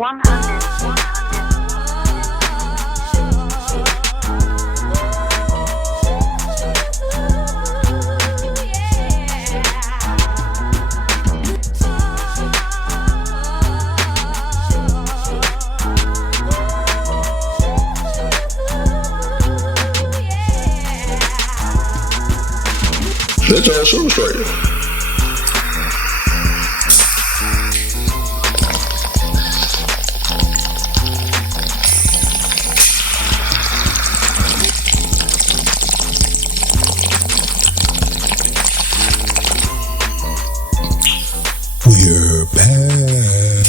Let y'all show straight. We're back.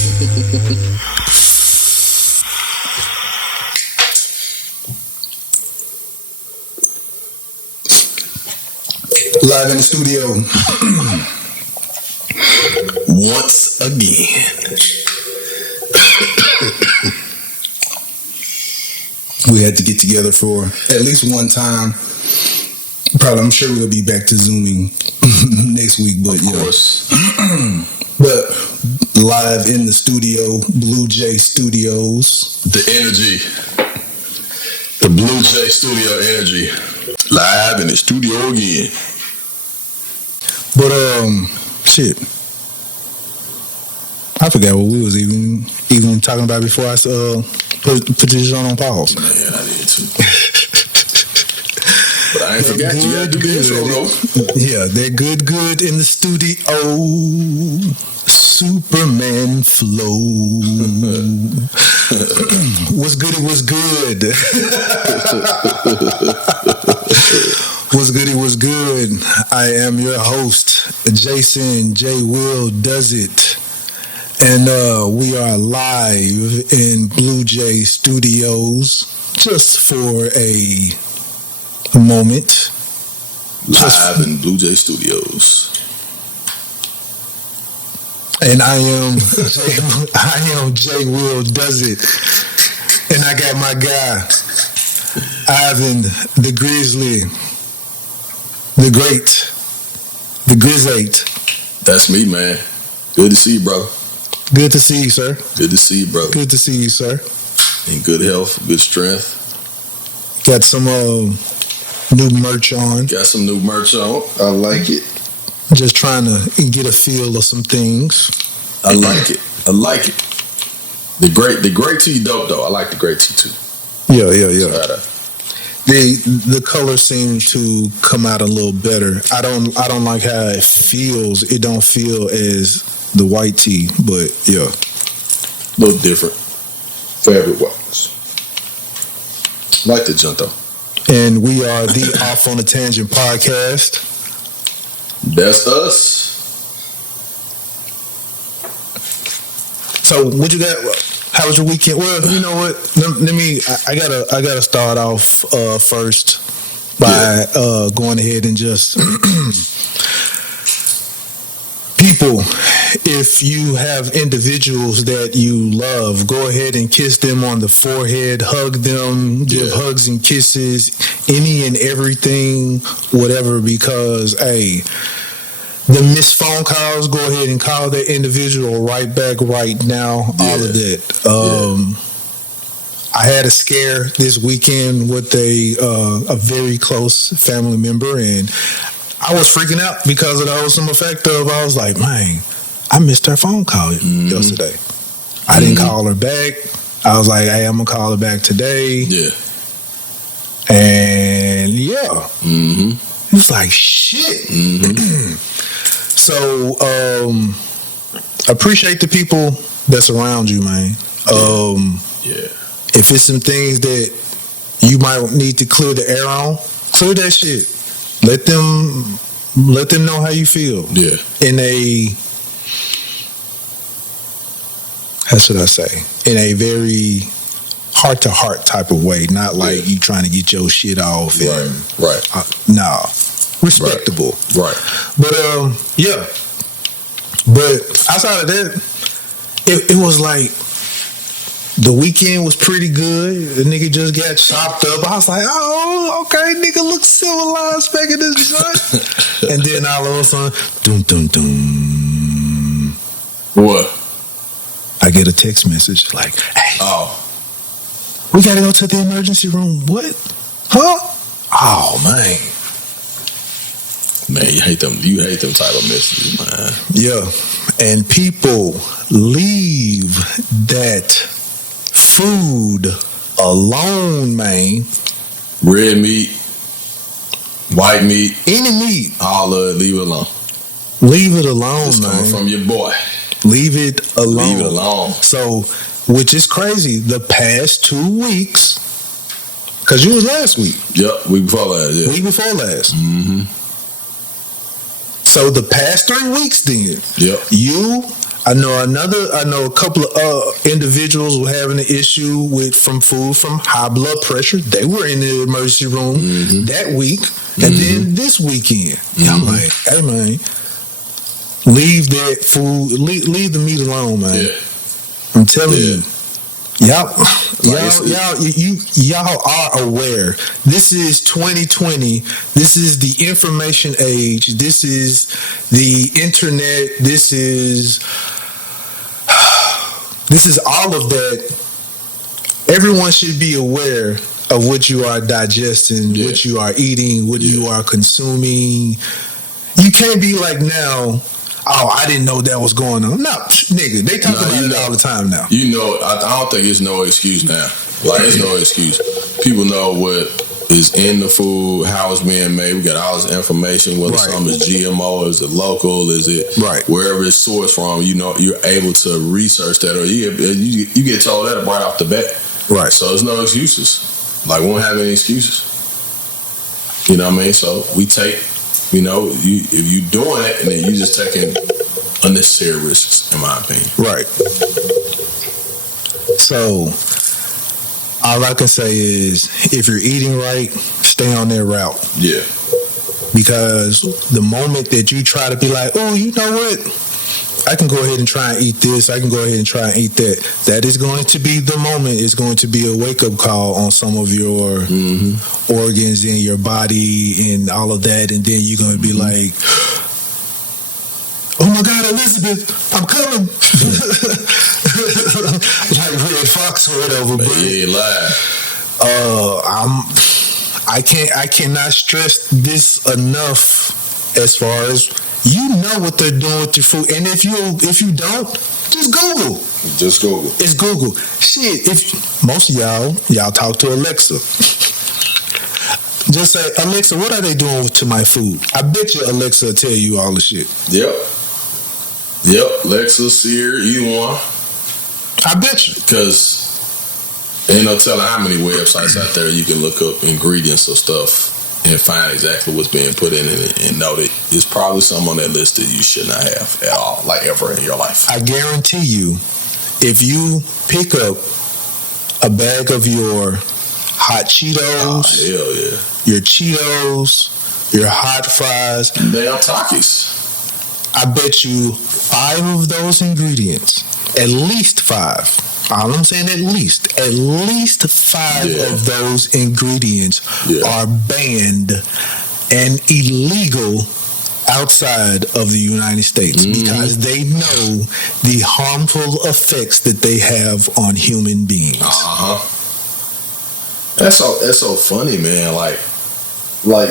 Live in the studio. Once again. We had to get together for at least one time. Probably, I'm sure we'll be back to Zooming next week, but of course. But live in the studio, Blue Jay Studios. The energy. The Blue Jay Studio energy. Live in the studio again. But shit, I forgot what we was even talking about before I put this on pause. Man, I did too. But I ain't forgot you gotta do the intro though. Yeah, they're good in the studio. Superman flow. What's good? It was good. What's good? I am your host, Jason J. Will Does It. And we are live in Blue Jay Studios just for a moment. Live in Blue Jay Studios. And I am J. Will Does It. And I got my guy, Ivan the Grizzly, the Great, the Grizzate. That's me, man. Good to see you, brother. Good to see you, sir. Good to see you, brother. Good to see you, sir. In good health, good strength. Got some new merch on. Got some new merch on. I like it. Just trying to get a feel of some things. I like it. The gray tee dope though. I like the gray tee too. Yeah. The color seemed to come out a little better. I don't like how it feels. It don't feel as the white tee, but yeah. A little different. Fabric wise. Like the junt though. And we are the Off on a Tangent podcast. That's us. So what you got? How was your weekend? Well, you know what? Let me. I gotta start off first by going ahead and just people. If you have individuals that you love, go ahead and kiss them on the forehead, hug them, give hugs and kisses, any and everything, whatever. Because the missed phone calls, go ahead and call that individual right back right now. All of that. I had a scare this weekend with a very close family member, and I was freaking out because of the wholesome effect of, I was like, man, I missed her phone call yesterday. I didn't call her back. I was like, hey, I'm going to call her back today. Yeah. And it was like, shit. So, appreciate the people that's around you, man. If it's some things that you might need to clear the air on, clear that shit. Let them know how you feel. Yeah. In a, how should I say? In a very heart to heart type of way, not like you trying to get your shit off. Right. Nah. Respectable. Right. But But outside of that, it was like the weekend was pretty good. The nigga just got chopped up. I was like, oh, okay, nigga look civilized back in this joint. And then all of a sudden, doom, doom, doom. What? I get a text message like, hey, Oh, we got to go to the emergency room. What? Huh? Oh, man. man, you hate them. You hate them type of messages, man. Yeah. And people leave that food alone, man. Red meat, white meat, Any meat. all of it, leave it alone. Leave it alone, It's coming man. from your boy. Leave it alone. Leave it alone. So, which is crazy, the past 2 weeks, because you was last week. Yep, week before last. Yeah. Week before last. Mm-hmm. So the past 3 weeks then, Yep. I know a couple of individuals were having an issue from high blood pressure. They were in the emergency room that week. And then this weekend, I'm like, hey man, leave that food, leave the meat alone, man. Yeah. I'm telling you. Y'all are aware. This is 2020. This is the information age. This is the internet. This is all of that. Everyone should be aware of what you are digesting, what you are eating, what you are consuming. You can't be like now, oh, I didn't know that was going on. No, nigga, they talk about it all the time now. You know, I don't think it's no excuse now. Like, it's no excuse. People know what is in the food, how it's being made. We got all this information, whether some is GMO, is it local, is it wherever it's sourced from. You know, you're able to research that, or you get told that right off the bat. Right. So there's no excuses. Like, we won't have any excuses. You know what I mean? So we take, if you doing it, and then you just taking unnecessary risks, in my opinion. Right. So all I can say is, if you're eating right, stay on that route. Yeah. Because the moment that you try to be like, oh, you know what? I can go ahead and try and eat this. I can go ahead and try and eat that. That is going to be the moment. It's going to be a wake-up call on some of your organs in your body and all of that. And then you're going to be like, oh my God, Elizabeth, I'm coming. Like Red Fox or whatever. But he ain't lied. I cannot stress this enough. As far as you know what they're doing with your food, and if you don't, just Google. Just Google. It's Google. Shit, if most of y'all talk to Alexa. Just say, Alexa, what are they doing to my food? I bet you Alexa will tell you all the shit. Yep, Alexa, Siri, either one. I bet you. Because ain't no telling how many websites out there you can look up ingredients of stuff and find exactly what's being put in it, and know that there's probably some on that list that you should not have at all, like ever in your life. I guarantee you, if you pick up a bag of your hot Cheetos, hell yeah, your Cheetos, your hot fries, damn Takis, I bet you 5 of those ingredients, at least 5. All I'm saying, at least 5 of those ingredients are banned and illegal outside of the United States because they know the harmful effects that they have on human beings. That's so funny, man. Like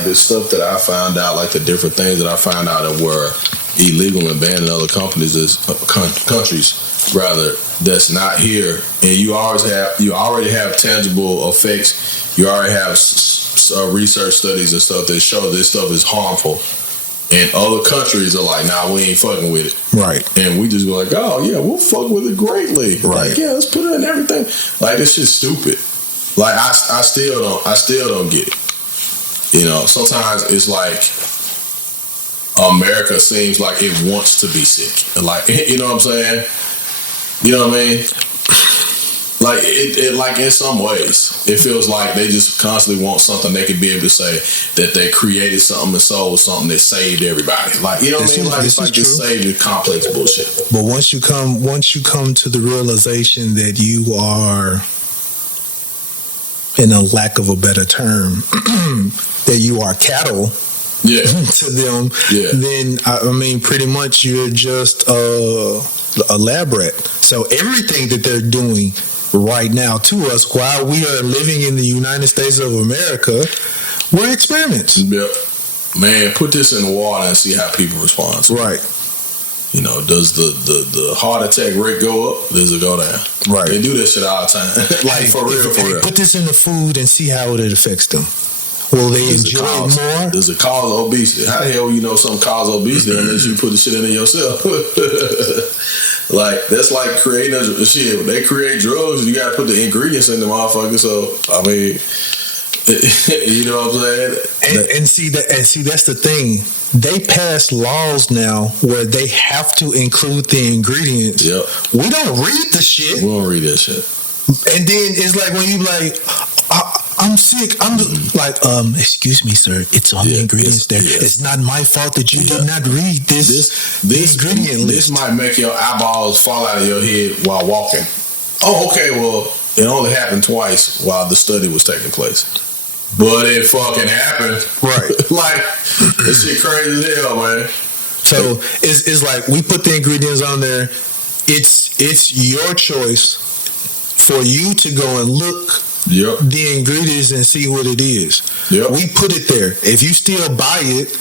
the stuff that I found out, like the different things that I found out that were illegal and banned in other countries, rather, that's not here, and you already have tangible effects. You already have research studies and stuff that show this stuff is harmful, and other countries are like, nah, we ain't fucking with it, right? And we just go like, oh yeah, we'll fuck with it greatly, right? Like, yeah, let's put it in everything. Like, this shit's stupid. Like, I still don't get it. You know, sometimes it's like America seems like it wants to be sick, like, you know what I'm saying? You know what I mean? Like, it like, in some ways, it feels like they just constantly want something they could be able to say that they created something and sold something that saved everybody. Like, you know what I mean? Like, it's like this saved complex bullshit. But once you come to the realization that you are, in a lack of a better term, that you are cattle to them, then I mean, pretty much you're just a lab rat. So everything that they're doing right now to us while we are living in the United States of America were experiments. Yep. Man, put this in the water and see how people respond to it. Right. You know, does the heart attack rate go up? Does it go down? Right. They do that shit all the time. Like, for real. Put this in the food and see how it affects them. Will they enjoy it more? Does it cause obesity? How the hell you know something causes obesity unless you put the shit in it yourself? Like, that's like creating a shit. When they create drugs, you gotta put the ingredients in the motherfucker. So, I mean, you know what I'm saying? And see that's the thing. They pass laws now where they have to include the ingredients. Yep. We don't read the shit. We don't read that shit. And then it's like when you like, I'm sick. I'm like, excuse me, sir. It's on the ingredients there. It's not my fault that you did not read this ingredient list. This might make your eyeballs fall out of your head while walking. Oh, okay. Well, it only happened twice while the study was taking place. But it fucking happened. Right. Like, this shit crazy as hell, man. So it's like we put the ingredients on there. It's your choice for you to go and look the ingredients and see what it is. Yep. We put it there. If you still buy it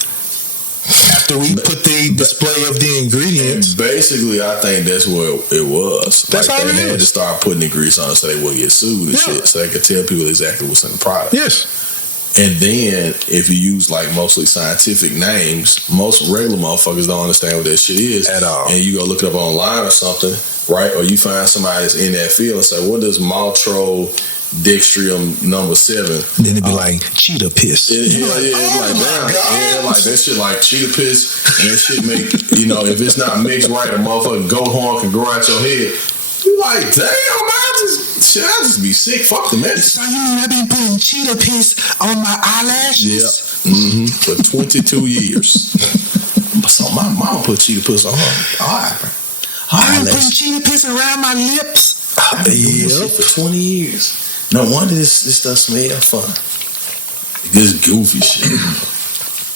after we put the display of the ingredients. Basically, I think that's what it was. That's like how they it had is. to start putting ingredients on it so they wouldn't get sued and shit. So they could tell people exactly what's in the product. Yes. And then, if you use like mostly scientific names, most regular motherfuckers don't understand what that shit is at all. And you go look it up online or something, right? Or you find somebody that's in that field and say, "What does maltodextrium number 7?" Then it'd be like cheetah piss. Like that shit like cheetah piss, and that shit make if it's not mixed right, a motherfucking goat horn can grow out your head. You like, damn, man, I just be sick. Fuck the medicine. So you mean I've been putting cheetah piss on my eyelashes? Yeah. For 22 years. So my mama put cheetah piss on her. I've been putting cheetah piss around my lips. I've been doing this shit for 20 years. No wonder this stuff smell fun. This goofy shit.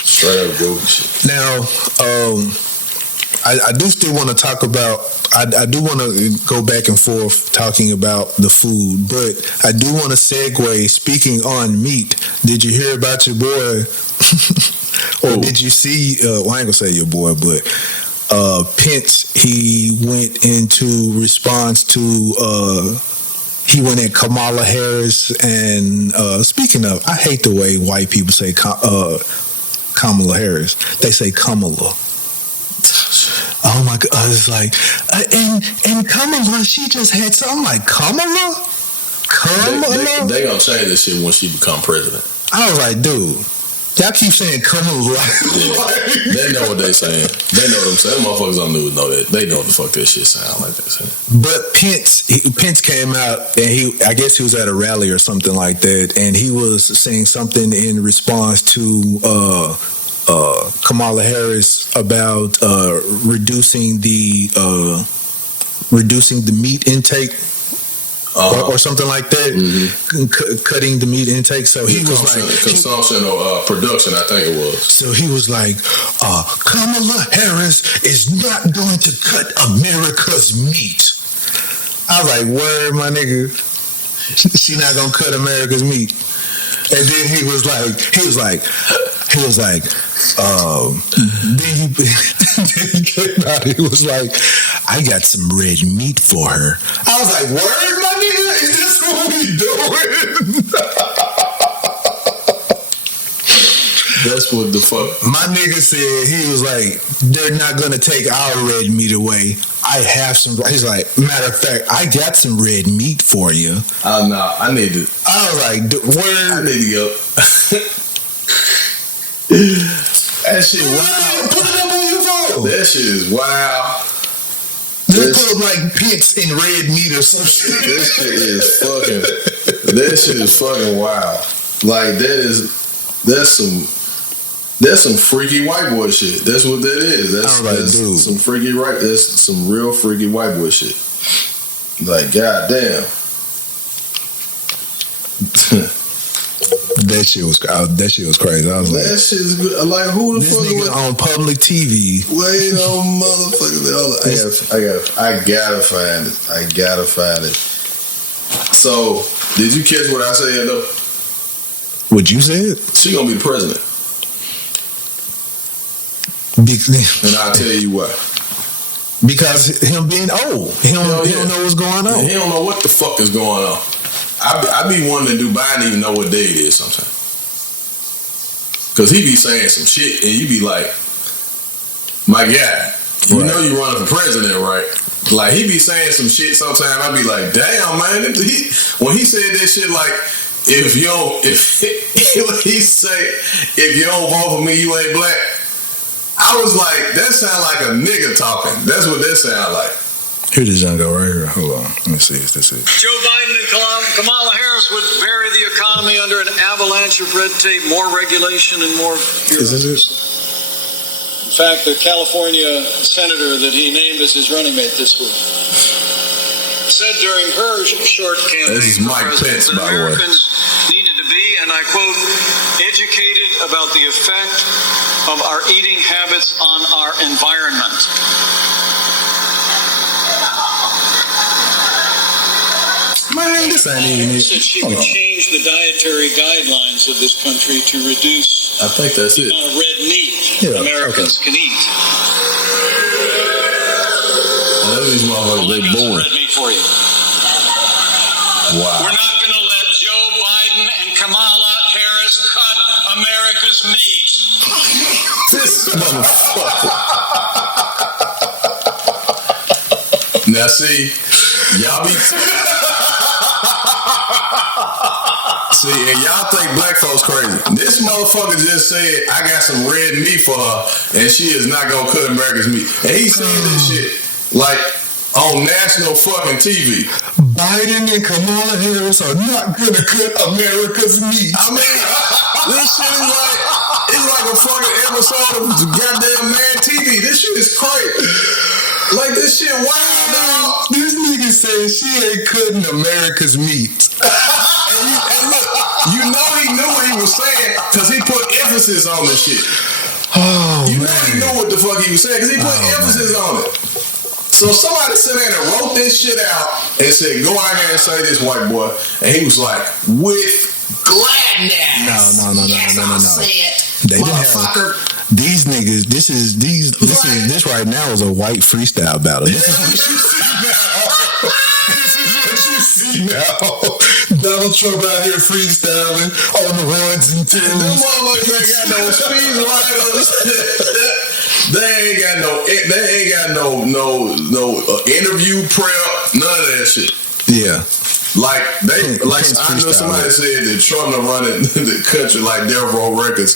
Straight up goofy shit. Now, I do still want to talk about. I do want to go back and forth talking about the food, but I do want to segue. Speaking on meat, did you hear about your boy, or did you see? Well, I ain't gonna say your boy, but Pence. He went into response to. He went at Kamala Harris, and speaking of, I hate the way white people say Kamala Harris. They say Kamala. Oh my God! It's like, and Kamala, she just had something like Kamala. They gonna change this shit when she become president. I was like, dude, y'all keep saying Kamala. They know what they saying. They know what I'm saying. Motherfuckers don't know that. They know what the fuck that shit sound like. That shit. But Pence came out, and I guess he was at a rally or something like that, and he was saying something in response to Kamala Harris about reducing the meat intake or something like that, cutting the meat intake. So he was like consumption or production, I think it was. So he was like, Kamala Harris is not going to cut America's meat. I was like, word, my nigga, she not gonna cut America's meat. And then he was like, then he came out, he was like, I got some red meat for her. I was like, word, my nigga, is this what we doing? That's what the fuck. My nigga said, he was like, they're not gonna take our red meat away. I have some. He's like, matter of fact, I got some red meat for you. Oh no, I need to. I was like, word. I need to go. That shit wild. Put it up on your phone. That shit is wild. Just put like Pence in red meat or some shit. That shit is fucking wild. Like that's some freaky white boy shit. That's what that is. That's some freaky That's some real freaky white boy shit. Like, goddamn. That shit was crazy. I was like, that shit's good. Like, who the this fuck nigga on public TV. Wait on motherfucker. I gotta find it. I gotta find it. So, did you catch what I said though? What you said? She gonna be the president. And I'll tell you why. Because him being old, he don't know what's going on. He don't know what the fuck is going on. I be wanting to do Biden even know what day it is sometimes. Cause he be saying some shit and you be like, my guy, you know you running for president, right? Like he be saying some shit sometimes. I be like, damn man, when he said that shit like, if he say if you don't vote for me, you ain't black. I was like, that sound like a nigga talking. That's what that sound like. Here this young go right here. Hold on. Let me see if this is. Joe Biden and Kamala Harris would bury the economy under an avalanche of red tape, more regulation, and more bureaucracy. In fact, the California senator that he named as his running mate this week said during her short campaign this is Mike Pence, that by the way. Americans needed to be, and I quote, educated about the effect of our eating habits on our environment. Man, this ain't even it. Said she would change the dietary guidelines of this country to reduce I think that's the it. amount of red meat Americans can eat. These motherfuckers, they born. Red meat for you. Wow. We're not going to let Joe Biden and Kamala Harris cut America's meat. This motherfucker. Now see, y'all be and y'all think black folks crazy. This motherfucker just said I got some red meat for her and she is not gonna cut America's meat. And he said this shit like on national fucking TV. Biden and Kamala Harris are not gonna cut America's meat. I mean, this shit is like, it's like a fucking episode of goddamn Mad TV. This shit is crazy. Like, this shit wild, dog. This nigga said she ain't cutting America's meat. And look, you know he knew what he was saying because he put emphasis on this shit. Oh, you man. know he knew what the fuck he was saying because he put emphasis on it. So somebody sat there and wrote this shit out and said, go out here and say this, white boy. And he was like, with gladness. No. Say it, They didn't motherfucker. have these niggas. This right now is a white freestyle battle. This is what you see now. Donald Trump out here freestyling on the ones and twos. Them motherfuckers ain't got no speed writers. They ain't got no interview prep, none of that shit. Yeah. Like I know somebody said that Trump done running the country like Death Row Records.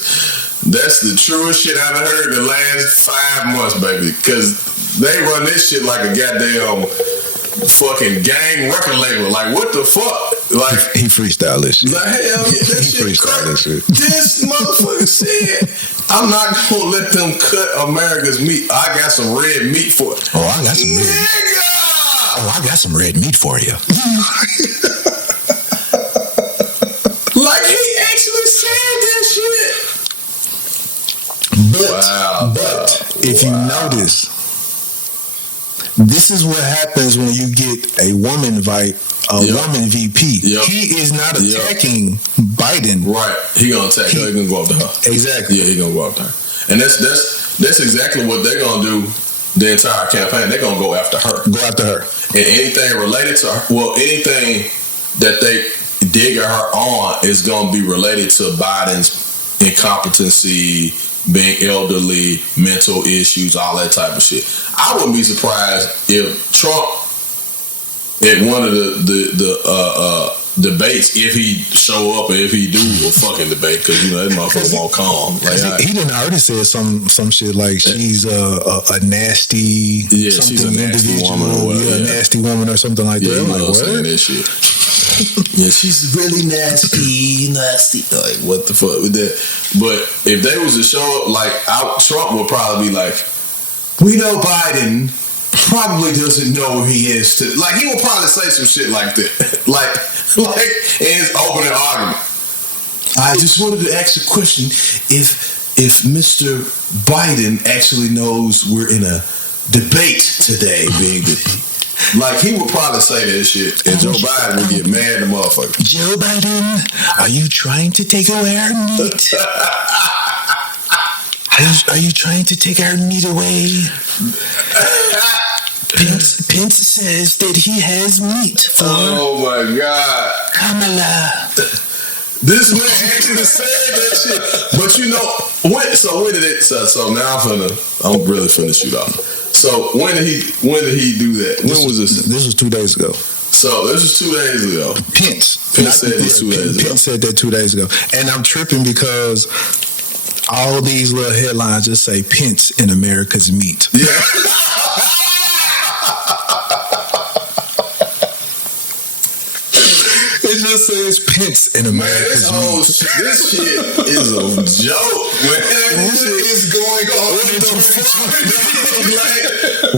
That's the truest shit I've heard in the last 5 months, baby. Because they run this shit like a goddamn fucking gang record label. Like, what the fuck? Like, he freestyled this shit. Like, hell yeah, that shit freestyled this shit. This motherfucker said, I'm not gonna let them cut America's meat. I got some red meat for it. Oh, I got some red. Nigga! Oh, I got some red meat for you. Like, he actually said that shit. But if you notice, this is what happens when you get a woman woman VP. Yep. He is not attacking Biden. Right. He gonna attack her. He gonna go after her. Exactly. Yeah, he gonna go after her. And that's exactly what they're gonna do the entire campaign. They're gonna go after her. Go after her. And anything related to her, anything that they dig at her on is gonna be related to Biden's incompetency, being elderly, mental issues, all that type of shit. I wouldn't be surprised if Trump at one of the debates, if he show up or if he do a fucking debate, because that motherfucker won't come. Like, he done already said some shit like she's a nasty, she's a nasty woman or whatever. A nasty woman or something like that. I'm like, like, saying that shit. Yeah, she's really nasty. Like, what the fuck with that? But if they was to show up, like, Trump would probably be like, we know Biden probably doesn't know where he is. Like, he will probably say some shit like that. like in his opening argument. I just wanted to ask a question. If Mr. Biden actually knows we're in a debate today, baby. Like, he would probably say that shit, and Joe Biden would get mad at the motherfucker. Joe Biden, are you trying to take away our meat? Are you trying to take our meat away? Pence says that he has meat for Oh my God. Kamala. This man actually said that shit. But you know, when did it? So now I'm really finna shoot off. So when did he do that? When was this? This was 2 days ago. So this was 2 days ago. Pence said this 2 days ago. Pence said that 2 days ago. And I'm tripping because all these little headlines just say Pence and America's meat. Yeah. It just says Pence and America's meat. This shit is a joke, man. What is going on?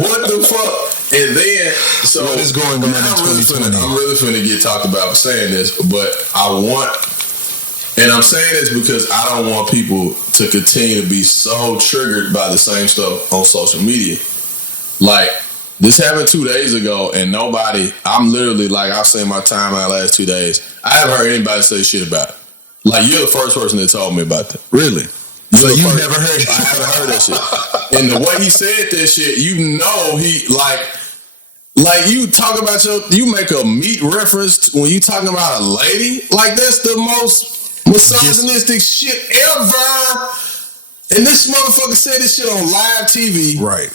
What the fuck? And then, so what is going on in 2020? I'm really finna get talked about for saying this, but I'm saying this because I don't want people to continue to be so triggered by the same stuff on social media. Like, this happened 2 days ago, and I'm literally, like, I've seen my timeline last 2 days. I haven't heard anybody say shit about it. Like, you're the first person that told me about that. Really? So you never heard it? I haven't heard that shit. And the way he said that shit, you know, he, like you talk about you make a meat reference when you talking about a lady. Like, that's the most misogynistic shit ever. And this motherfucker said this shit on live TV. Right.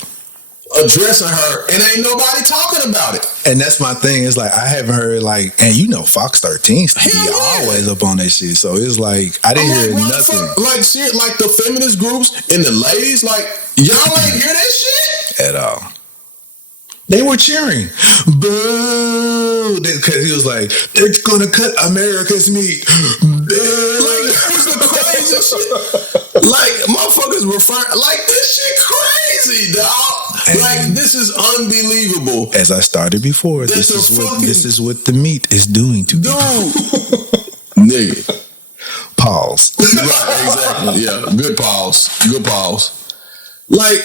Addressing her, and ain't nobody talking about it. And that's my thing. It's like, I haven't heard, like, and you know, Fox 13 always up on that shit. So it's like, I didn't hear nothing. Like, shit, like the feminist groups and the ladies, like, y'all ain't hear that shit at all. They were cheering. Boo! Because he was like, they're gonna cut America's meat. Boo! Like, that was the craziest shit. Like, motherfuckers referring, like, this shit crazy, dog. Like, this is unbelievable. As I started before, this is what the meat is doing to people. Nigga. Pause. Right, exactly. Yeah, good pause. Like,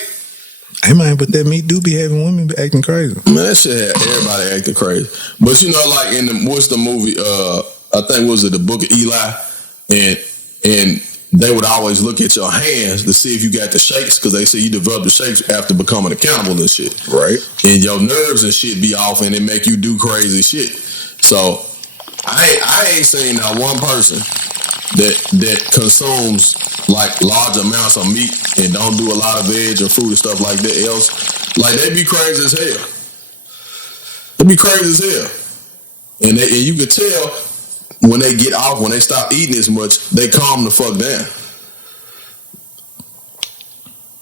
hey man, but that meat do be having women acting crazy. Man, that shit had everybody acting crazy. But you know, like what's the movie? I think was it The Book of Eli, and they would always look at your hands to see if you got the shakes, because they say you develop the shakes after becoming accountable and shit. Right. And your nerves and shit be off, and it make you do crazy shit. So I ain't seen not one person that consumes like large amounts of meat and don't do a lot of veg or fruit and stuff like that else. Like, they be crazy as hell. And you can tell when they get off, when they stop eating as much, they calm the fuck down.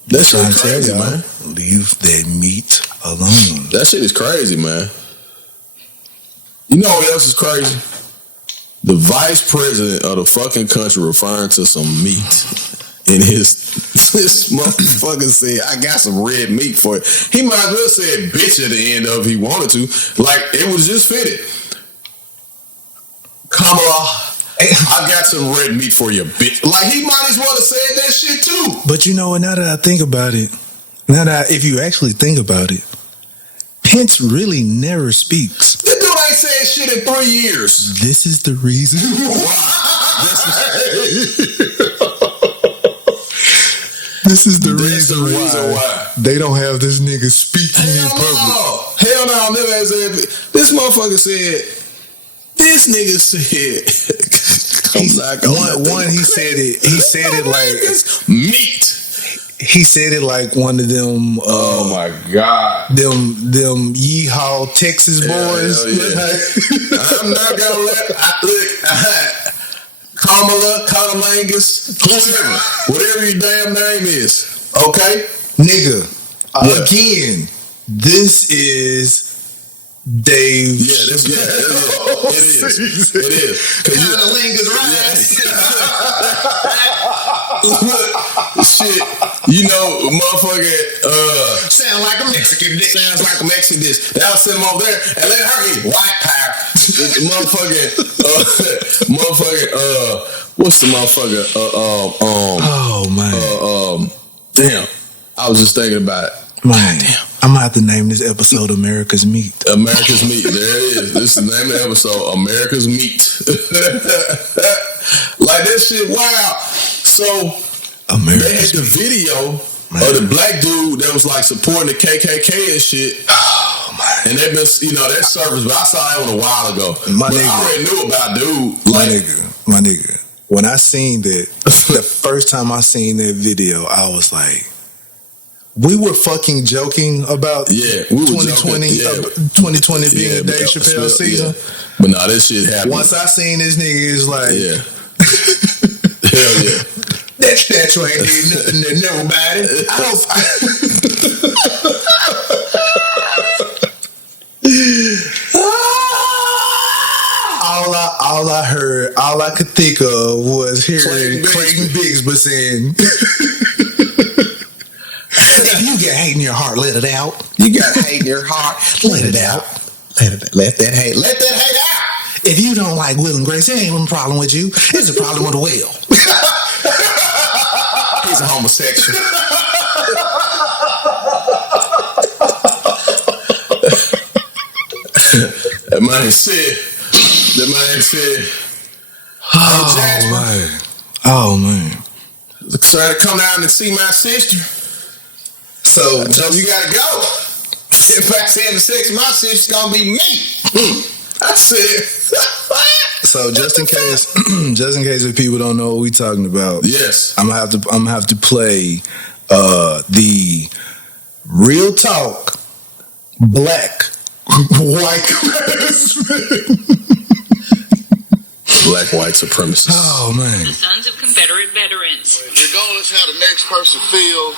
That shit is crazy, man. Leave that meat alone. That shit is crazy, man. You know what else is crazy? The vice president of the fucking country referring to some meat. And this motherfucker said, I got some red meat for it. He might as well say bitch at the end of it if he wanted to. Like, it was just fitted. Kamala, I got some red meat for you, bitch. Like, he might as well have said that shit too. But you know what, now that I think about it, if you actually think about it, Pence really never speaks. This dude ain't said shit in 3 years. This is the reason why. This is the reason why they don't have this nigga speaking in public. Hell no, I'll never have said. This motherfucker said. This nigga said. He said it. He said it like meat. He said it like one of them. Oh my God! Them yeehaw Texas boys. Yeah. I'm not gonna let Kamala, Canamangus, whatever your damn name is. Okay, nigga. Again, this is Dave. Yeah, it is. Canamangus, right? Shit, you know, motherfucker, sound like a Mexican dick. Sounds like a Mexican dish. They'll send him over there and let her eat white power. What's the motherfucker? Oh man. Damn. I was just thinking about it. Man, I'm gonna have to name this episode "America's Meat." America's Meat. There it is. This is the name of the episode. America's Meat. Like that shit. Wow. So they had the video of the black dude that was like supporting the KKK and shit. Oh man. And they've been, that surfaced, but I saw that one a while ago. My but nigga, I already knew about dude. My nigga. When I seen that, the first time I seen that video, I was like, we were fucking joking about 2020 being a Dave Chappelle season. Yeah. But nah, this shit happened. Once I seen this nigga, it's like, hell yeah. That statue ain't did nothing to nobody. All I could think of was hearing Clayton Bigsby saying, if you got hate in your heart, let it out. You got hate in your heart, let it out. Let that hate out. If you don't like Will and Grace, it ain't a problem with you. It's a problem with Will. He's a homosexual. That man said. Oh man. Trying to come down and see my sister. So you gotta go. If I say having sex, my sister's gonna be me. I said. So just in case if people don't know what we talking about, yes, I'm gonna have to play the Real Talk Black White Black White Supremacist. Oh man. The Sons of Confederate Veterans. Regardless how the next person feel,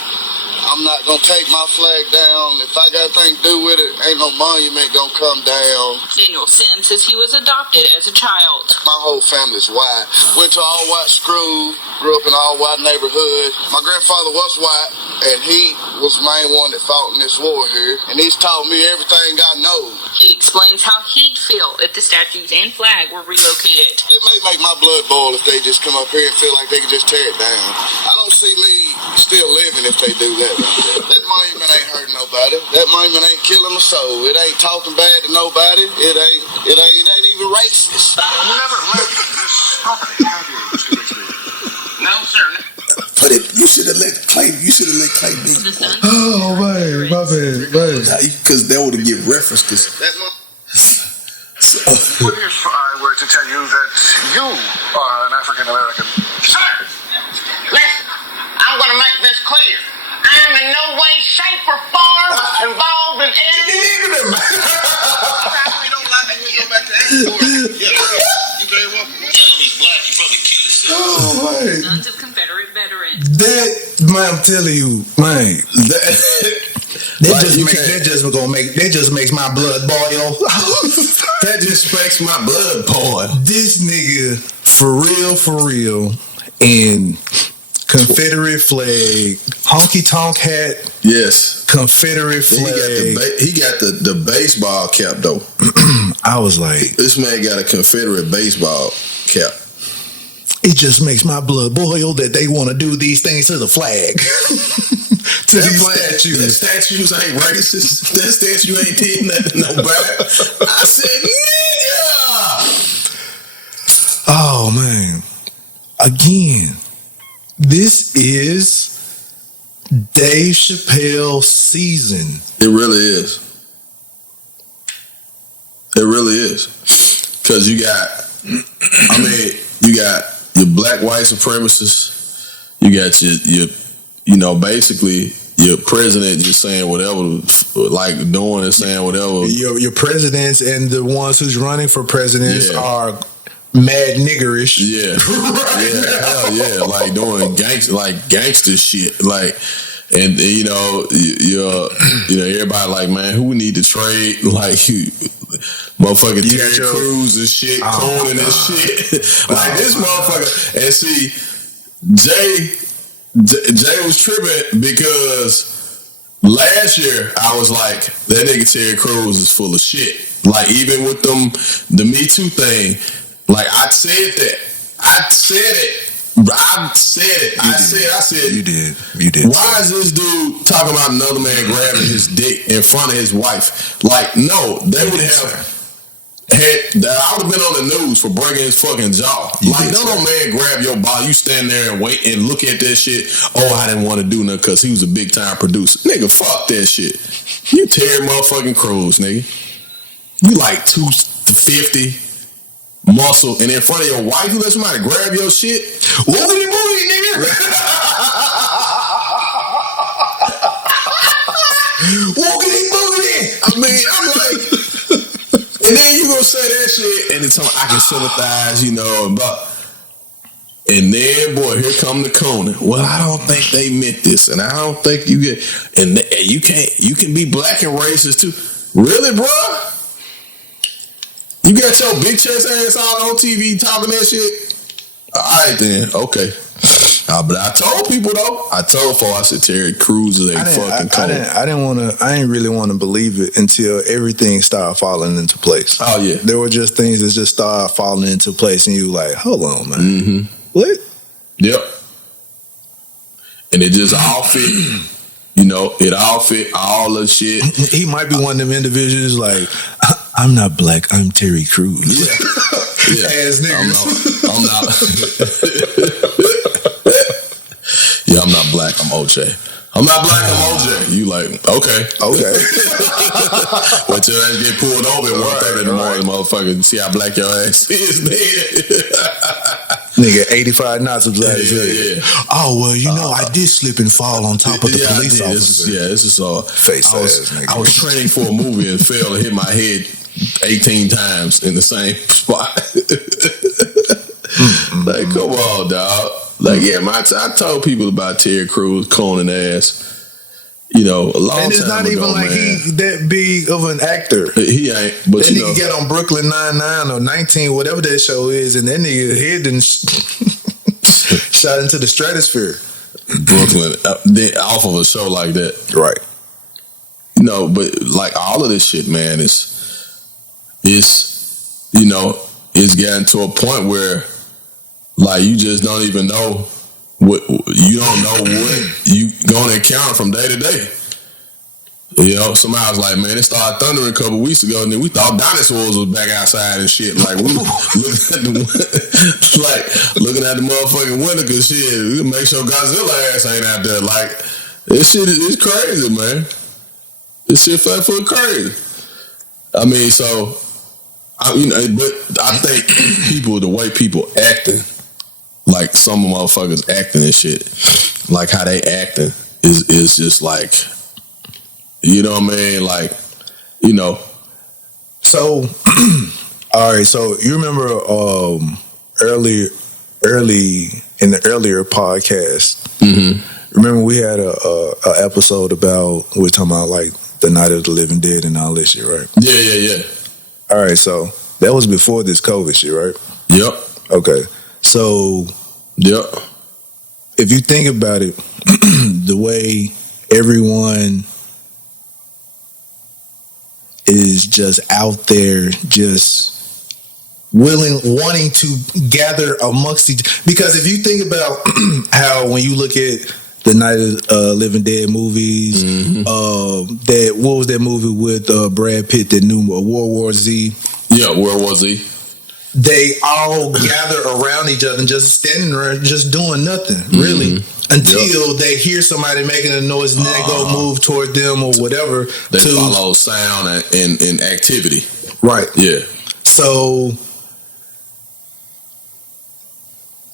I'm not gonna take my flag down. If I got anything to do with it, ain't no monument gonna come down. Daniel Sims says he was adopted as a child. My whole family's white. Went to all white school, grew up in an all white neighborhood. My grandfather was white, and he was the main one that fought in this war here. And he's taught me everything I know. He explains how he'd feel if the statues and flag were relocated. It may make my blood boil if they just come up here and feel like they can just tear it down. I don't see me still living if they do that. That monument ain't hurting nobody. That monument ain't killing a soul. It ain't talking bad to nobody. It ain't even racist. You never left this property, have you, Mr. Bixby? No, sir. But you should have let Clay be. Oh man, my bad. Because that would have get reference. What if I were to tell you that you are an African American? Sir, listen, I'm going to make this clear. I'm in no way, shape, or form involved in any... We don't like it. We go back to Angkor. You very welcome. Tell him he's black, you probably kill yourself. Oh man. Sons of Confederate Veterans. I'm telling you, man. That just makes my blood boil. That just makes my blood boil. This nigga, for real, and Confederate flag, honky tonk hat. Yes, Confederate flag. He got the baseball cap though. I was like, this man got a Confederate baseball cap. It just makes my blood boil that they want to do these things to the flag. To these statues. That statues ain't racist. That statue ain't did nothing to nobody. I said, nigga. Oh man. Again, this is Dave Chappelle season. It really is. It really is. Because you got your black white supremacists, you got your basically your president just saying whatever, like doing and saying whatever. Your presidents and the ones who's running for presidents are mad niggerish. Yeah. Hell yeah. Like doing gangster shit. Like, and everybody like, man, who we need to trade? Like, motherfucking Terry Crews and shit, Conan and shit. Like this motherfucker. And see, Jay was tripping because last year I was like, that nigga Terry Crews is full of shit. Like, even with the Me Too thing, like, I said that. I said it. You did. Why is this dude talking about another man grabbing his dick in front of his wife? Like, no, they would have had. I would have been on the news for breaking his fucking jaw. Like, don't no man grab your body. You stand there and wait and look at that shit. Oh, I didn't want to do nothing because he was a big time producer. Nigga, fuck that shit. You Terry motherfucking Crews, nigga. You like 250 muscle, and in front of your wife, you let somebody grab your shit. Woogity woogity, nigga. Woogity woogity. I mean, I'm like, and then you gonna say that shit, and it's I can sympathize, you know, and then, boy, here come the Conan. Well, I don't think they meant this, and I don't think you get, and you can be black and racist too. Really, bro? You got your big chest ass on TV talking that shit? Alright then, okay. But I told people though. I told folks, I said Terry Crews is a fucking Conan. I didn't really want to believe it until everything started falling into place. Oh yeah. There were just things that just started falling into place, and you like, hold on, man. Mm-hmm. What? Yep. And it just all fit. You know, it all fit all the shit. He might be one of them individuals like, I'm not black, I'm Terry Crews. Yeah. Ass niggas. I'm not. Yeah, I'm not black, I'm OJ. I'm not black, I'm OJ. You like, okay. Wait till I get pulled over at 1:30 in the morning, motherfucker. See how black your ass is then. Nigga, 85 knots of black. Yeah. Oh, well, you know, I did slip and fall on top of the police officer. This is all. Face ass, nigga. I was training for a movie and fell and hit my head 18 times in the same spot. Like, come on, dog. Like, yeah, I told people about Terry Crews, Conan ass. You know, a long time ago. And it's not even like he that big of an actor. He ain't. But that nigga get on Brooklyn Nine-Nine or 19, whatever that show is, and that nigga head didn't shot into the stratosphere. Brooklyn, off of a show like that, right? You know, but like all of this shit, man, is you know, it's getting to a point where like you just don't even know. You don't know what you gonna encounter from day to day. You know, somebody was like, man, it started thundering a couple weeks ago, and then we thought dinosaurs was back outside and shit. Like, we looking at the motherfucking window, cause shit, we make sure Godzilla ass ain't out there. Like, this shit is crazy, man. This shit flat foot crazy. I mean, so, but I think the way people acting, like some motherfuckers acting and shit, like how they acting is just like, you know what I mean? Like, you know. So, all right. So you remember early in the earlier podcast? Mm-hmm. Remember we had a episode about we were talking about like the Night of the Living Dead and all this shit, right? Yeah. All right. So that was before this COVID shit, right? Yep. Okay. So, yep. If you think about it, the way everyone is just out there, just wanting to gather amongst each. Because if you think about how when you look at the Night of Living Dead movies, mm-hmm. What was that movie with Brad Pitt, that new World War Z? Yeah, World War Z. They all gather around each other and just standing there, just doing nothing, really, until they hear somebody making a noise and then they go move toward them or whatever. They follow sound and activity. Right. Yeah. So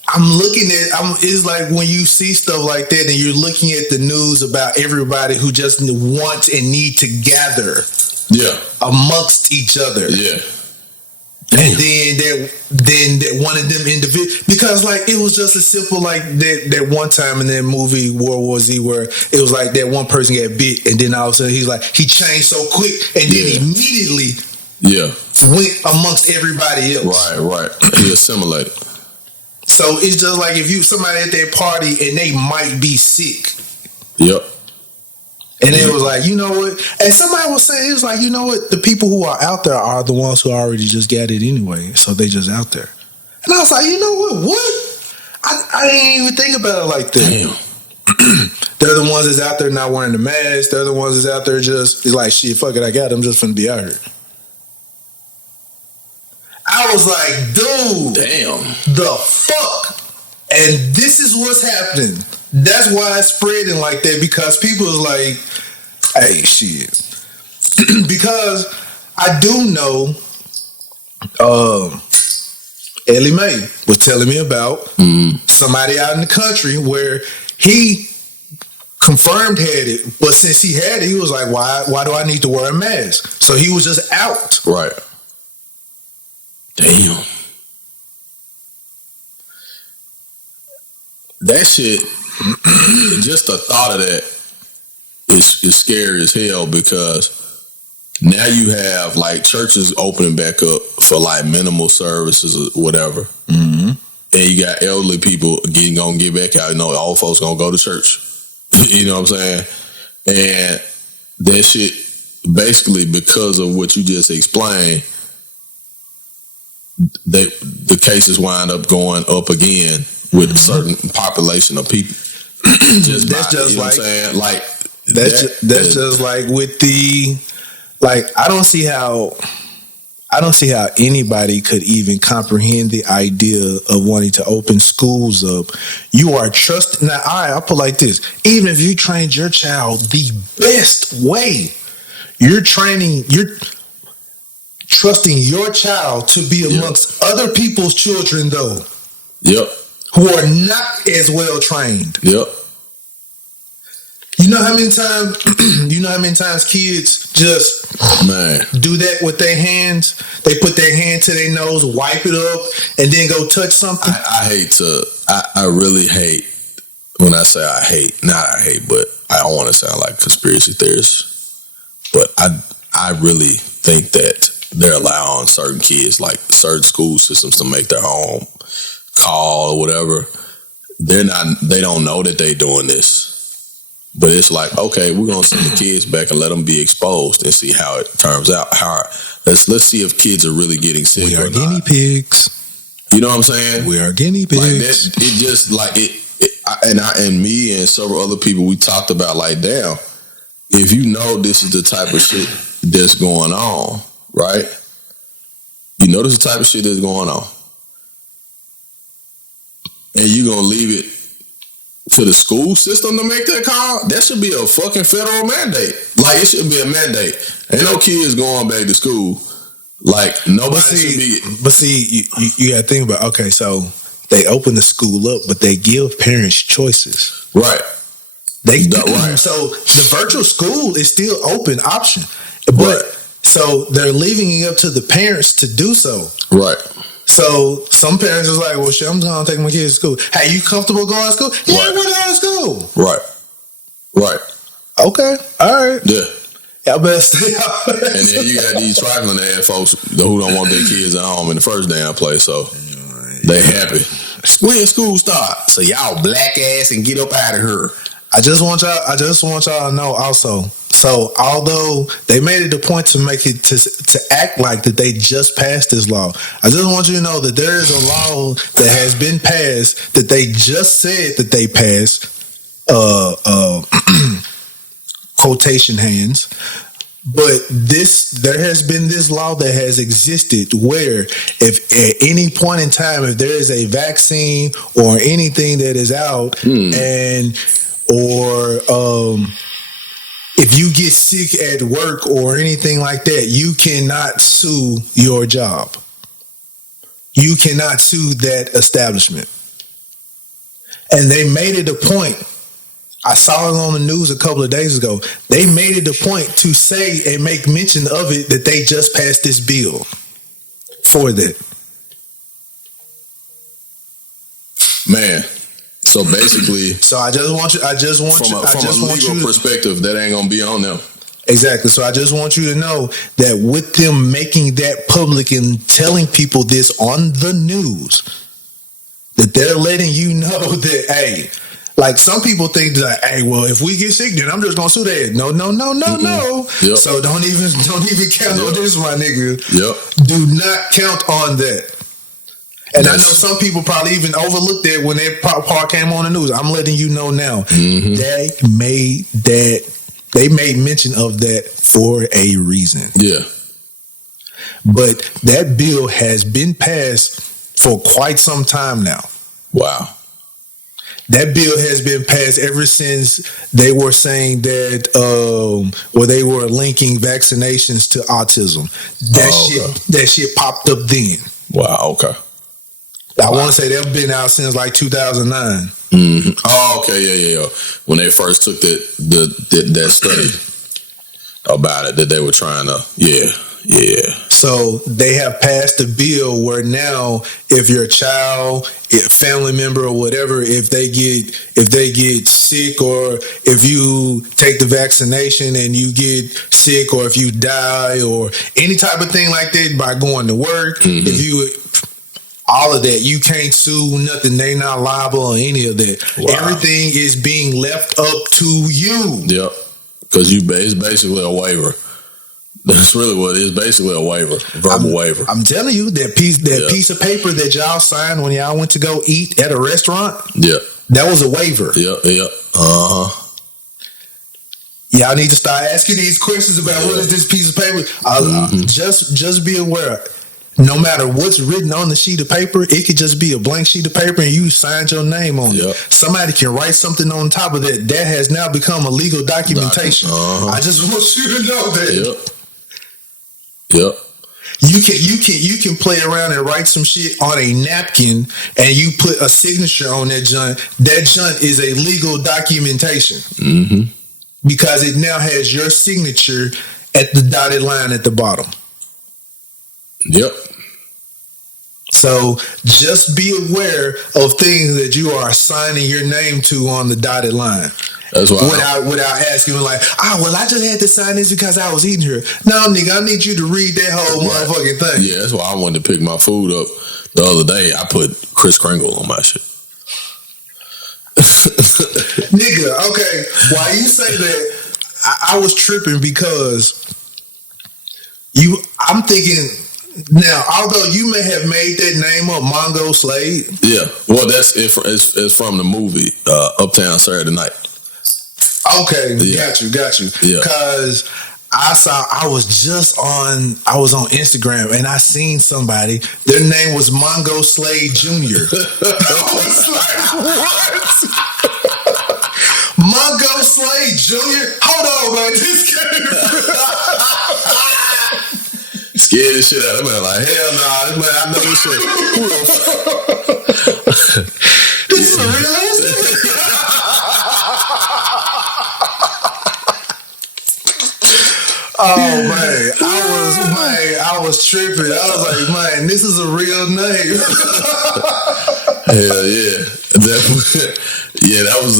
I'm looking at, it's like when you see stuff like that and you're looking at the news about everybody who just wants and need to gather amongst each other. Yeah. And then that one of them individuals, because like it was just as simple like that one time in that movie World War Z where it was like that one person got bit and then all of a sudden he changed so quick and then immediately went amongst everybody else. Right. He assimilated. So it's just like if you somebody at their party and they might be sick. Yep. And it was like, you know what? And somebody was saying, it was like, you know what? The people who are out there are the ones who already just got it anyway. So they just out there. And I was like, you know what? What? I didn't even think about it like that. Damn. They're the ones that's out there not wearing the mask. They're the ones that's out there just, it's like, shit, fuck it, I got it. I'm just finna be out here. I was like, dude. Damn. The fuck? And this is what's happening. That's why it's spreading like that, because people is like, hey, shit. Because I do know Ellie Mae was telling me about somebody out in the country where he confirmed had it, but since he had it, he was like, why do I need to wear a mask? So he was just out. Right. Damn. That shit, just the thought of that is scary as hell, because now you have like churches opening back up for like minimal services or whatever. Mm-hmm. And you got elderly people gonna get back out. You know, old folks gonna go to church. You know what I'm saying? And that shit, basically, because of what you just explained, the cases wind up going up again with a certain population of people. Just that's by, just you know like, what I'm saying? Like that's just like with the, like, I don't see how anybody could even comprehend the idea of wanting to open schools up. You are trusting. Now, I'll put it like this: even if you trained your child the best way, you're trusting your child to be amongst other people's children, though. Yep. Who are not as well trained. Yep. You know how many times kids just do that with their hands? They put their hand to their nose, wipe it up, and then go touch something. I really hate when I say I hate. Not I hate, but I don't want to sound like a conspiracy theorist. But I really think that they're allowing certain kids, like certain school systems, to make their own call or whatever. They don't know that they're doing this. But it's like, okay, we're gonna send the kids back and let them be exposed and see how it turns out. Let's see if kids are really getting sick. We are guinea pigs. You know what I'm saying? We are guinea pigs. Like that, it just like and me and several other people, we talked about, like, damn, if you know this is the type of shit that's going on, right? You know this is the type of shit that's going on, and you gonna leave it to the school system to make that call? That should be a fucking federal mandate. Like, it should be a mandate. Ain't no kids going back to school. Like, nobody should be. But see, you got to think about, okay, so they open the school up, but they give parents choices. Right. Right. So the virtual school is still open option. But so they're leaving it up to the parents to do so. Right. So some parents is like, well, shit, I'm going to take my kids to school. Hey, you comfortable going to school? Yeah, Right. we're going to school. Right. Right. Okay. All right. Yeah. Y'all better stay out. And then you got these trifling ass folks who don't want their kids at home in the first damn place, so they happy. When school start? So y'all black ass and get up out of here. I just want y'all to know also. So although they made it a point to make it to act like that they just passed this law, I just want you to know that there is a law that has been passed that they just said that they passed. Quotation hands. But there has been this law that has existed where if at any point in time, if there is a vaccine or anything that is out if you get sick at work or anything like that, you cannot sue your job. You cannot sue that establishment. And they made it a point. I saw it on the news a couple of days ago. They made it a point to say and make mention of it that they just passed this bill for that. Man. So basically, so I just want from a legal perspective, that ain't gonna be on them. Exactly. So I just want you to know that with them making that public and telling people this on the news, that they're letting you know that, hey, Like some people think that, hey, well, if we get sick, then I'm just gonna sue that. No. Yep. So don't even count on this, my nigga. Yep. Do not count on that. And I know some people probably even overlooked that when that part came on the news. I'm letting you know now. They made mention of that for a reason. Yeah. But that bill has been passed for quite some time now. Wow. That bill has been passed ever since they were saying that, they were linking vaccinations to autism. That shit popped up then. Wow. Okay. I want to say they've been out since like 2009. Oh, okay, yeah. When they first took that study about it, that they were trying to, yeah. So they have passed a bill where now, if your child, family member, or whatever, if they get sick, or if you take the vaccination and you get sick, or if you die, or any type of thing like that by going to work, if you all of that, you can't sue nothing. They not liable or any of that. Wow. Everything is being left up to you. Yep. Because it's basically a waiver. That's really what it is. Basically a waiver, verbal waiver. I'm telling you, that piece of paper that y'all signed when y'all went to go eat at a restaurant. Yeah. That was a waiver. Yep. Y'all need to start asking these questions about what is this piece of paper. Just be aware. No matter what's written on the sheet of paper, it could just be a blank sheet of paper and you signed your name on it. Somebody can write something on top of that. That has now become a legal documentation. I just want you to know that. Yep. You can play around and write some shit on a napkin and you put a signature on that joint. That joint is a legal documentation. Because it now has your signature at the dotted line at the bottom. Yep. So just be aware of things that you are signing your name to on the dotted line. That's why without asking, like, I just had to sign this because I was eating here. No, nigga, I need you to read that whole motherfucking thing. Yeah, that's why I wanted to pick my food up the other day. I put Kris Kringle on my shit. Nigga, okay. Why you say that? I was tripping because I'm thinking. Now, although you may have made that name up, Mongo Slade. Yeah, well, it's from the movie Uptown Saturday Night. Okay, got you. Yeah, because I was on Instagram and I seen somebody. Their name was Mongo Slade Jr. I was like, what? Mongo Slade Jr. Hold on, man. This game. Scared the shit out of me. Like, hell nah, man, I know this shit. This is realistic. Oh man, I was tripping. I was like, man, this is a real name. Hell yeah, that was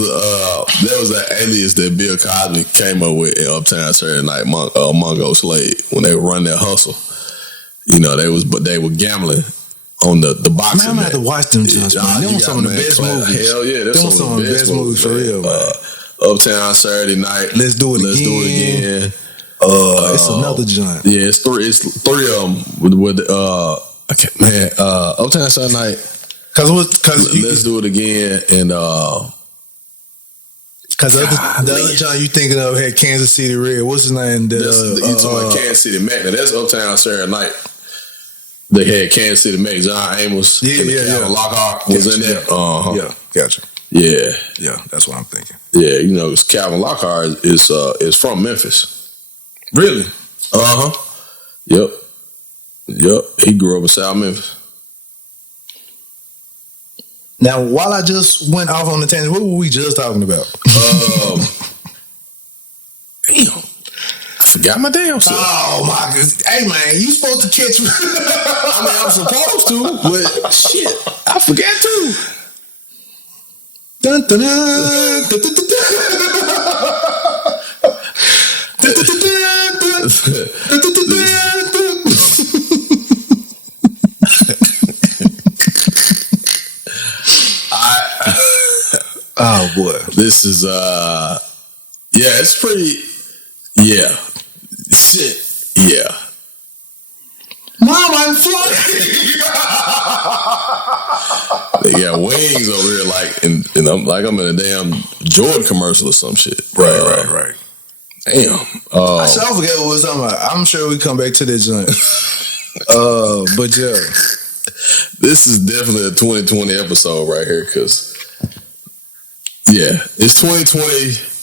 an alias that Bill Cosby came up with in Uptown Saturday Night, Mongo Slade, when they would run their hustle. You know, they were gambling on the boxing. Man, I'm gonna have to watch them just, man. Them some of the best movies. Hell yeah, that's some of the best movies for real, man. Uptown Saturday Night. Let's do it again. It's another joint. Yeah, it's three of them with Uptown Saturday Night. Cause Let's Do It Again, and because the other John you thinking of had Kansas City Red. What's his name? You talking about Kansas City Mac? Now that's Uptown Saturday Night. They had Kansas City Mac. John Amos, Calvin Lockhart was in there. Yeah, gotcha. Yeah, that's what I'm thinking. Yeah, you know, Calvin Lockhart is from Memphis. Really? Yep. He grew up in South Memphis. Now, while I just went off on the tangent, what were we just talking about? Damn. I forgot my damn self. Oh, my goodness. Hey, man, you supposed to catch me. I mean, I'm supposed to, but shit, I forgot too. Dun, dun, dun, dun, dun, dun, Oh boy. This is yeah, it's pretty. Yeah, shit. Yeah. Mom, I'm flying. They got wings over here, like, and I'm in a damn Jordan commercial or some shit. Right. Damn. I forget what was talking about. I'm sure we come back to that joint. But yeah, this is definitely a 2020 episode right here, because yeah, it's 2020.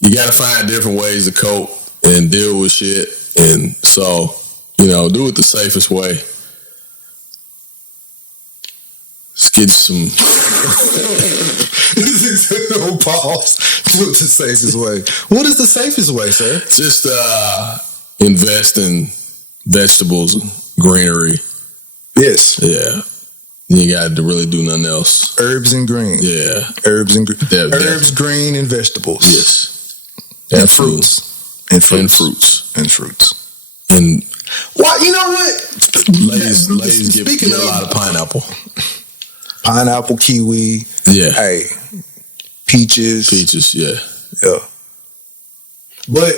You got to find different ways to cope and deal with shit, and so do it the safest way. Let's get some. Pause. Do it the safest way. What is the safest way, sir? Just invest in vegetables, greenery. Yes. Yeah. You got to really do nothing else. Herbs and green. Yeah. Herbs, green, and vegetables. Yes. And fruits. And fruits. And well, you know what? Ladies get a lot of pineapple. Pineapple, kiwi. Yeah. Hey. Peaches. Yeah. But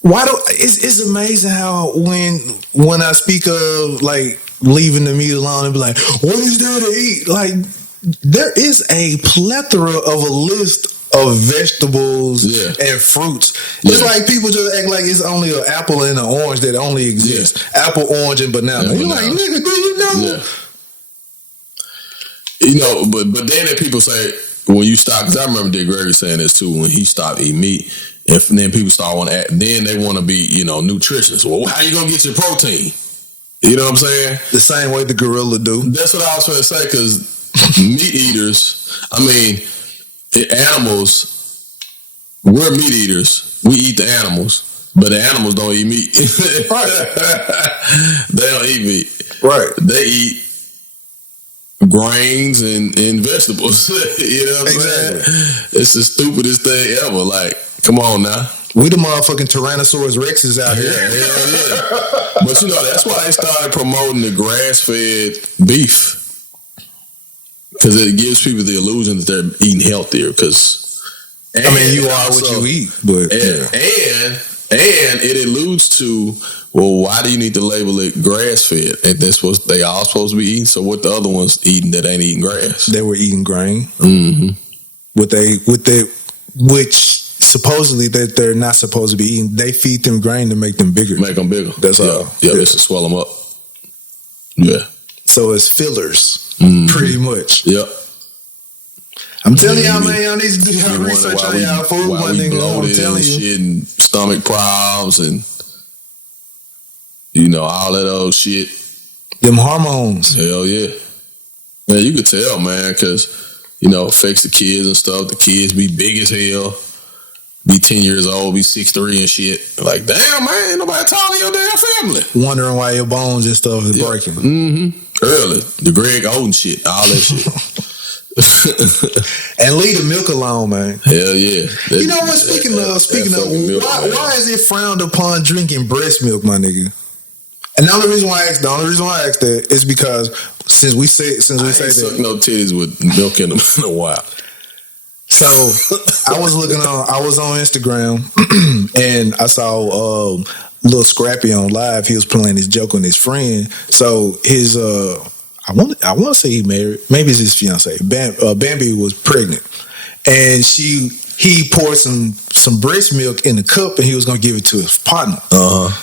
why do it's amazing how when I speak of like leaving the meat alone and be like, what is there to eat? Like, there is a plethora of a list of vegetables and fruits. It's like people just act like it's only an apple and an orange that only exists. Yeah. Apple, orange, and banana. You're like, nigga, do you know? Yeah. But then people say, when you stop, because I remember Dick Gregory saying this too, when he stopped eating meat, and then people start want to act, then they want to be, nutritionists. Well, how you going to get your protein? You know what I'm saying? The same way the gorilla do. That's what I was trying to say, because meat eaters, animals, we're meat eaters. We eat the animals, but the animals don't eat meat. Right. They don't eat meat. Right. They eat grains and vegetables. You know what I'm saying? It's the stupidest thing ever. Like, come on now. We the motherfucking Tyrannosaurus Rexes out here. Yeah. But that's why they started promoting the grass-fed beef. Because it gives people the illusion that they're eating healthier. You are what you eat. But and it alludes to, well, why do you need to label it grass-fed? And they all supposed to be eating. So what the other ones eating that ain't eating grass? They were eating grain. Mm-hmm. Which supposedly that they're not supposed to be eating. They feed them grain to make them bigger. That's all. Yeah, it's to swell them up. Yeah. So it's fillers, pretty much. Yep. I'm telling y'all, man, y'all need to do your research on y'all food, my nigga. I'm telling you. Shit, and stomach problems and all that old shit. Them hormones. Hell yeah. Yeah, you could tell, man, because affects the kids and stuff. The kids be big as hell. Be 10 years old, be 6'3" and shit. Like, damn, man, ain't nobody talking to your damn family. Wondering why your bones and stuff is breaking. Mm-hmm. Early. The Greg Oden shit, all that shit. And leave the milk alone, man. Hell yeah. You know what? Speaking of, why is it frowned upon drinking breast milk, my nigga? And the only reason why I asked that is because since we say that, suck no titties with milk in them in a while. So I was on Instagram and I saw Lil Scrappy on live. He was playing his joke on his friend. So his I want to say he married, maybe it's his fiance. Bambi was pregnant, and he poured some breast milk in the cup, and he was gonna give it to his partner.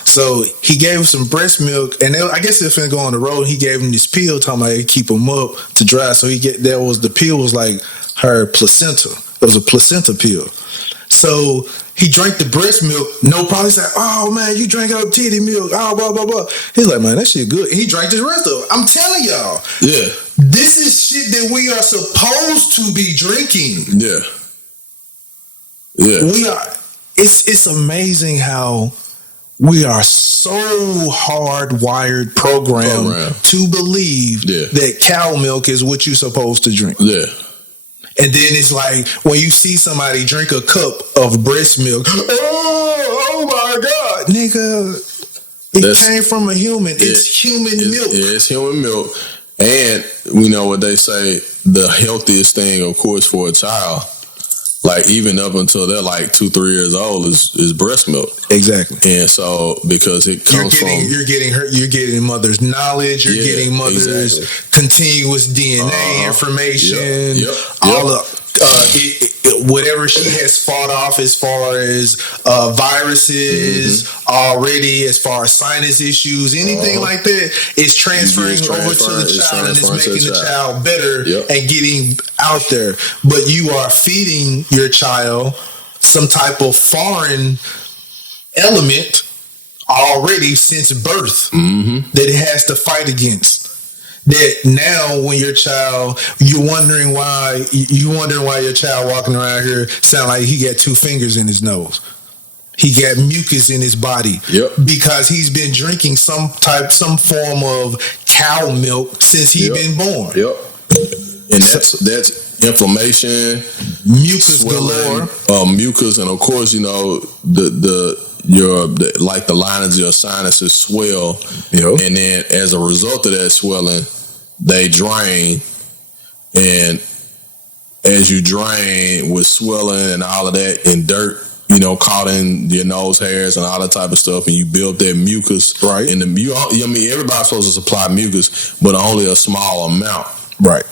So he gave him some breast milk, and I guess if finna go on the road, he gave him this pill, talking about it keep him up to dry. So the pill was like her placenta. It was a placenta pill. So he drank the breast milk, no problem. He's like, oh man, you drank out titty milk, blah, blah, blah. He's like, man, that shit good. He drank the rest of it. I'm telling y'all. Yeah. This is shit that we are supposed to be drinking. Yeah. Yeah. We are. It's amazing how we are so hardwired, programmed to believe that cow milk is what you're supposed to drink. Yeah. And then it's like when you see somebody drink a cup of breast milk, oh my God, nigga, it came from a human. It's human milk. Yeah, it's human milk. And we know what they say, the healthiest thing, of course, for a child, like even up until they're like 2-3 years old, is breast milk. Exactly. And so because it comes you're getting mother's knowledge, you're getting mother's continuous DNA information, all of whatever she has fought off as far as viruses already, as far as sinus issues, anything like that, is transferring over to the child, and it's making the child better and getting out there. But you are feeding your child some type of foreign element already since birth that it has to fight against. That now, when your child, you're wondering why your child walking around here sound like he got 2 fingers in his nose. He got mucus in his body because he's been drinking some form of cow milk since he's been born. And that's inflammation, mucus swelling, galore, mucus, and of course, you know the like the linings of your sinuses swell, and then as a result of that swelling, they drain, and as you drain with swelling and all of that and dirt, caught in your nose hairs and all that type of stuff, and you build that mucus, right? And everybody's supposed to supply mucus, but only a small amount, right?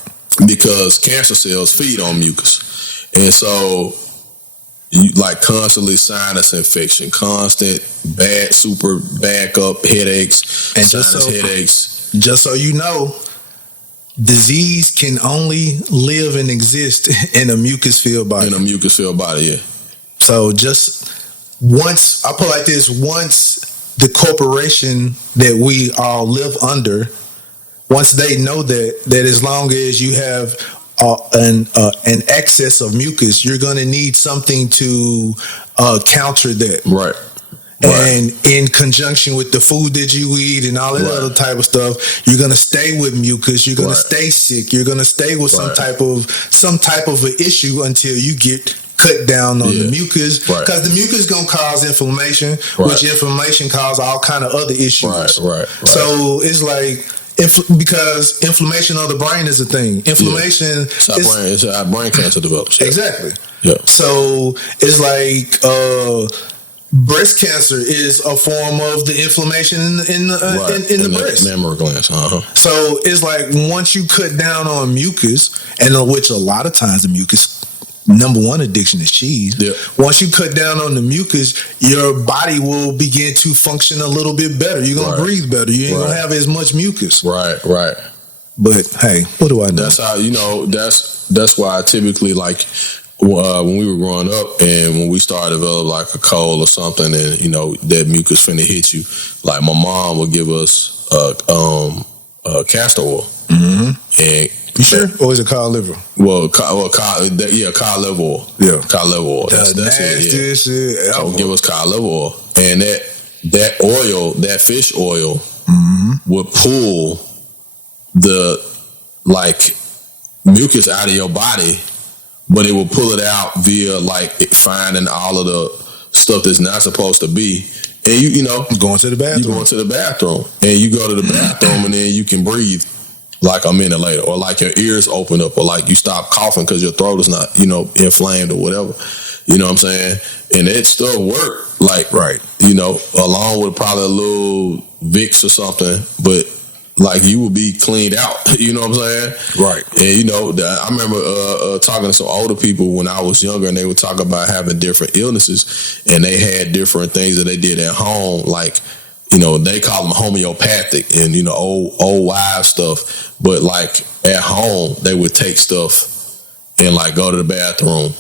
Because cancer cells feed on mucus, and so you like constantly sinus infection, constant super backup headaches, and sinus headaches. Just so you know, disease can only live and exist in a mucus-filled body. Yeah. So just once, I put it like this: once the corporation that we all live under, once they know that as long as you have an excess of mucus, you're going to need something to counter that. Right. And in conjunction with the food that you eat and all that other type of stuff, you're going to stay with mucus. You're going to stay sick. You're going to stay with some type of an issue until you get cut down on the mucus, because the mucus is going to cause inflammation, which inflammation causes all kind of other issues. Right. So it's like, because inflammation of the brain is a thing. Inflammation it's how brain cancer develops. Exactly. Yeah. So it's like breast cancer is a form of the inflammation in the breast, mammary glands. So it's like, once you cut down on mucus, and which a lot of times the mucus, number one addiction is cheese. Yeah. Once you cut down on the mucus, your body will begin to function a little bit better. You're gonna breathe better. You ain't gonna have as much mucus. Right. But hey, what do I know? That's how that's why I typically, like, when we were growing up and when we started to develop like a cold or something, and that mucus finna hit you, like my mom would give us castor oil. And you sure? Or is it cod liver? Well, cod liver oil. Yeah, cod liver oil. That's it. Shit. So give us cod liver oil, and that oil, that fish oil, would pull the mucus out of your body, but it will pull it out via finding all of the stuff that's not supposed to be. And you going to the bathroom. You going to the bathroom, and you go to the bathroom, and then you can breathe like a minute later, or like your ears open up, or like you stop coughing because your throat is not inflamed or whatever. You know what I'm saying? And it still worked, along with probably a little Vicks or something, but you would be cleaned out. You know what I'm saying? Right. And I remember talking to some older people when I was younger, and they would talk about having different illnesses, and they had different things that they did at home, they call them homeopathic and old wives stuff. But at home, they would take stuff and go to the bathroom,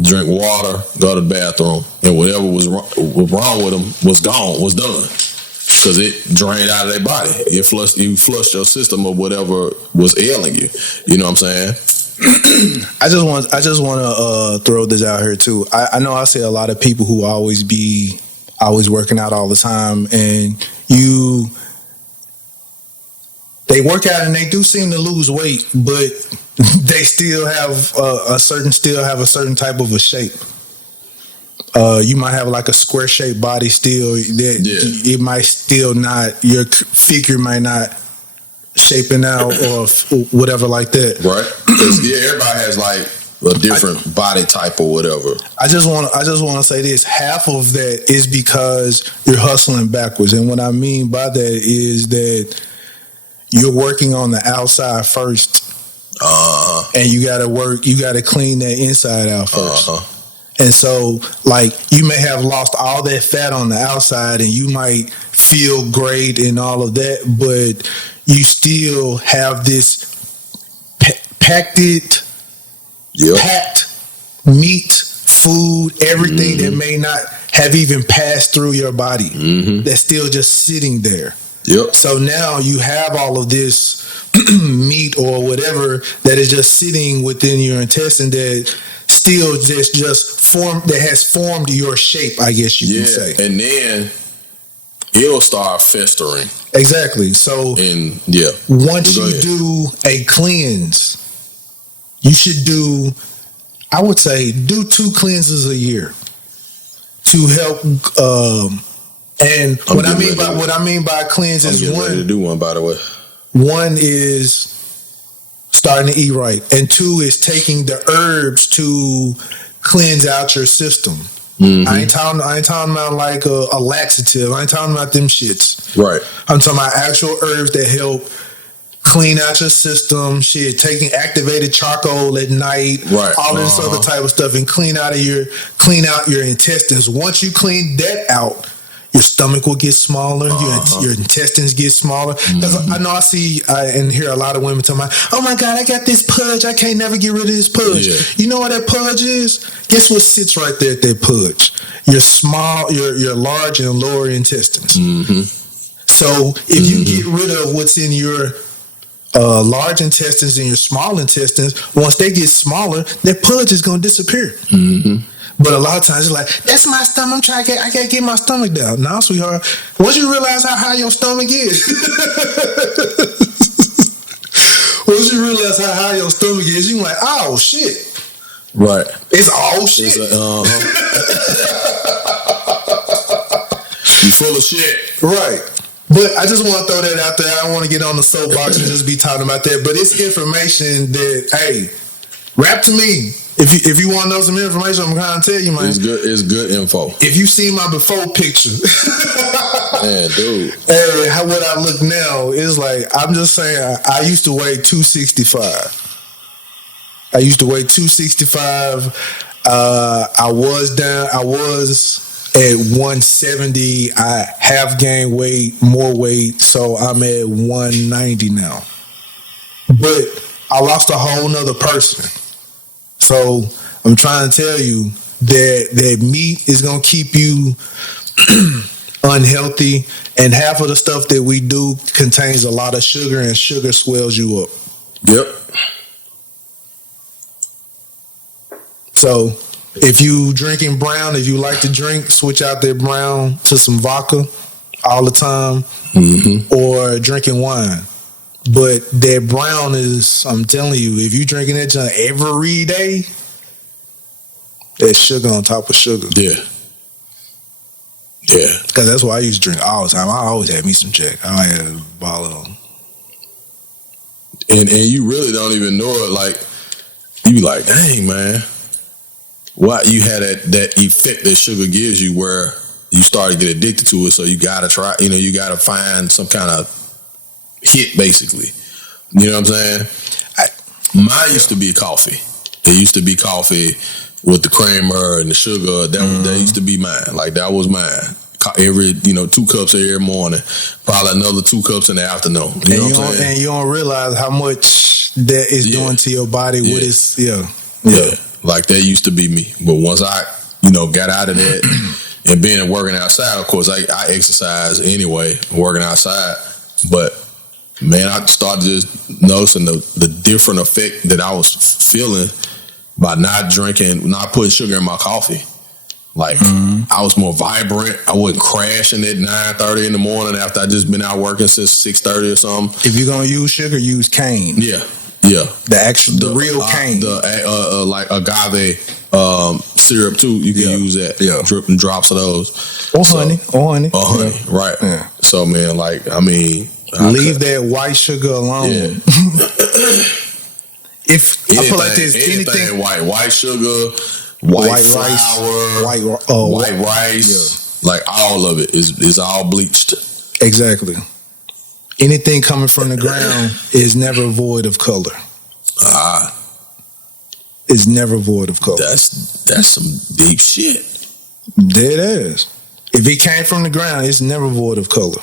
drink water, go to the bathroom, and whatever was wrong with them was gone, was done, because it drained out of their body. You flushed your system of whatever was ailing you. You know what I'm saying? I just want to throw this out here too. I know I see a lot of people who always working out all the time, and they work out and they do seem to lose weight, but they still have a certain type of a shape. You might have a square shaped body still. It might still not, your figure might not shaping out or whatever like that. Right. Because everybody has like a different body type or whatever. I just want to say this: half of that is because you're hustling backwards, and what I mean by that is that you're working on the outside first, and you got to clean that inside out first. And so, like, you may have lost all that fat on the outside, and you might feel great and all of that, but you still have this packed meat, food, everything that may not have even passed through your body. That's still just sitting there. Yep. So now you have all of this meat or whatever that is just sitting within your intestine that still just formed, that has formed your shape, I guess you can say. And then it'll start festering. Exactly. So once you do a cleanse, you should do 2 cleanses a year to help. And what I mean by cleanse is one. Ready to do one, by the way. One is starting to eat right, and 2 is taking the herbs to cleanse out your system. I ain't talking about like a laxative. I ain't talking about them shits. Right. I'm talking about actual herbs that help clean out your system. Shit, taking activated charcoal at night. Right. All this other type of stuff, and clean out your intestines. Once you clean that out, your stomach will get smaller. Your intestines get smaller. Because I know I see and hear a lot of women talking about, oh my God, I got this pudge. I can't never get rid of this pudge. Yeah. You know what that pudge is? Guess what sits right there at that pudge? Your large and lower intestines. So if you get rid of what's in your large intestines and your small intestines, once they get smaller, that pudge is going to disappear. But a lot of times it's like, that's my stomach. I gotta get my stomach down. Now, sweetheart, once you realize how high your stomach is, you're like, oh shit. Right. It's all shit. You full of shit. Right. But I just want to throw that out there. I don't want to get on the soapbox and just be talking about that. But it's information that, hey, rap to me. If you want to know some information, I'm trying to tell you, man. It's good info. If you see my before picture, man, dude, and what I look now is like, I'm just saying, I used to weigh 265. I was at 170. I have gained more weight, so I'm at 190 now. But I lost a whole nother person. So I'm trying to tell you that meat is going to keep you unhealthy, and half of the stuff that we do contains a lot of sugar, and sugar swells you up. Yep. So if you drinking brown, if you like to drink, switch out that brown to some vodka all the time, or drinking wine. But that brown is, I'm telling you, if you drinking that junk every day, that's sugar on top of sugar. Yeah. Yeah. Because that's what I used to drink all the time. I always had me some Jack. I had a bottle of them. And you really don't even know it. Like, you be like, dang, man. Why you had that effect that sugar gives you where you start to get addicted to it. So you got to try, you got to find some kind of hit, basically. You know what I'm saying? Mine used to be coffee. It used to be coffee with the creamer and the sugar. That used to be mine. Like, that was mine. Every 2 cups every morning, probably another 2 cups in the afternoon. You know what I'm saying? And you don't realize how much that is doing to your body. What is like that used to be me. But once I got out of that and being working outside, of course I exercise anyway, working outside. But man, I started just noticing the different effect that I was feeling by not drinking, not putting sugar in my coffee. Like, I was more vibrant. I wasn't crashing at 9:30 in the morning after I just been out working since 6:30 or something. If you're gonna use sugar, use cane. Yeah. The real cane. Like agave syrup too. You can use that. Yeah. Drip and drops of those. Or honey. Right. Yeah. So man, like, I mean, Leave that white sugar alone. Yeah. If I feel like there's anything white sugar, white flour, white rice, like all of it is all bleached. Exactly. Anything coming from the ground is never void of color. Is never void of color. That's some deep shit. Dead ass. If it came from the ground, it's never void of color.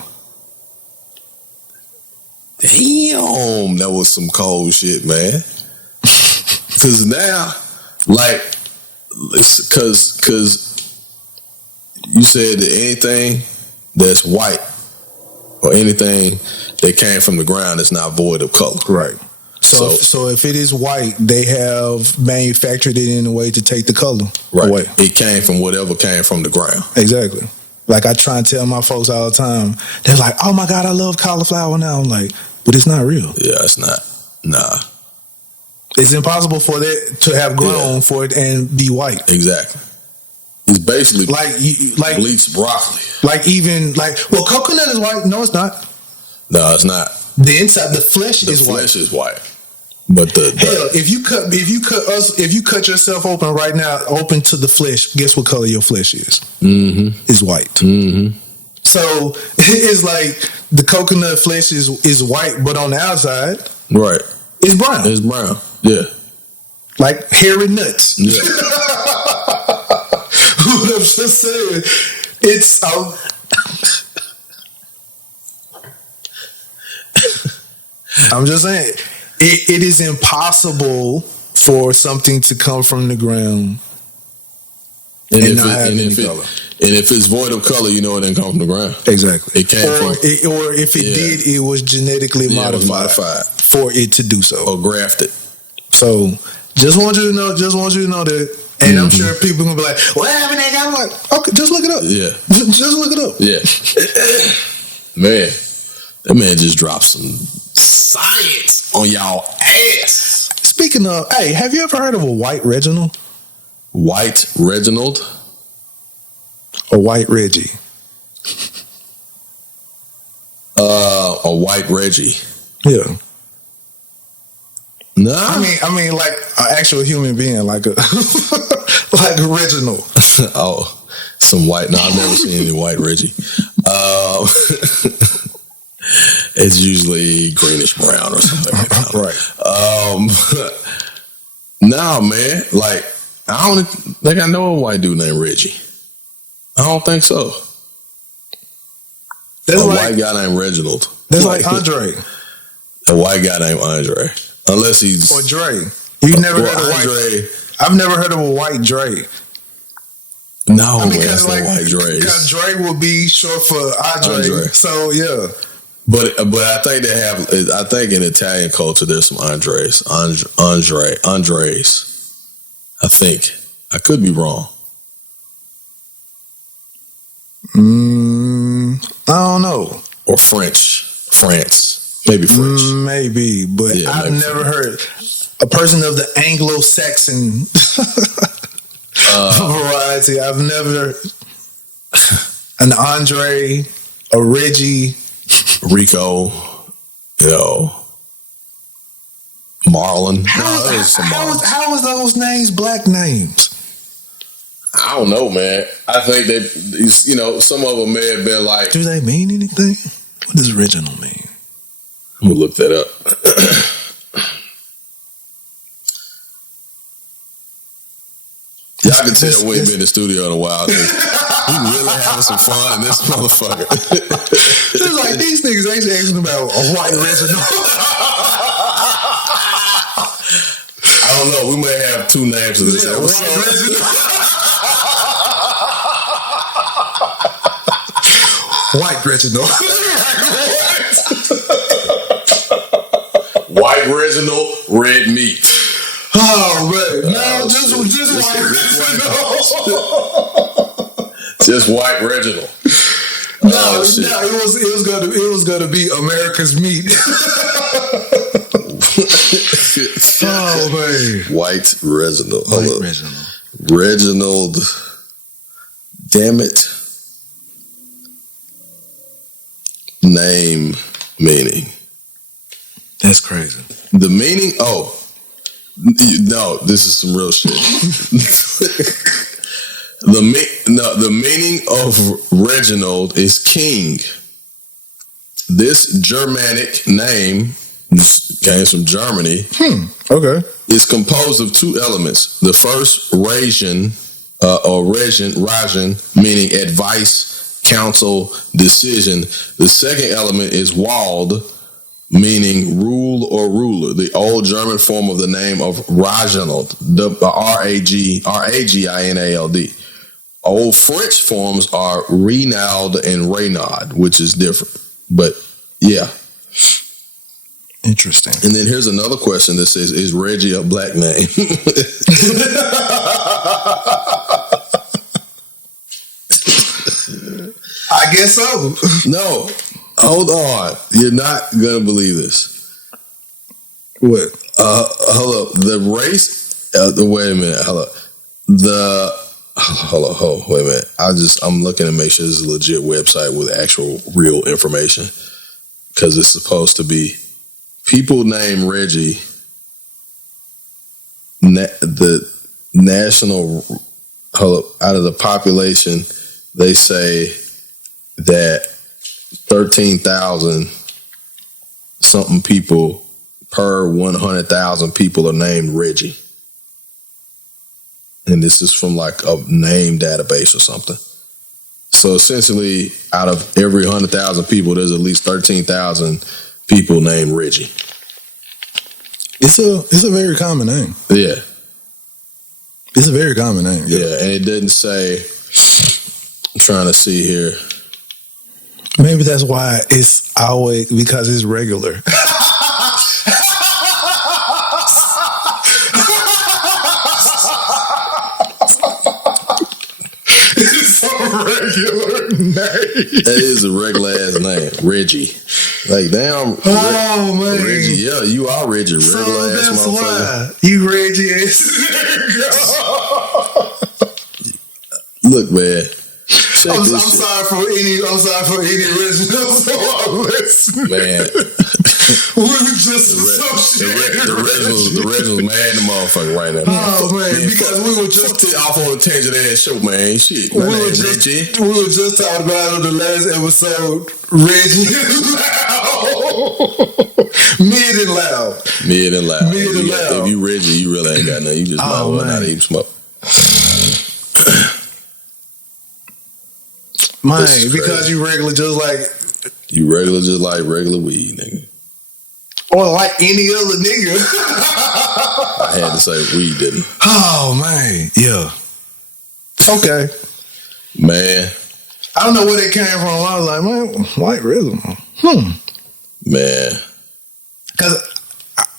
Damn, that was some cold shit, man. Cause now, like, cause you said that anything that's white or anything that came from the ground is not void of color. Right. So if it is white, they have manufactured it in a way to take the color away. It came from whatever came from the ground. Exactly. Like I try and tell my folks all the time, they're like, "Oh my God, I love cauliflower now." I'm like, but it's not real. Yeah, it's not. Nah. It's impossible for that to have grown for it and be white. Exactly. It's basically like bleached broccoli. Well, coconut is white. No, it's not. No, it's not. The inside, the flesh is white. The flesh is white. But hell, if you cut yourself open right now, open to the flesh, guess what color your flesh is? Mm-hmm. It's white. Mm-hmm. So it's like the coconut flesh is white, but on the outside, right, it's brown. It's brown. Yeah, like hairy nuts. Yeah. What I'm just saying, it's I'm just saying. It is impossible for something to come from the ground and not have any color. And if it's void of color, you know it didn't come from the ground. Exactly. It came from... Or if it did, it was genetically modified for it to do so. Or grafted. So, just want you to know that. And I'm sure people are going to be like, what happened to that guy? I'm like, okay, just look it up. Yeah. Just look it up. Yeah. Man, that man just dropped some science on y'all ass. Speaking of, hey, have you ever heard of a white Reginald? White Reginald? A white Reggie? A white Reggie. Yeah. No. I mean, like an actual human being, like a like a Reginald. Oh, some white. No, I've never seen any white Reggie. It's usually greenish brown or something like that. Right. No, man. Like, I don't think I know a white dude named Reggie. I don't think so. There's a white guy named Reginald. That's like Andre. A white guy named Andre. Unless he's... Or Dre. You've never heard of Andre. I've never heard of a white Dre. No, man, that's like white Dre. Because Dre will be short for Andre. So, yeah. But I think they have... I think in Italian culture, there's some Andres. Andres. I think. I could be wrong. I don't know. Or France. Maybe French. Maybe, but yeah, I've never heard a person of the Anglo-Saxon variety. I've never an Andre, a Reggie, Rico, Marlon. How is those names black names? I don't know, man. I think they, some of them may have been like. Do they mean anything? What does Reginald mean? I'm gonna look that up. Y'all can tell we ain't been in the studio in a while. We really having some fun in this motherfucker. It's like these niggas actually asking about a white Reginald. I don't know. We may have two names for this episode. White Reginald. White Reginald, red meat. Oh man, no, just white Reginald. Just white Reginald. No, it was gonna be America's meat. Oh man, White Reginald. White Reginald. Reginald. Damn it. Name meaning. That's crazy. The meaning, no, this is some real shit. The meaning of Reginald is king. This Germanic name came from Germany. Okay. Is composed of two elements. The first, Rajan, meaning advice, counsel, decision. The second element is Wald, meaning rule or ruler. The old German form of the name of Reginald, Raginald. Old French forms are Reynald and Reynard, which is different. But yeah. Interesting. And then here's another question that says, is Reggie a black name? I guess so. No. Hold on. You're not going to believe this. What? Hold up. The race, wait a minute. Hold up. Wait a minute. I'm looking to make sure this is a legit website with actual real information. Because it's supposed to be people named Reggie, the national, out of the population, they say that 13,000 something people per 100,000 people are named Reggie. And this is from like a name database or something. So essentially, out of every 100,000 people, there's at least 13,000 people named Reggie. It's a very common name. Yeah. It's a very common name. Yeah, and it didn't say, I'm trying to see here. Maybe that's why it's always, because it's regular. It's a regular name. That is a regular ass name, Reggie. Like, damn. Oh, man. Reggie, yeah, you are Reggie. Regular so ass that's motherfucker. why you Reggie ass. Look, man. Check I'm this shit. sorry for any originals who are listening. Man. We were just associated. The Reginald's mad the motherfucker right now. Oh, man, because we were just off on a tangent ass show, man. Shit. we were just talking about on the last episode, Reggie Mid and loud. If you Reggie, you really ain't got nothing. You just might well not even smoke. Man, because you regular just like regular weed, nigga. Or like any other nigga. I had to say weed, didn't. Oh, man. Yeah. Okay. Man. I don't know where they came from. I was like, man, white rhythm. Man. Because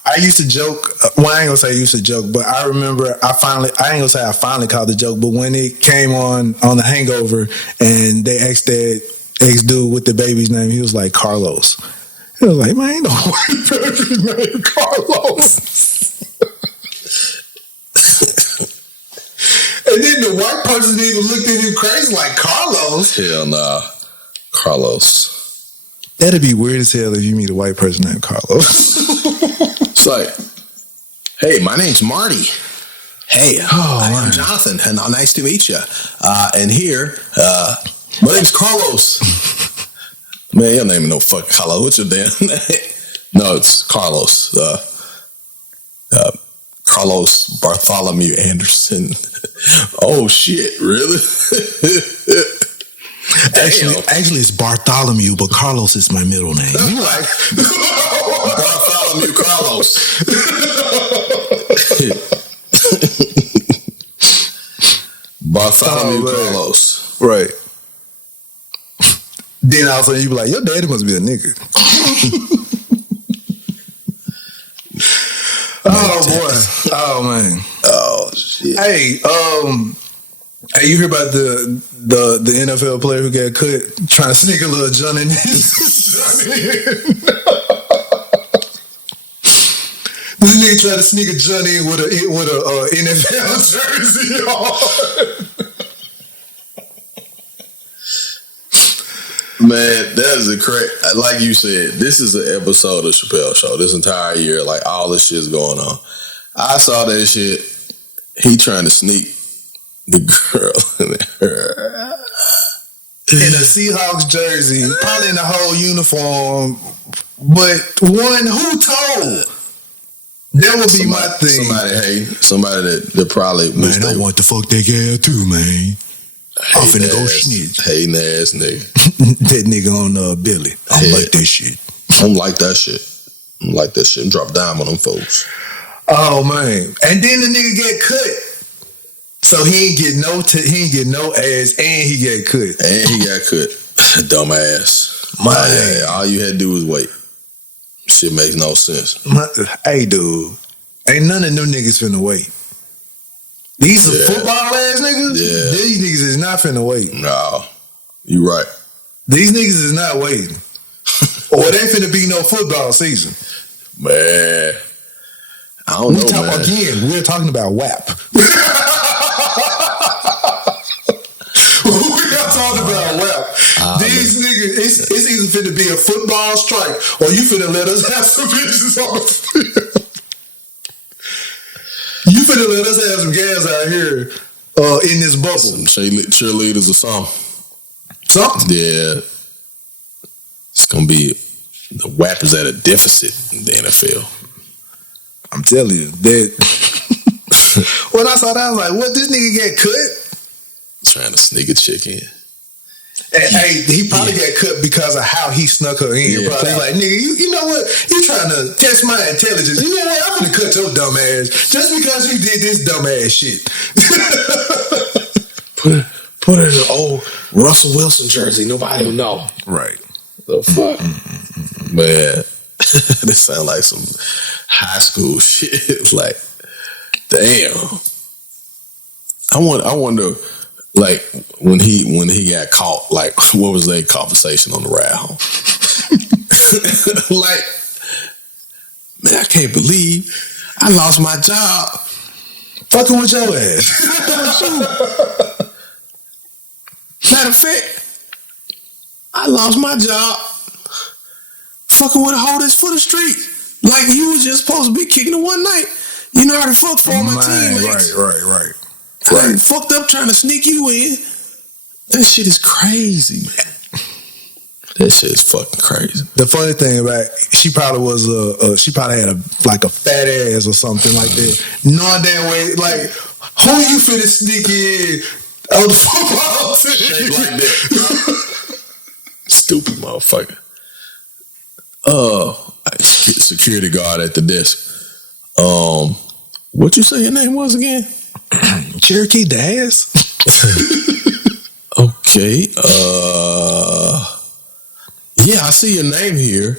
I used to joke. Well, I ain't gonna say I used to joke, but I remember I ain't gonna say I finally caught the joke, but when it came on The Hangover and they asked that ex-dude with the baby's name, he was like, Carlos. He was like, man, ain't no white baby named Carlos. And then the white person even looked at him crazy like, Carlos? Hell nah. Carlos. That'd be weird as hell if you meet a white person named Carlos. It's like, hey, my name's Marty. Hey, I'm Jonathan, and nice to meet you. And here, my name's Carlos. Man, your name ain't no fucking Carlos. What's your damn name? No, it's Carlos. Carlos Bartholomew Anderson. Oh shit, really? Actually, it's Bartholomew, but Carlos is my middle name. You like Bartholomew Carlos? Bartholomew Carlos, right? Then all of a sudden you be like, your daddy must be a nigga. Oh boy! Oh man! Oh shit! Hey, hey, you hear about the NFL player who got cut trying to sneak a little John in? This nigga tried to sneak a John in with a NFL jersey on. Man, that is a correct. Like you said, this is an episode of Chappelle Show. This entire year, like all this shit's going on. I saw that shit. He trying to sneak the girl in a Seahawks jersey, probably in the whole uniform. But one, who told? That would be my thing. Somebody that probably man, I want to fuck that girl too, man. I'm finna go snitch. Hating ass nigga. That nigga on Billy. I don't like that shit. I don't like that shit. I don't like that shit. Drop a dime on them folks. Oh man. And then the nigga get cut. So he ain't get no ass and he got cut. Dumbass. Man. All you had to do was wait. Shit makes no sense. Hey dude. Ain't none of them niggas finna wait. These are football ass niggas? Yeah. These niggas is not finna wait. No. You right. These niggas is not waiting. Or it ain't finna be no football season. Man. I don't know, man. Again, we're talking about WAP. We're not talking about WAP. These niggas, it's either finna be a football strike or you finna let us have some bitches on the field. You finna let us have some guys out here in this bubble. Some cheerleaders or something. Something? Yeah. It's gonna be the WAP is at a deficit in the NFL. I'm telling you that. When I saw that, I was like, "What? This nigga get cut?" Trying to sneak a chick in. And, hey, he probably got cut because of how he snuck her in. Yeah, probably like, nigga, you know what? You trying to test my intelligence. You know what? I'm gonna cut your dumb ass just because you did this dumb ass shit. Put it in an old Russell Wilson jersey. Nobody will know. Right. The fuck? Man, this sound like some high school shit. Like, damn. I wonder, like, when he got caught, like, what was their conversation on the ride home? Like, man, I can't believe I lost my job. Fucking with your ass. Matter of fact, I lost my job fucking with a hoe that's for the street. Like, you was just supposed to be kicking it one night. You know how to fuck for all my teammates. Right. I fucked up trying to sneak you in. That shit is crazy, man. That shit is fucking crazy. The funny thing about it, she probably had a fat ass or something like that. Knowing that way, like, who you finna sneak in on the football team? Shaped like that. Stupid motherfucker. Security guard at the desk. What you say your name was again? Cherokee Daz. Okay. Yeah, I see your name here.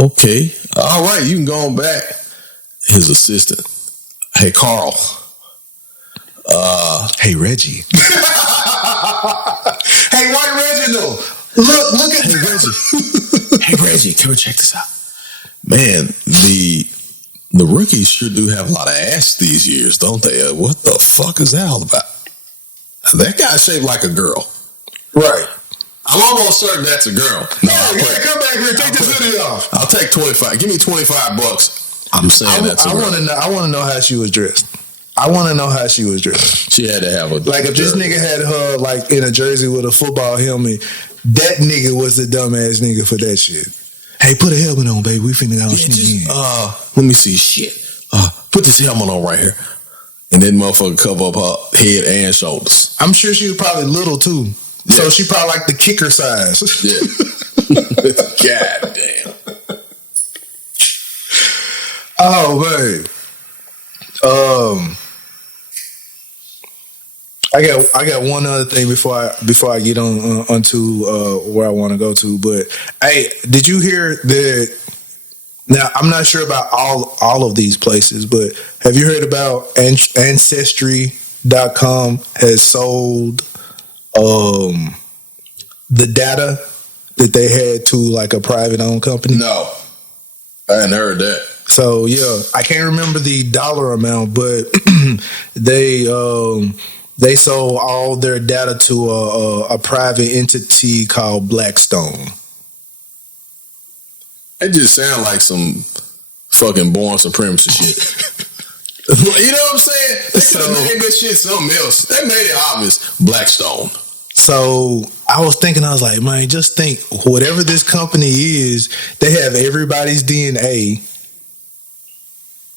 Okay. All right, you can go on back. His assistant. Hey, Carl. Hey, Reggie. Hey, White Reginald. Look at Reggie. Hey, Reggie, come and check this out. Man, the rookies sure do have a lot of ass these years, don't they? What the fuck is that all about? That guy shaped like a girl. right. I'm almost certain that's a girl. No, Come back here. Take this hoodie off. I'll take 25. Give me $25. I'm saying that's a girl. I want to know how she was dressed. I want to know how she was dressed. She had to have a like if this nigga had her like in a jersey with a football helmet, that nigga was the dumbass nigga for that shit. Hey, put a helmet on, baby. We finna go sneak in. Let me see. Shit. Put this helmet on right here. And then motherfucker cover up her head and shoulders. I'm sure she was probably little too. Yeah. So she probably like the kicker size. Yeah. God damn. Oh man. I got one other thing before I get on onto where I want to go to. But hey, did you hear that? Now I'm not sure about all of these places, but have you heard about Ancestry.com has sold the data that they had to like a private owned company? No, I hadn't heard that. So yeah, I can't remember the dollar amount, but they They sold all their data to a private entity called Blackstone. It just sounds like some fucking born supremacist shit. You know what I'm saying? They should have named that shit something else. They made it obvious. Blackstone. So I was thinking, I was like, man, just think, whatever this company is, they have everybody's DNA.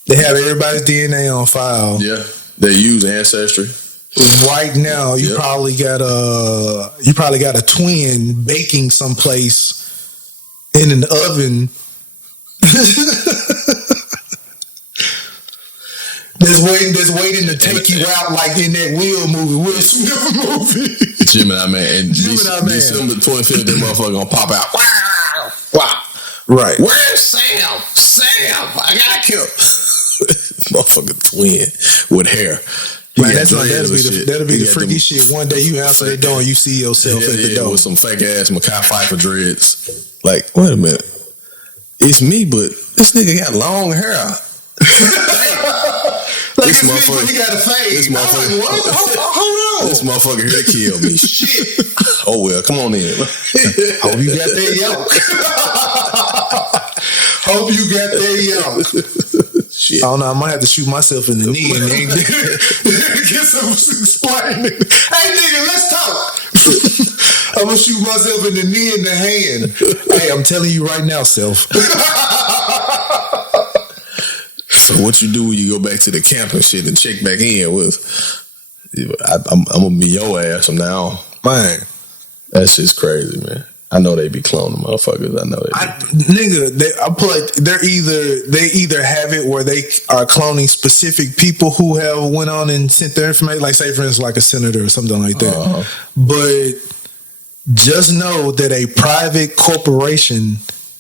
They have everybody's DNA on file. Yeah. They use Ancestry. Right now, you probably got a twin baking someplace in an oven. That's waiting to take you out, like in that Will Smith movie. Gemini Man. And December 25th, that motherfucker gonna pop out. Wow. Right. Where's Sam? I gotta kill motherfucking twin with hair. Man, that'll be the freaky shit. One day you answer the door and you see yourself at the door with some fake ass Mackay Pfeiffer dreads. Like, wait a minute, it's me, but this nigga got long hair. Like this motherfucker, he got a fade. This motherfucker, like, what? Hold on. This motherfucker here to kill me. Shit. Oh well, come on in. Hope you got that yolk. Hope you got that yolk. Shit. I don't know. I might have to shoot myself in the knee and then get some explaining. Hey, nigga, let's talk. I'm gonna shoot myself in the knee and the hand. Hey, I'm telling you right now, self. So what you do when you go back to the camp and shit and check back in with? I'm gonna be your ass from now on. Man, that's just crazy, man. I know they be cloning motherfuckers. I know they either have it where they are cloning specific people who have went on and sent their information, like say for instance like a senator or something like that. But just know that a private corporation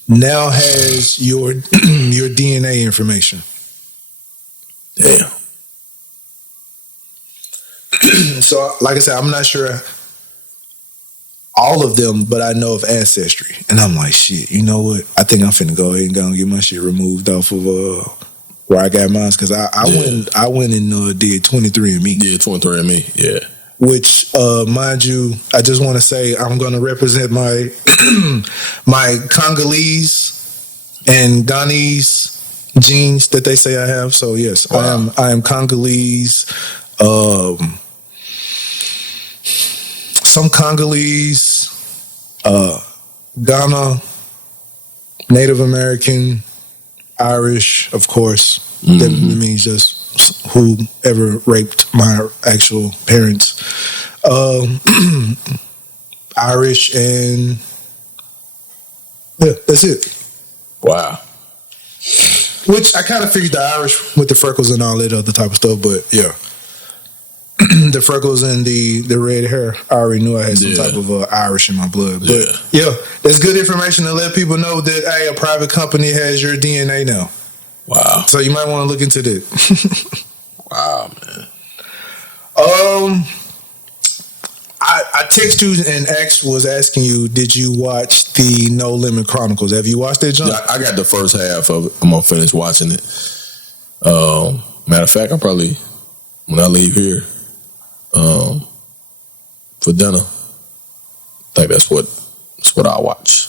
now has your DNA information. Damn. So like I said, I'm not sure all of them, but I know of Ancestry. And I'm like, shit, you know what? I think I'm finna go ahead and go and get my shit removed off of where I got mine. Because I went and did 23andMe. Yeah, 23andMe, yeah. Which, mind you, I just want to say I'm going to represent my my Congolese and Ghanese genes that they say I have. So yes, wow. I am Congolese, some Congolese, Ghana, Native American, Irish, of course. Mm-hmm. That means just whoever raped my actual parents. Irish and yeah, that's it. Wow. Which I kind of figured the Irish with the freckles and all that other type of stuff, but yeah. The freckles and the red hair, I already knew I had some type of Irish in my blood. But yeah, that's good information to let people know that, hey, a private company has your DNA now. Wow. So you might want to look into that. Wow, man. I text you and was asking you, did you watch the No Limit Chronicles? Have you watched that, John? Yeah, I got the first half of it. I'm gonna finish watching it. Matter of fact, I probably, when I leave here for dinner, I think that's what I'll watch.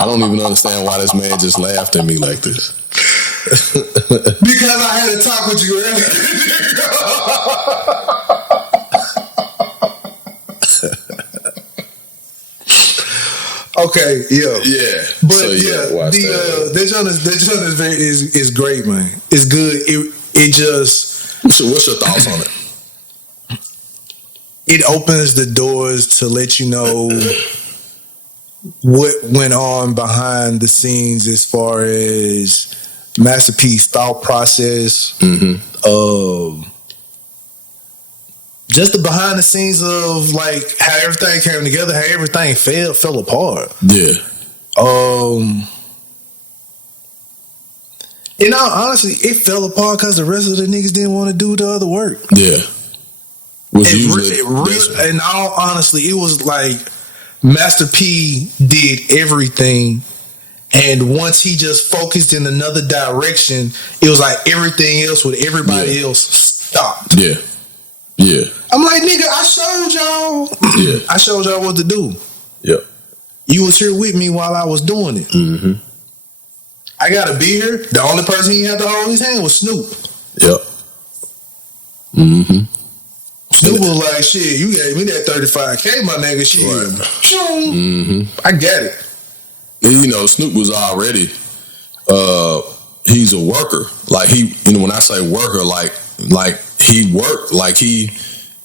I don't even understand why this man just laughed at me like this. Because I had a talk with you earlier. Okay, yeah. But so, that joint is great, man. It's good. It just. So what's your thoughts on it? It opens the doors to let you know what went on behind the scenes as far as Master P's thought process. Mm-hmm. Just the behind the scenes of like how everything came together, how everything fell apart. Yeah. You know, honestly, it fell apart because the rest of the niggas didn't want to do the other work. Yeah. In all honesty, it was like Master P did everything And once he just focused in another direction, it was like everything else with everybody else stopped. Yeah. Yeah. I'm like, nigga, I showed y'all. Yeah. I showed y'all what to do. Yep. You was here with me while I was doing it. Mm-hmm. I got a beer. The only person he had to hold his hand was Snoop. Yep. Mm-hmm. Snoop was like, shit, you gave me that 35K, my nigga. Shit. Right. Mm-hmm. I get it. And, you know, Snoop was already, he's a worker. Like when I say worker, like he worked, like he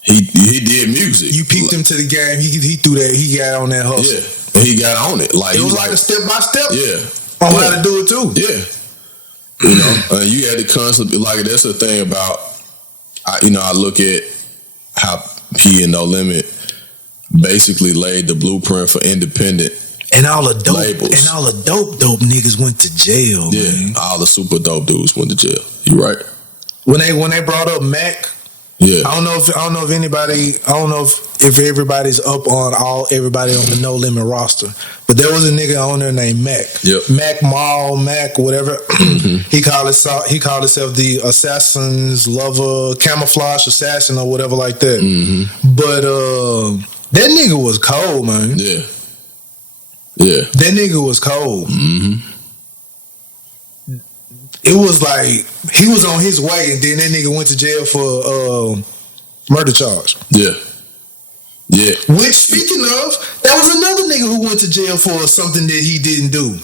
did music. You peeped him to the game. He threw that. He got on that hustle. Yeah, and he got on it. Like it was like a step by step. Yeah, on how to do it too. Yeah, you know, you had to constantly like that's the thing about. I look at how he and No Limit basically laid the blueprint for independent. And all the dope labels. And all the dope niggas went to jail. Yeah, man. All the super dope dudes went to jail. You right. When they brought up Mac, yeah. I don't know if anybody, I don't know if everybody's up on everybody on the No Limit roster, but there was a nigga on there named Mac. Yep. Mac Mall, Mac whatever. Mm-hmm. He called himself the Assassin's Lover, Camouflage Assassin or whatever like that. Mm-hmm. But that nigga was cold, man. Yeah. Yeah. That nigga was cold. Mm-hmm. It was like he was on his way, and then that nigga went to jail for murder charge. Yeah. Yeah. Which, speaking of, that was another nigga who went to jail for something that he didn't do.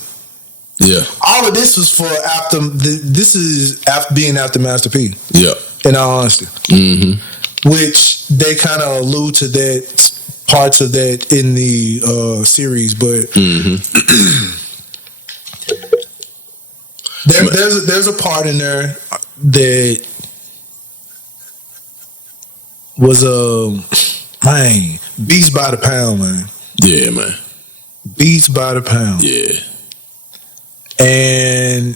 Yeah. All of this was for this is after being after Master P. Yeah. In all honesty. Mm-hmm. Which they kind of allude to that, parts of that in the series, but there's a part in there that was man, beats by the pound, man. Yeah, man. Beats by the pound. Yeah. And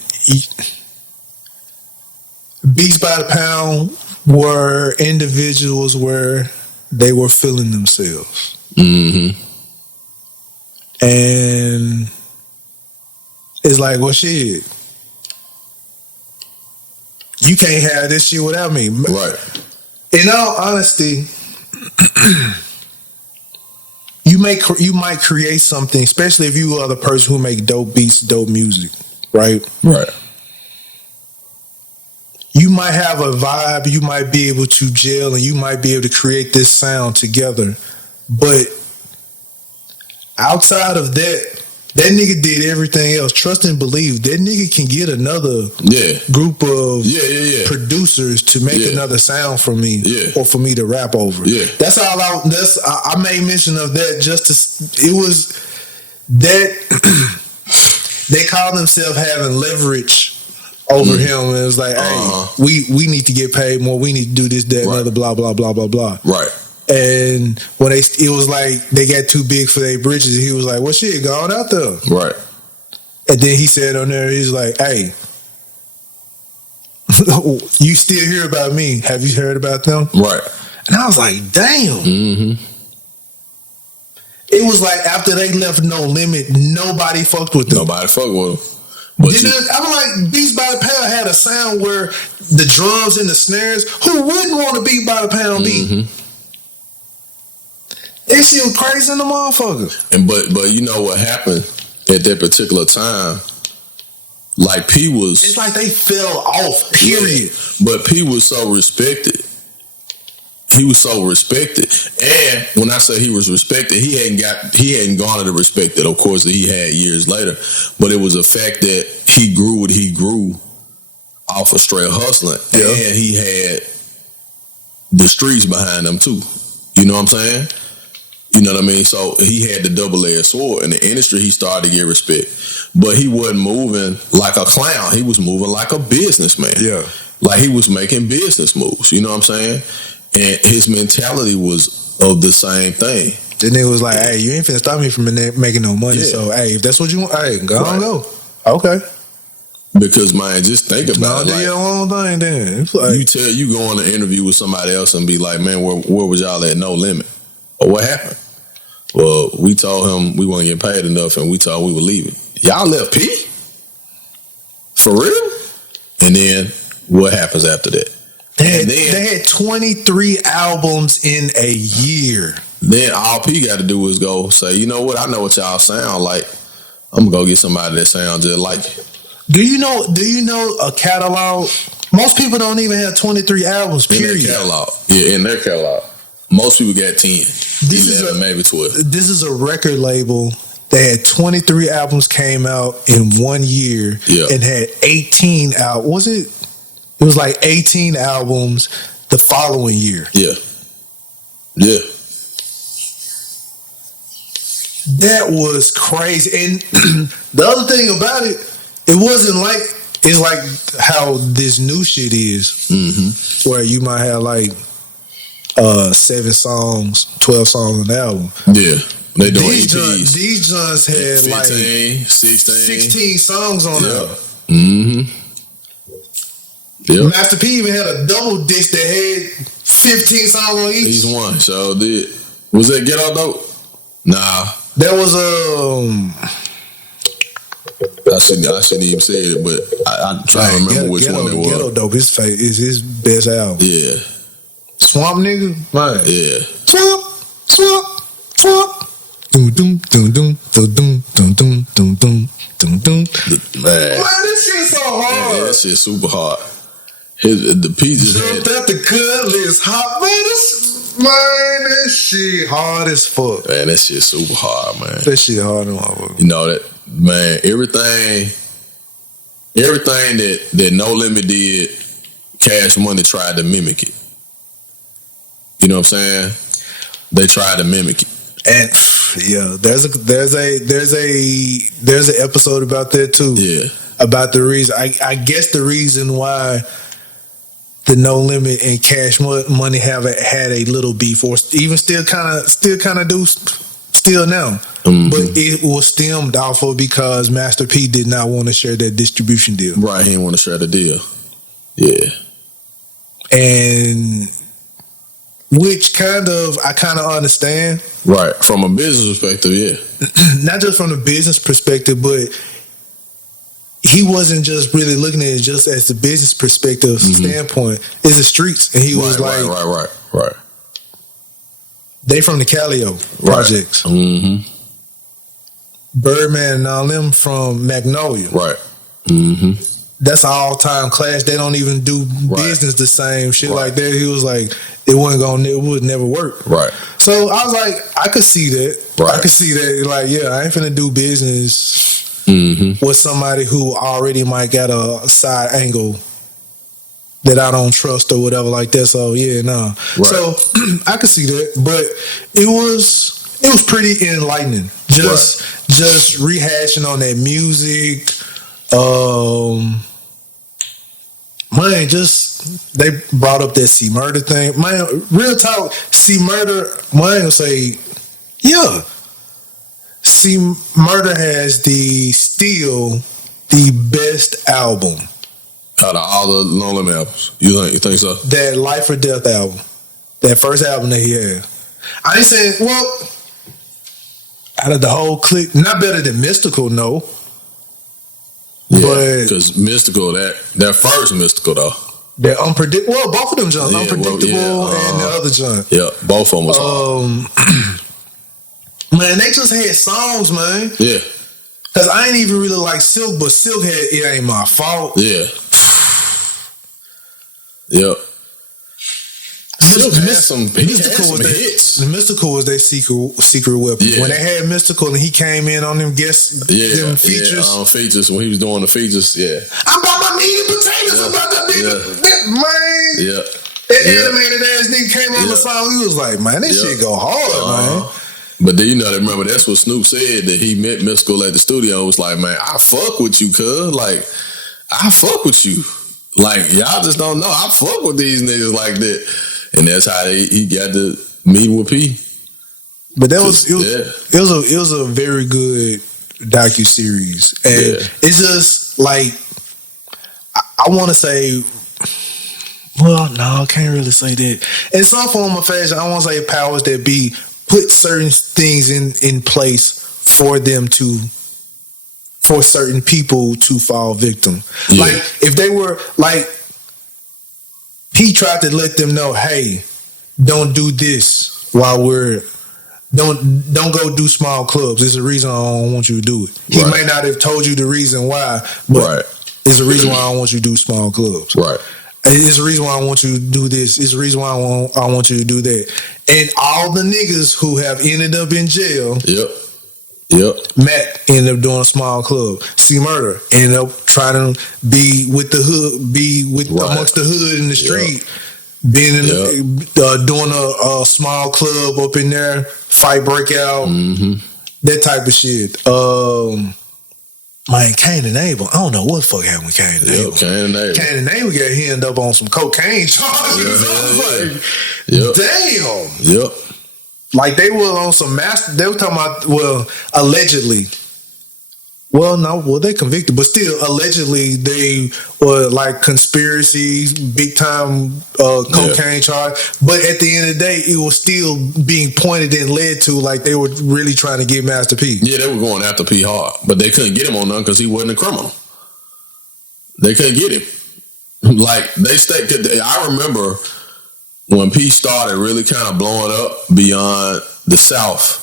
beats by the pound were individuals where they were feeling themselves. Mm-hmm. And it's like, well, shit, you can't have this shit without me. Right. In all honesty, you might create something, especially if you are the person who make dope beats, dope music, right? Right. You might have a vibe, you might be able to gel, and you might be able to create this sound together. But outside of that nigga did everything else. Trust and believe. That nigga can get another group of producers to make another sound for me or for me to rap over. Yeah. That's all I made mention of that just to, it was that they call themselves having leverage over him, and it was like, hey, we need to get paid more. We need to do this, that, and other, blah, blah, blah, blah, blah. Right. And when it was like they got too big for their britches, he was like, well, shit, go on out there. Right. And then he said on there, he's like, hey, you still hear about me. Have you heard about them? Right. And I was like, damn. Mm-hmm. It was like after they left No Limit, nobody fucked with them. Nobody fucked with them. But I'm like, Beats by the Pound had a sound where the drums and the snares, who wouldn't want to Beat by the Pound beat? That shit was crazy in the motherfucker. And but you know what happened at that particular time? Like P was, it's like they fell off. Period. Yeah, but P was so respected. He was so respected, and when I say he was respected, he hadn't garnered the respect that, of course, that he had years later. But it was a fact that he grew what he grew off of straight hustling, and he had the streets behind him too. You know what I'm saying? You know what I mean? So he had the double-edged sword. In the industry, he started to get respect. But he wasn't moving like a clown. He was moving like a businessman. Yeah. Like he was making business moves. You know what I'm saying? And his mentality was of the same thing. The nigga was like, hey, you ain't finna stop me from making no money. Yeah. So, hey, if that's what you want, hey, go on, go. Okay. Because, man, just think about it. Like, your own thing then. Like, you go on an interview with somebody else and be like, man, where was y'all at No Limit? Or what happened? Well, we told him we weren't getting paid enough and we told him we were leaving. Y'all left P? For real? And then what happens after that? They had 23 albums in a year. Then all P got to do is go say, you know what? I know what y'all sound like. I'm gonna go get somebody that sounds just like it. Do you know a catalog? Most people don't even have 23 albums, period. In their catalog. Yeah, in their catalog. Most people got 10. 11, maybe 12. This is a record label that had 23 albums came out in 1 year and had 18 out. It was like 18 albums the following year. Yeah. Yeah. That was crazy. And the other thing about it, it's like how this new shit is, where you might have like 7 songs, 12 songs on the album. Yeah. They doing EPs. These joints had 15, like 16 songs on there. Yep. Master P even had a double disc that had 15 songs on each. Each one, so did. Was that Get Out Dope? Nah. That was I shouldn't even say it, but I'm trying to remember which one it was. Ghetto Dope is his best album. Yeah. Swamp Nigga? Man. Yeah. Swamp. Doom doom doom doom doom doom doom doom doom doom doom doom. Man, this shit's so hard. Yeah, that shit's super hard. The pieces jumped out the cutlass hot. Man, this shit hard as fuck. Man, that shit's super hard, man. That shit hard as fuck. You know that, man. Everything that No Limit did, Cash Money tried to mimic it. You know what I'm saying? They tried to mimic it. And yeah, there's an episode about that too. Yeah, about the reason. I guess the reason why the No Limit and Cash Money had a little beef, or even still kind of do still now. But it was stemmed off of because Master P did not want to share that distribution deal. Right, he didn't want to share the deal. Yeah, and which I kind of understand. Right, from a business perspective, yeah. Not just from the business perspective, but he wasn't just really looking at it just as the business perspective standpoint. It's the streets, and he was like, right. They from the Calio projects, Birdman and all them from Magnolia, right. That's an all-time clash. They don't even do business the same shit like that. He was like, it would never work. Right. So I was like, I could see that. Right. I could see that. Like, yeah, I ain't finna do business with somebody who already might got a side angle that I don't trust or whatever like that. So yeah, nah. Right. So I could see that, but it was pretty enlightening. Just rehashing on that music. Man, they brought up that C Murder thing. Man, real talk, C Murder, man, I ain't gonna say, yeah. C Murder has still the best album. Out of all the No Limit albums. You think so? That Life or Death album. That first album that he had. I ain't saying, well, out of the whole clique, not better than Mystical, no. Yeah, because Mystical, that first Mystical though. They're unpredictable. Well, both of them John, Unpredictable and the other John. Yeah, both of them was hard. Man, they just had songs, man. Yeah. Because I ain't even really like Silk, but Silk had It Ain't My Fault. Yeah. Yep. Mystical was hits. The Mystical was their secret weapon. Yeah. When they had Mystical and he came in on them features. Features when he was doing the features. Yeah. I'm about my meat and potatoes. I'm about that man. Yeah. That animated ass nigga came on the song. He was like, man, this shit go hard, man. But then remember that's what Snoop said, that he met Mystical at the studio. It was like, man, I fuck with you, cuz. Like, I fuck with you. Like, y'all just don't know. I fuck with these niggas like that. And that's how he got to meet with P. But it was a very good docuseries. And it's just like, I want to say, well, no, I can't really say that. In some form or fashion, I want to say powers that be put certain things in place for them to for certain people to fall victim. Yeah. Like if they were like, he tried to let them know, hey, don't do this while don't go do small clubs. There's a reason I don't want you to do it. He may not have told you the reason why, but there's a reason why I don't want you to do small clubs. Right. It's the reason why I want you to do this. It's the reason why I want you to do that. And all the niggas who have ended up in jail. Yep. Matt ended up doing a small club. C Murder ended up trying to be with the hood, amongst the hood in the street. Being in doing a small club up in there, fight breakout, that type of shit. Man, Cain and Abel. I don't know what the fuck happened with Cain and Abel. Cain and Abel got ended up on some cocaine charges. Damn. Yep. Like they were on some master. They were talking about allegedly. They convicted, but still allegedly they were like conspiracies, big time cocaine charge. But at the end of the day, it was still being pointed and led to like they were really trying to get Master P. Yeah, they were going after P hard, but they couldn't get him on none because he wasn't a criminal. They couldn't get him. Like they stayed. I remember when P started really kind of blowing up beyond the South.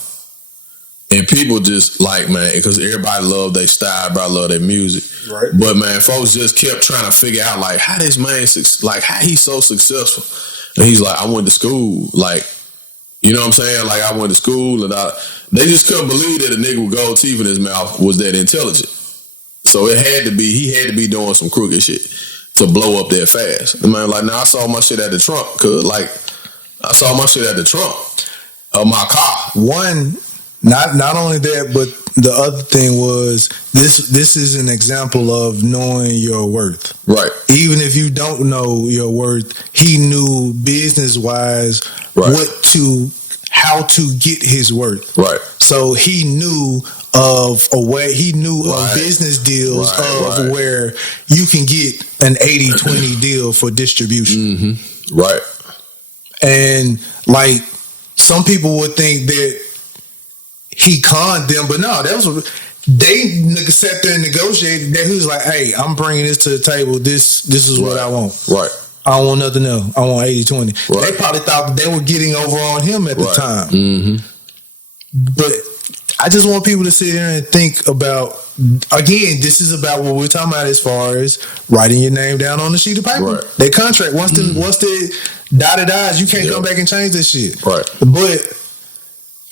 And people just like, man, because everybody loved their style, everybody loved their music. Right. But man, folks just kept trying to figure out like how this man, like how he's so successful. And he's like, I went to school, like, you know what I'm saying? Like I went to school, and they just couldn't believe that a nigga with gold teeth in his mouth was that intelligent. So he had to be doing some crooked shit to blow up that fast. The man like, now I saw my shit at the trunk, cause like I saw my shit at the trunk of my car. Not only that, but the other thing was this is an example of knowing your worth. Right. Even if you don't know your worth, he knew business wise how to get his worth. Right. So he knew of a way, he knew of business deals where you can get an 80-20 deal for distribution. Right. And like some people would think that he conned them, but no, they sat there and negotiated. That he was like, "Hey, I'm bringing this to the table. This is what I want. Right. I don't want nothing else. I want 80-20." Right. They probably thought that they were getting over on him at the time. But I just want people to sit here and think about. Again, this is about what we're talking about as far as writing your name down on a sheet of paper. Right. That contract. Once the dotted I's, you can't come back and change this shit. Right. But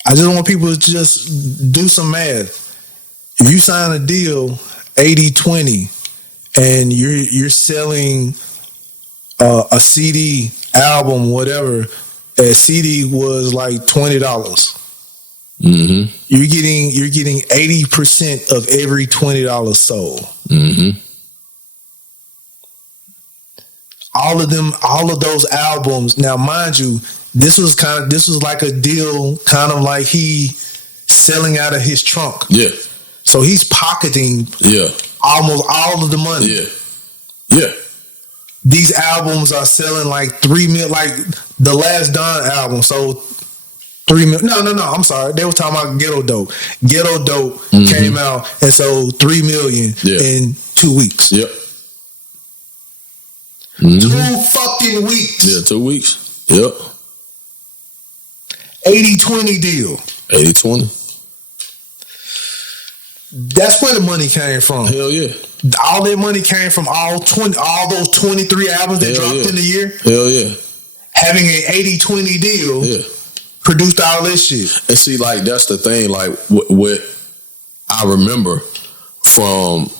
I just want people to just do some math. If you sign a deal 80-20 and you're selling a CD, album, whatever, a CD was like $20. You're getting 80% of every $20 sold. All of those albums. Now, mind you, this was like a deal, kind of like he selling out of his trunk. Yeah. So he's pocketing almost all of the money. Yeah. These albums are selling like 3 million, like the last Don album sold 3 million. No, I'm sorry. They were talking about Ghetto Dope. Ghetto Dope came out and sold 3 million in 2 weeks. Yep. 2 fucking weeks. Yeah, 2 weeks. Yep. 80-20 deal. 80-20. That's where the money came from. Hell yeah. All that money came from all those 23 albums that dropped in the year. Hell yeah. Having an 80-20 deal produced all this shit. And see, like, that's the thing, like, what I remember from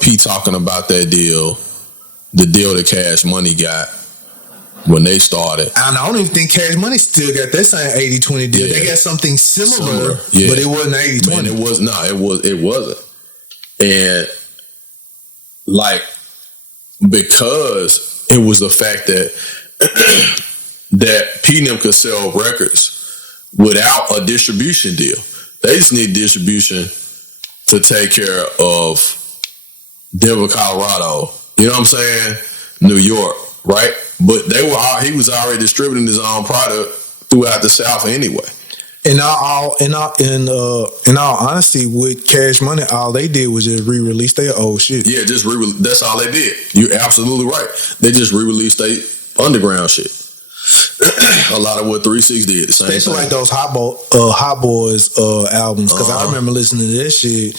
P talking about that deal, the deal that Cash Money got when they started. And I don't even think Cash Money still got that same 80-20 deal. They got something similar, but it wasn't 80-20. Man, it wasn't. And like, because it was the fact that that P&M could sell records without a distribution deal. They just need distribution to take care of Denver, Colorado. You know what I'm saying? New York, right? But he was already distributing his own product throughout the South anyway. In all honesty, with Cash Money, all they did was just re-release their old shit. Yeah, just that's all they did. You're absolutely right. They just re-released their underground shit. A lot of what 3-6 did. The same Especially thing. like those Hot Boys albums, because I remember listening to that shit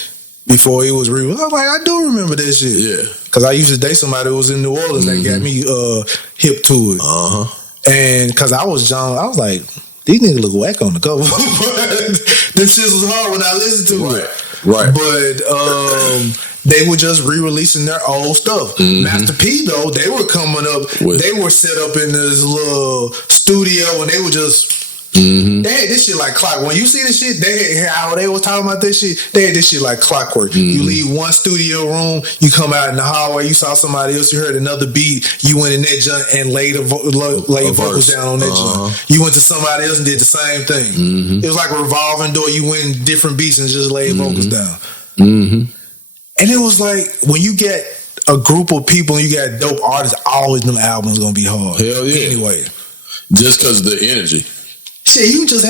before it was re-released. I was like, I do remember that shit. Yeah. Because I used to date somebody who was in New Orleans that got me hip to it. And because I was young, I was like, these niggas look whack on the cover. Them shits was hard when I listened to it. Right. But they were just re-releasing their old stuff. Master P, though, they were coming up. They were set up in this little studio, and they were just. They had this shit like clockwork. When you see this shit, how they was talking about this shit, they had this shit like clockwork. You leave one studio room, you come out in the hallway, you saw somebody else, you heard another beat, you went in that joint and laid vocals down on that joint. You went to somebody else and did the same thing. It was like a revolving door. You went in different beats and just laid vocals down. And it was like, when you get a group of people and you got dope artists, always them albums gonna be hard. Hell yeah. Anyway. Just because of the energy. Shit, you can just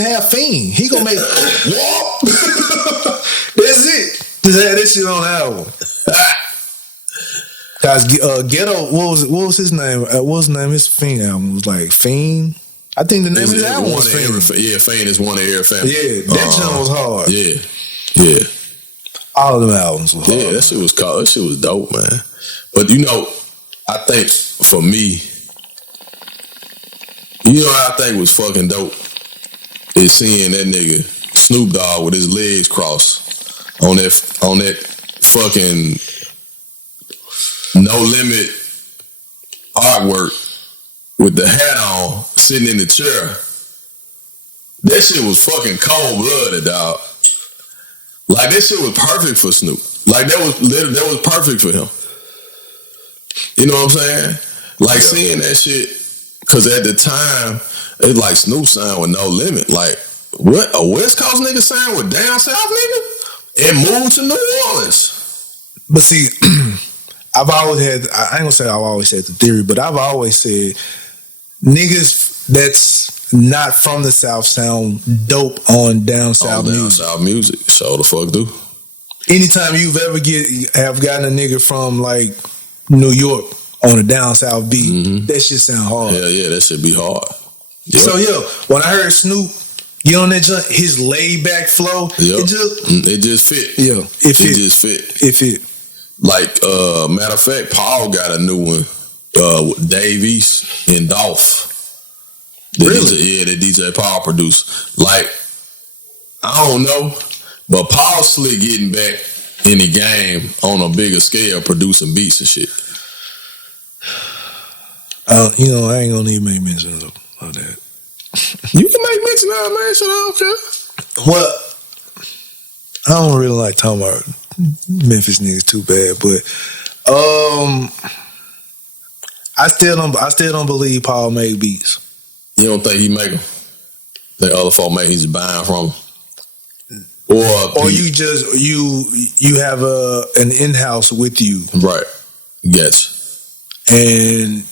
have Fiend. He gonna make what? That's it. Just have that shit on the album. Guys, Ghetto. What was his name? What was his name? His Fiend album was like Fiend. I think the name of his album was Fiend. Fiend is one of every family. Yeah, that joint was hard. Yeah. All of them albums were hard. Yeah, that shit was cool. That shit was dope, man. But you know, I think for me. You know what I think was fucking dope is seeing that nigga Snoop Dogg with his legs crossed on that fucking No Limit artwork with the hat on, sitting in the chair. That shit was fucking cold blooded, dog. Like that shit was perfect for Snoop. Like that was perfect for him. You know what I'm saying? Like seeing that shit. Cause at the time, it's like Snoop signed with No Limit. Like, what? A West Coast nigga signed with Down South nigga? And moved to New Orleans. But see, I've always had, I ain't gonna say I've always had the theory, but I've always said niggas that's not from the South sound dope on Down South music. Down South music. So the fuck do. Anytime you've ever have gotten a nigga from like New York on a Down South beat, that shit sound hard. Hell yeah, that shit be hard. Yep. So when I heard Snoop get on that joint, his laid back flow, it just fit. Yeah, it just fit. It fit. Like matter of fact, Paul got a new one with Dave East and Dolph. Really? The DJ Paul produced. Like, I don't know, but Paul slick getting back in the game on a bigger scale, producing beats and shit. I ain't gonna even make mention of that. You can make mention of it, man. So I don't care. Well, I don't really like talking about Memphis niggas too bad, but I still don't believe Paul made beats. You don't think he make them? Think other folk make? He's buying from them, or you just you have an in-house with you, right? Gotcha. And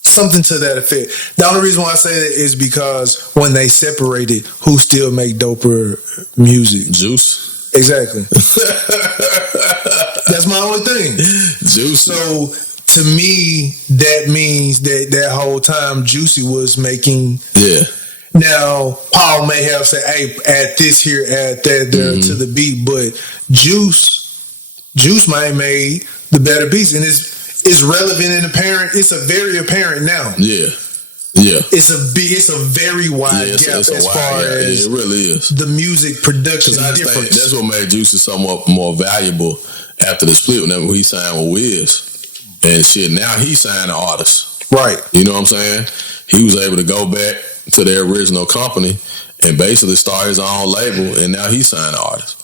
something to that effect. The only reason why I say that is because when they separated, who still make doper music? Juice. Exactly. That's my only thing. Juice. So to me, that means that whole time Juicy was making. Yeah. Now Paul may have said, "Hey, add this here, add that there to the beat," but Juice might have made the better beats, and it's relevant and apparent. It's a very apparent now. Yeah. It's a very wide gap as far as it really is. the music production difference. That's what made Juicy somewhat more valuable after the split when he signed with Wiz. And shit, now he signed an artist. Right. You know what I'm saying? He was able to go back to their original company and basically start his own label, and now he signed an artist.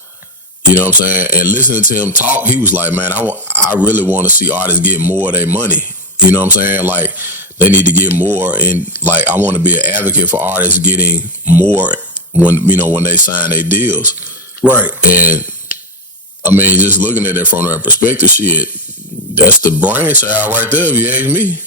You know what I'm saying? And listening to him talk, he was like, man, I really want to see artists get more of their money. You know what I'm saying? Like, they need to get more, and like, I want to be an advocate for artists getting more when they sign their deals. Right. And I mean, just looking at it from that perspective, shit, that's the brainchild right there, if you ask me.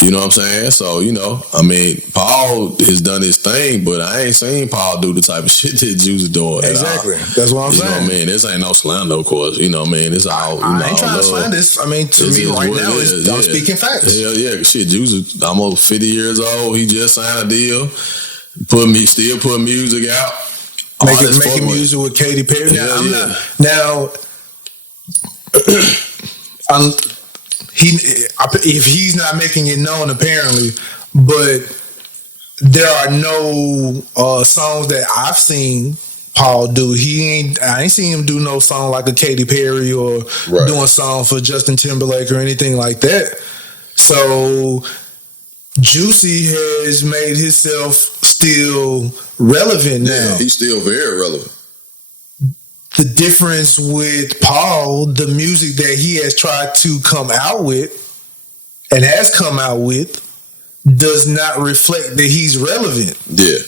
You know what I'm saying? So, you know, I mean, Paul has done his thing, but I ain't seen Paul do the type of shit that Juice is doing. Exactly. That's what I'm saying. You know what I mean? This ain't no slander, of course. You know what I mean? It's all, you know, I ain't trying to slander this. I mean, to me right now, I'm speaking facts. Hell yeah. Shit, Juice is almost 50 years old. He just signed a deal. Still put music out. Making music with Katy Perry. If he's not making it known, apparently, but there are no songs that I've seen Paul do. I ain't seen him do no song like a Katy Perry or doing a song for Justin Timberlake or anything like that. So Juicy has made himself still relevant now. Yeah, he's still very relevant. The difference with Paul, the music that he has tried to come out with and has come out with does not reflect that he's relevant. Yeah.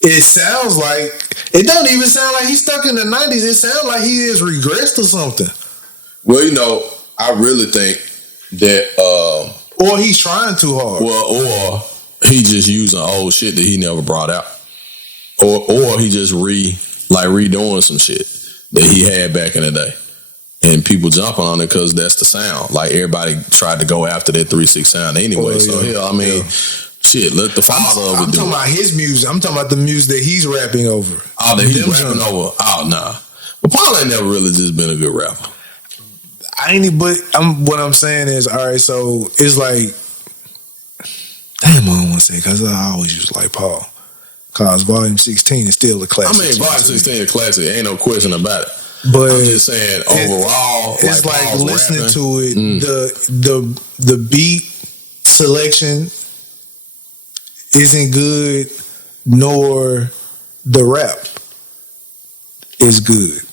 It sounds like, it don't even sound like he's stuck in the 90s. It sounds like he has regressed or something. Well, you know, I really think that... or he's trying too hard. Well, or he just using old shit that he never brought out. Or he just redoing some shit that he had back in the day. And people jumping on it because that's the sound. Like, everybody tried to go after that 3-6 sound anyway. Shit, let the father of it do it. I'm talking about his music. I'm talking about the music that he's rapping over. Oh, that he's rapping over. Oh, nah. But Paul ain't never really just been a good rapper. What I'm saying is, all right, so it's like, damn, I don't want to say, because I always used to like Paul. Because Volume 16 is still a classic. I mean, Volume 16 is a classic. Ain't no question about it. But I'm just saying, overall, it's like Paul's listening rapping, to it, the beat selection isn't good, nor the rap is good.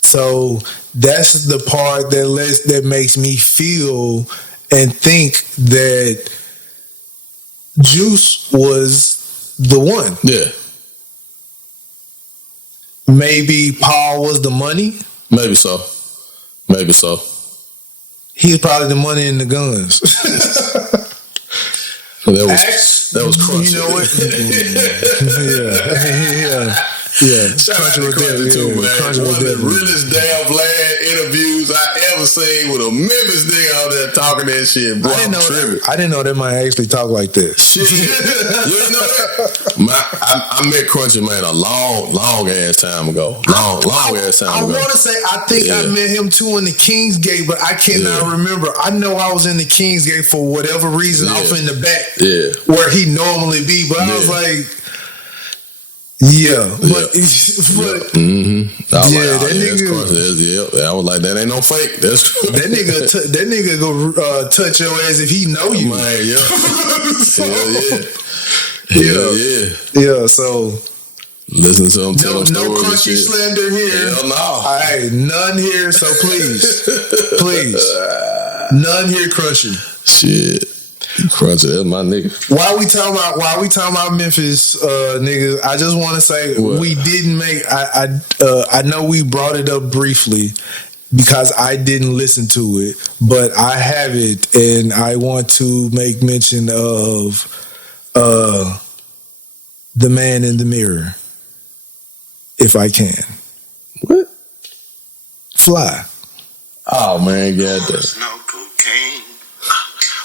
So that's the part that makes me feel and think that Juice was the one. Yeah. Maybe Paul was the money. Maybe so. He was probably the money and the guns. That was crunchy. You know what? Yeah. Shout out to Crunchy too, man. One of the realest damn Vlad interviews I ever seen with a Memphis nigga out there talking that shit. Bro, I didn't know that might actually talk like that. Shit. You didn't know that? I met Crunchy, man, a long ass time ago. Long ass time ago. I want to say, I think I met him too in the Kingsgate, but I cannot remember. I know I was in the Kingsgate for whatever reason off in the back where he normally be, but I was like, that nigga. I was like, that ain't no fake. That's that nigga go touch your ass if he know you. Man, So listen to him tell no Crunchy slander here. Hell no. All right, none here. So please, none here, Crunchy. Shit. Crunchy, that's my nigga. While we talking about Memphis, niggas, I just want to say we didn't make. I know we brought it up briefly because I didn't listen to it, but I have it, and I want to make mention of The Man in the Mirror, if I can. What? Fly. Oh man, goddamn. No cocaine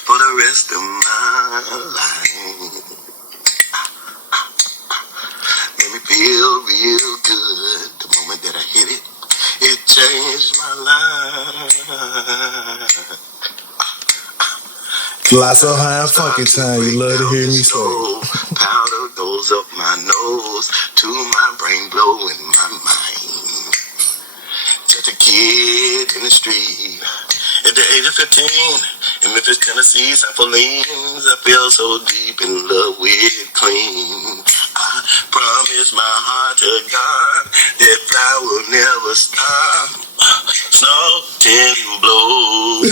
for the rest of my life. Made me feel real good the moment that I hit it. It changed my life. Fly so high and funky time, you love to hear me say. Powder goes up my nose to my brain blowing my mind. Just a kid in the street at the age of 15 in Memphis, Tennessee, South Orleans. I feel so deep in love with clean. I promise my heart to God that fly will never stop. Snow tin blow.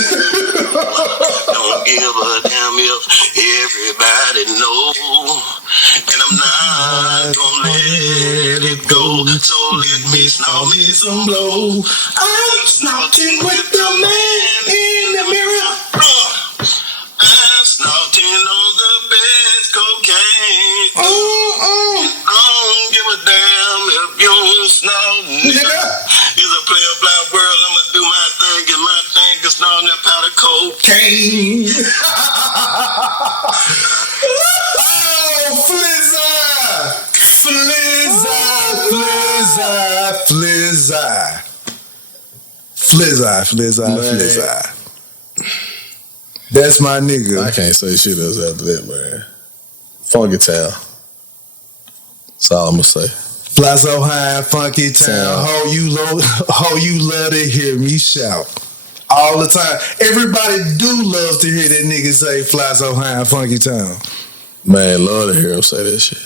Don't give a damn if everybody know. And I'm not gonna let it go. So let me snort me some blow. I'm snorting with the man in the mirror. Kane. Oh, Flizzy. That's my nigga. I can't say shit else after that, man. Funky Town. That's all I'm gonna say. Fly so high, funky town. Ho, you love to hear me shout all the time. Everybody do love to hear that nigga say fly so high, funky town. Man, love to hear him say that shit.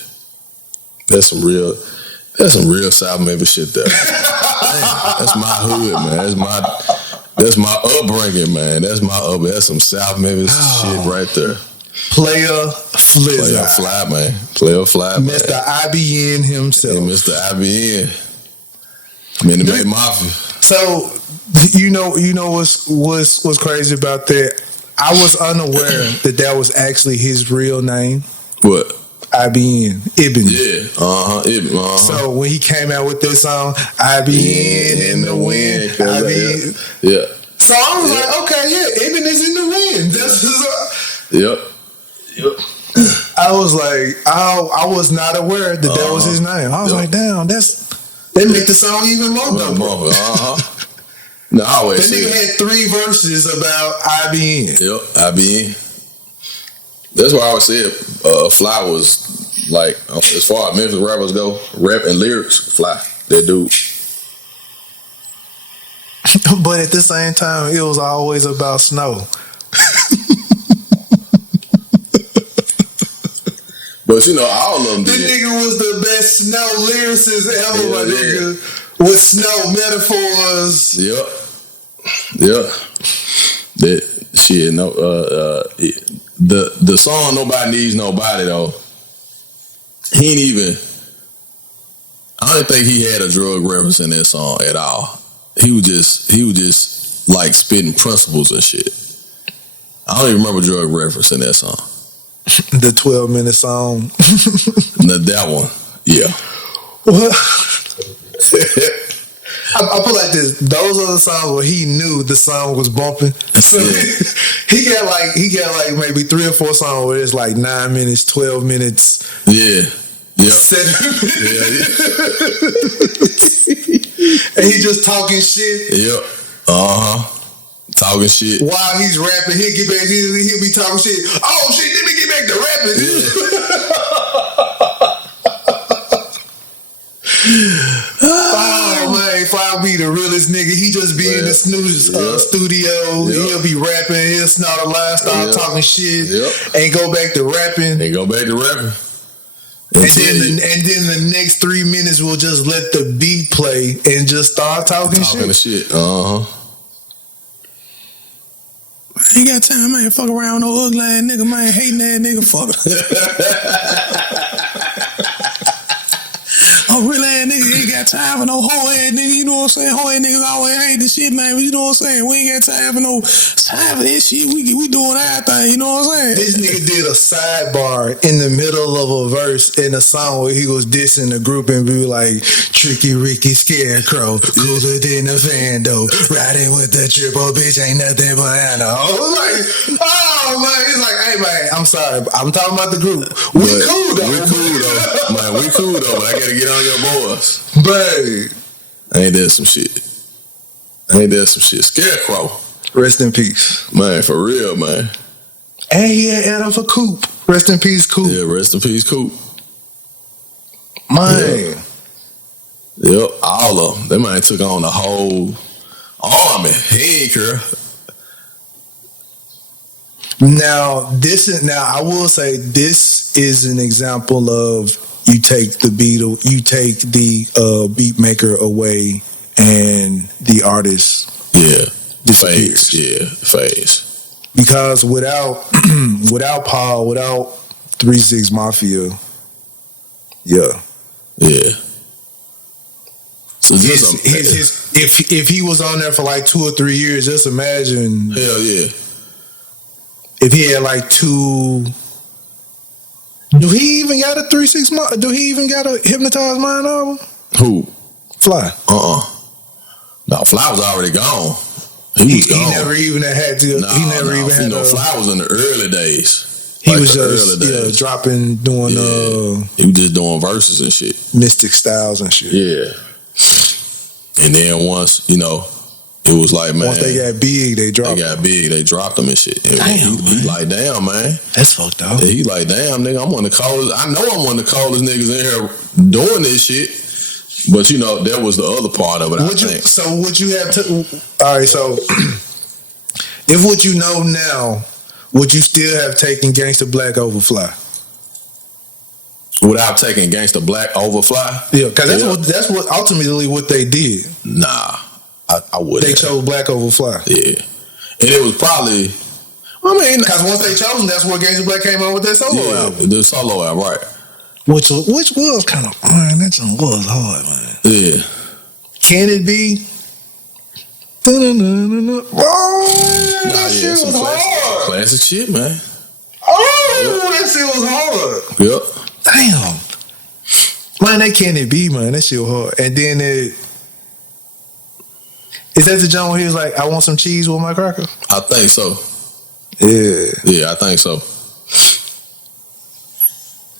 That's some real South Memphis shit there. Man, that's my hood, man. That's my upbringing, man. That's some South Memphis shit right there. Player Flizzy. Player Fly, man. Player Fly, man. Mr. IBN himself. Yeah, Mr. IBN. Minute Maid Mafia. So you know what's crazy about that? I was unaware that was actually his real name. What? IBN. Ibn. Yeah. Ibn. So when he came out with this song, IBN in the wind. IBN. Yeah. So I was like, okay, yeah, Ibn is in the wind. That's his. Yep. I was like, I was not aware that was his name. I was like, damn, they make the song even more dope. No, I always that nigga had 3 verses about IBN. Yep, IBN. That's why I always said Fly was like, as far as Memphis rappers go, rap and lyrics, Fly, that dude. But at the same time, it was always about snow. But you know, all of them did. This nigga was the best snow lyricist ever, my nigga. With snow metaphors. Yep. That shit. No. The song "Nobody Needs Nobody" though. He ain't even. I don't think he had a drug reference in that song at all. He was just like spitting principles and shit. I don't even remember drug reference in that song. The 12-minute song. That one. Yeah. What? I put like this. Those are the songs where he knew the song was bumping. So he got like maybe 3 or 4 songs where it's like 9 minutes, 12 minutes. Yeah. Yep. 7 minutes. And he just talking shit. Yep. Talking shit. While he's rapping, he'll get back, he'll be talking shit. Oh shit, let me get back to rapping. Oh man, Fly be the realest nigga. He just be in the snooze studio. He'll be rapping, he'll snort a line, start talking shit, and go back to rapping. And then the next 3 minutes we'll just let the beat play and just start talking shit. I ain't got time, man. Fuck around no ugly ass nigga, man. Hating that nigga, fuck. Oh, real ass nigga ain't got time for no hoe ass nigga. You know what I'm saying? Hoe ass niggas always hate this shit, man. But you know what I'm saying? We ain't got time for this shit. We doing our thing. You know what I'm saying? This nigga did a sidebar in the middle of a verse in a song where he was dissing the group and be like, Tricky Ricky Scarecrow, cooler than a Vando, riding with the triple bitch ain't nothing but I know. I was like, oh man, he's like, hey man, I'm sorry, I'm talking about the group. We cool though. Man, we cool though, but I gotta get on your boys. Babe. Ain't that some shit? Scarecrow. Rest in peace. Man, for real, man. And he had Adam for Coop. Rest in peace, Coop. Yeah, rest in peace, Coop. Man. Yep, all of them. That man took on the whole army. He ain't care. Now, I will say this is an example of you take the beat maker away and the artist disappears. Fades. Because without Paul, without 3-6 Mafia, So if he was on there for like 2 or 3 years, just imagine. Hell yeah. If he had like 2. Do he even got a 3-6 Mafia? Do he even got a Hypnotized Mind album? Who? Fly. No, Fly was already gone. He never even had to. He never even had. Fly was in the early days. He was just dropping, doing. He was just doing verses and shit, mystic styles and shit. Yeah. And then once it was like, man, once they got big, they dropped them and shit. And he like, damn, man, that's fucked up. He like, damn, nigga, I'm one of the coldest. I know I'm one of the coldest niggas in here doing this shit. But that was the other part of it. I think. So would you have to? All right, so if what you know now, would you still have taken Gangsta Black over Fly? Without taking Gangsta Black over Fly? Yeah, because that's what ultimately what they did. Nah, I wouldn't. They chose Black over Fly. Yeah, and it was probably. Because once they chose him, that's where Gangsta Black came out with that solo album. The solo album, right? Which was kind of that song was hard, man. Yeah. Can it be? That shit was hard. Classic shit, man. Oh, that shit was hard. Yep. Damn. Man, that Can It Be, man. That shit was hard. And then is that the John where he was like, I want some cheese with my cracker? I think so. Yeah. Yeah, I think so.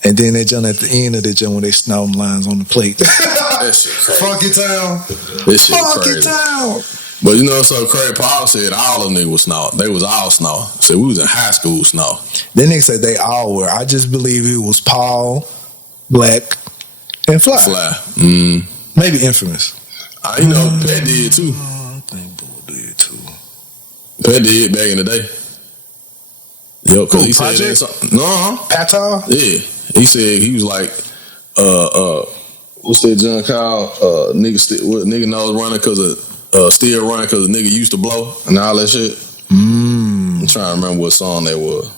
And then that John at the end of the John when they snout lines on the plate. That shit crazy. Funky town. This shit Funky crazy. town. But so Craig Paul said all of them niggas was snort. They was all snort. So we was in high school snort. Then niggas said they all were. I just believe it was Paul, Black, and Fly. Maybe Infamous. Pat did too. I think Bull did too. Pat did back in the day. Yo, because he said Patar? Yeah. He said he was like, what's that John called? Nigga knows running because of still running because the nigga used to blow and all that shit. I'm trying to remember what song that was.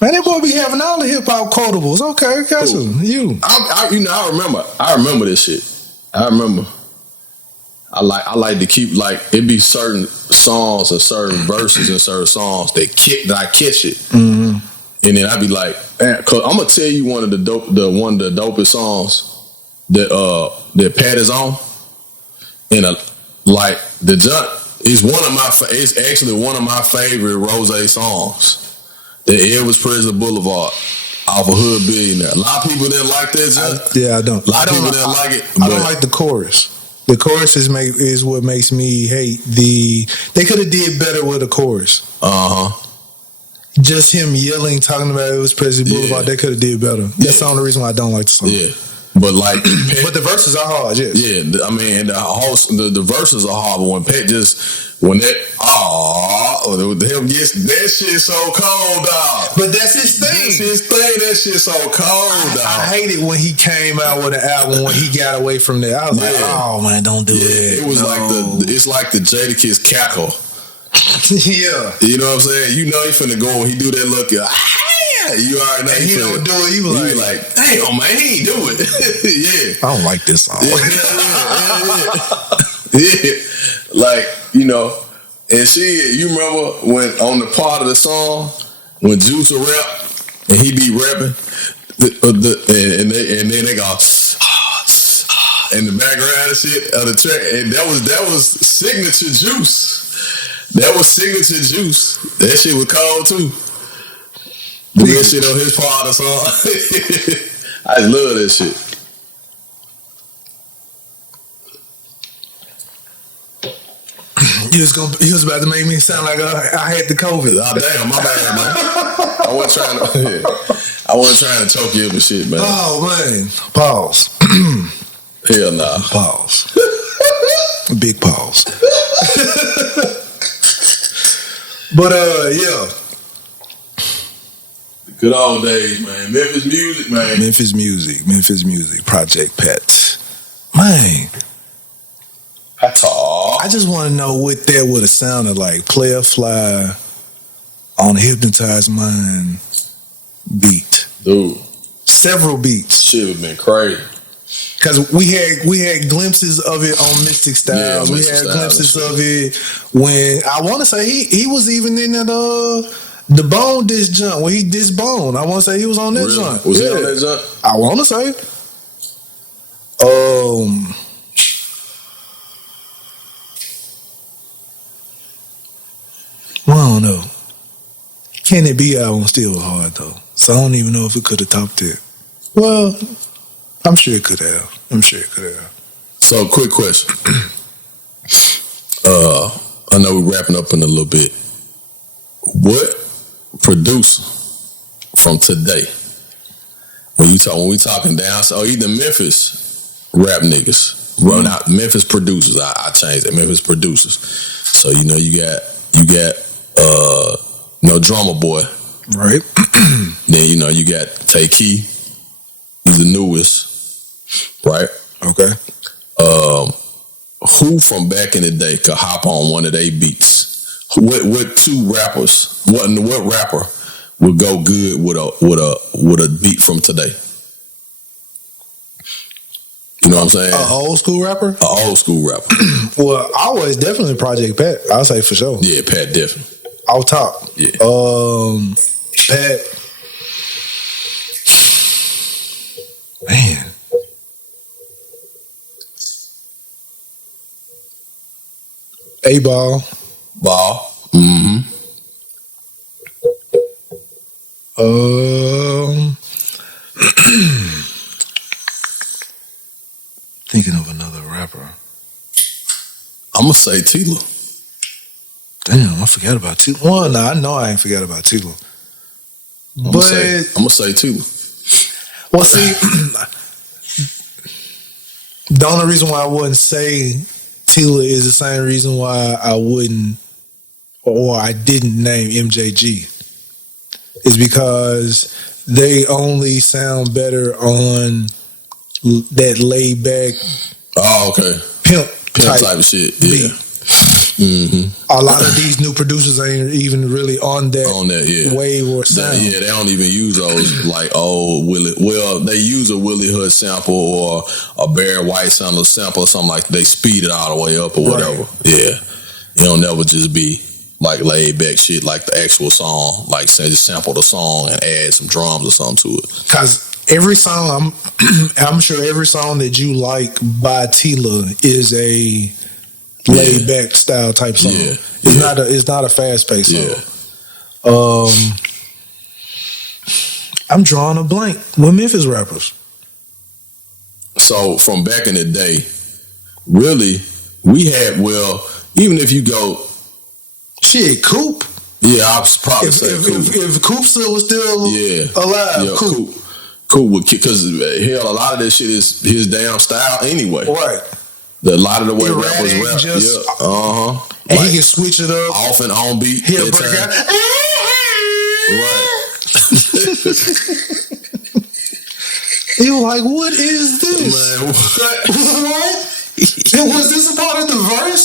Man, they boy be having all the hip hop quotables. Okay, got you. I remember this shit. I remember. I like to keep it be certain songs and certain verses and certain songs that I catch it, and then I be like, cause I'm gonna tell you one of the dopest songs that Pat is on, and the Junt is it's actually one of my favorite Rose songs. The Elvis Presley Boulevard off of Hood Billionaire. A lot of people didn't like that Junt. I don't. A lot of people didn't like it. I don't like the chorus. The chorus is what makes me hate they could have did better with a chorus. Just him yelling, talking about it was Presley Boulevard, they could have did better. That's the only reason why I don't like the song. Yeah. But but the verses are hard, yes. Yeah, the verses are hard, but when Pat that shit so cold, dog. But that's his thing. That shit so cold, dog. I hate it when he came out with an album when he got away from that. I was like, oh man, don't do it. It was it's like the Jadakiss cackle. Yeah. You know what I'm saying? You finna go and he do that look. You already know he don't do it. He was like, damn man, he ain't do it. Yeah. I don't like this song. Yeah. And you remember when on the part of the song when Juice will rap and he be rapping, and then they go in the background and shit of the track, and that was signature Juice. That was signature Juice. That shit was cold too. Do that shit on his part of the song. I love that shit. You was about to make me sound like I had the COVID. Oh, damn, my bad, man. I wasn't trying to choke you up and shit, man. Oh man. Pause. Hell nah. Pause. Big pause. But yeah. Good old days, man. Memphis music, man. Memphis music. Project Pet. Man. I just want to know what that would have sounded like. Player Fly on Hypnotized Mind beat. Dude. Several beats. Shit would have been crazy. Because we had glimpses of it on Mystic Styles. We had glimpses of it when I want to say he was even in that the Bone diss jump where he diss Bone. I want to say he was on that jump. Was he on that jump? I want to say. don't know. Can It Be album still was hard though. So I don't even know if it could have topped it. Well, I'm sure it could have. So, quick question. I know we're wrapping up in a little bit. What producer from today, when we talking down, so either Memphis rap niggas, run out Memphis producers. I changed that, Memphis producers. So you got Drummer Boy, right? Then you got Tay Key, he's the newest, right? Okay. Who from back in the day could hop on one of their beats? What two rappers? What rapper would go good with a beat from today? You know what I'm saying? An old school rapper. Well, I was definitely Project Pat. I'll say for sure. Yeah, Pat definitely. Off top. Yeah. Pat. Man. A-Ball. Mm-hmm. Thinking of another rapper. I'm gonna say Tila. Damn, I forgot about Tila. Well, no, I know I ain't forgot about Tila. I'm gonna say Tila. Well, see, the only reason why I wouldn't say Tila is the same reason why I wouldn't, or I didn't name MJG, is because they only sound better on that laid back, pimp type of shit. Yeah. Mm-hmm. A lot of these new producers ain't even really on that wave or sound. They don't even use those like old Willie. Well, they use a Willie Hood sample or a Barry White sample or something like that. They speed it all the way up or whatever. Right. Yeah, it'll never just be like laid back shit like the actual song. Like say just sample the song and add some drums or something to it. Because every song, I'm sure every song that you like by Tila is a laid back style type song. Yeah. It's not a fast paced song. Yeah. I'm drawing a blank with Memphis rappers. So from back in the day, really, we had even if you go Coop. Yeah, I was probably say Coop. If Coop was still alive, Coop would, because hell, a lot of this shit is his damn style anyway. Right. A lot of the way rappers rap, and he can switch it up off and on beat. He'll break out. Right. He was like, "What is this? Man, what? Was this a part of the verse?"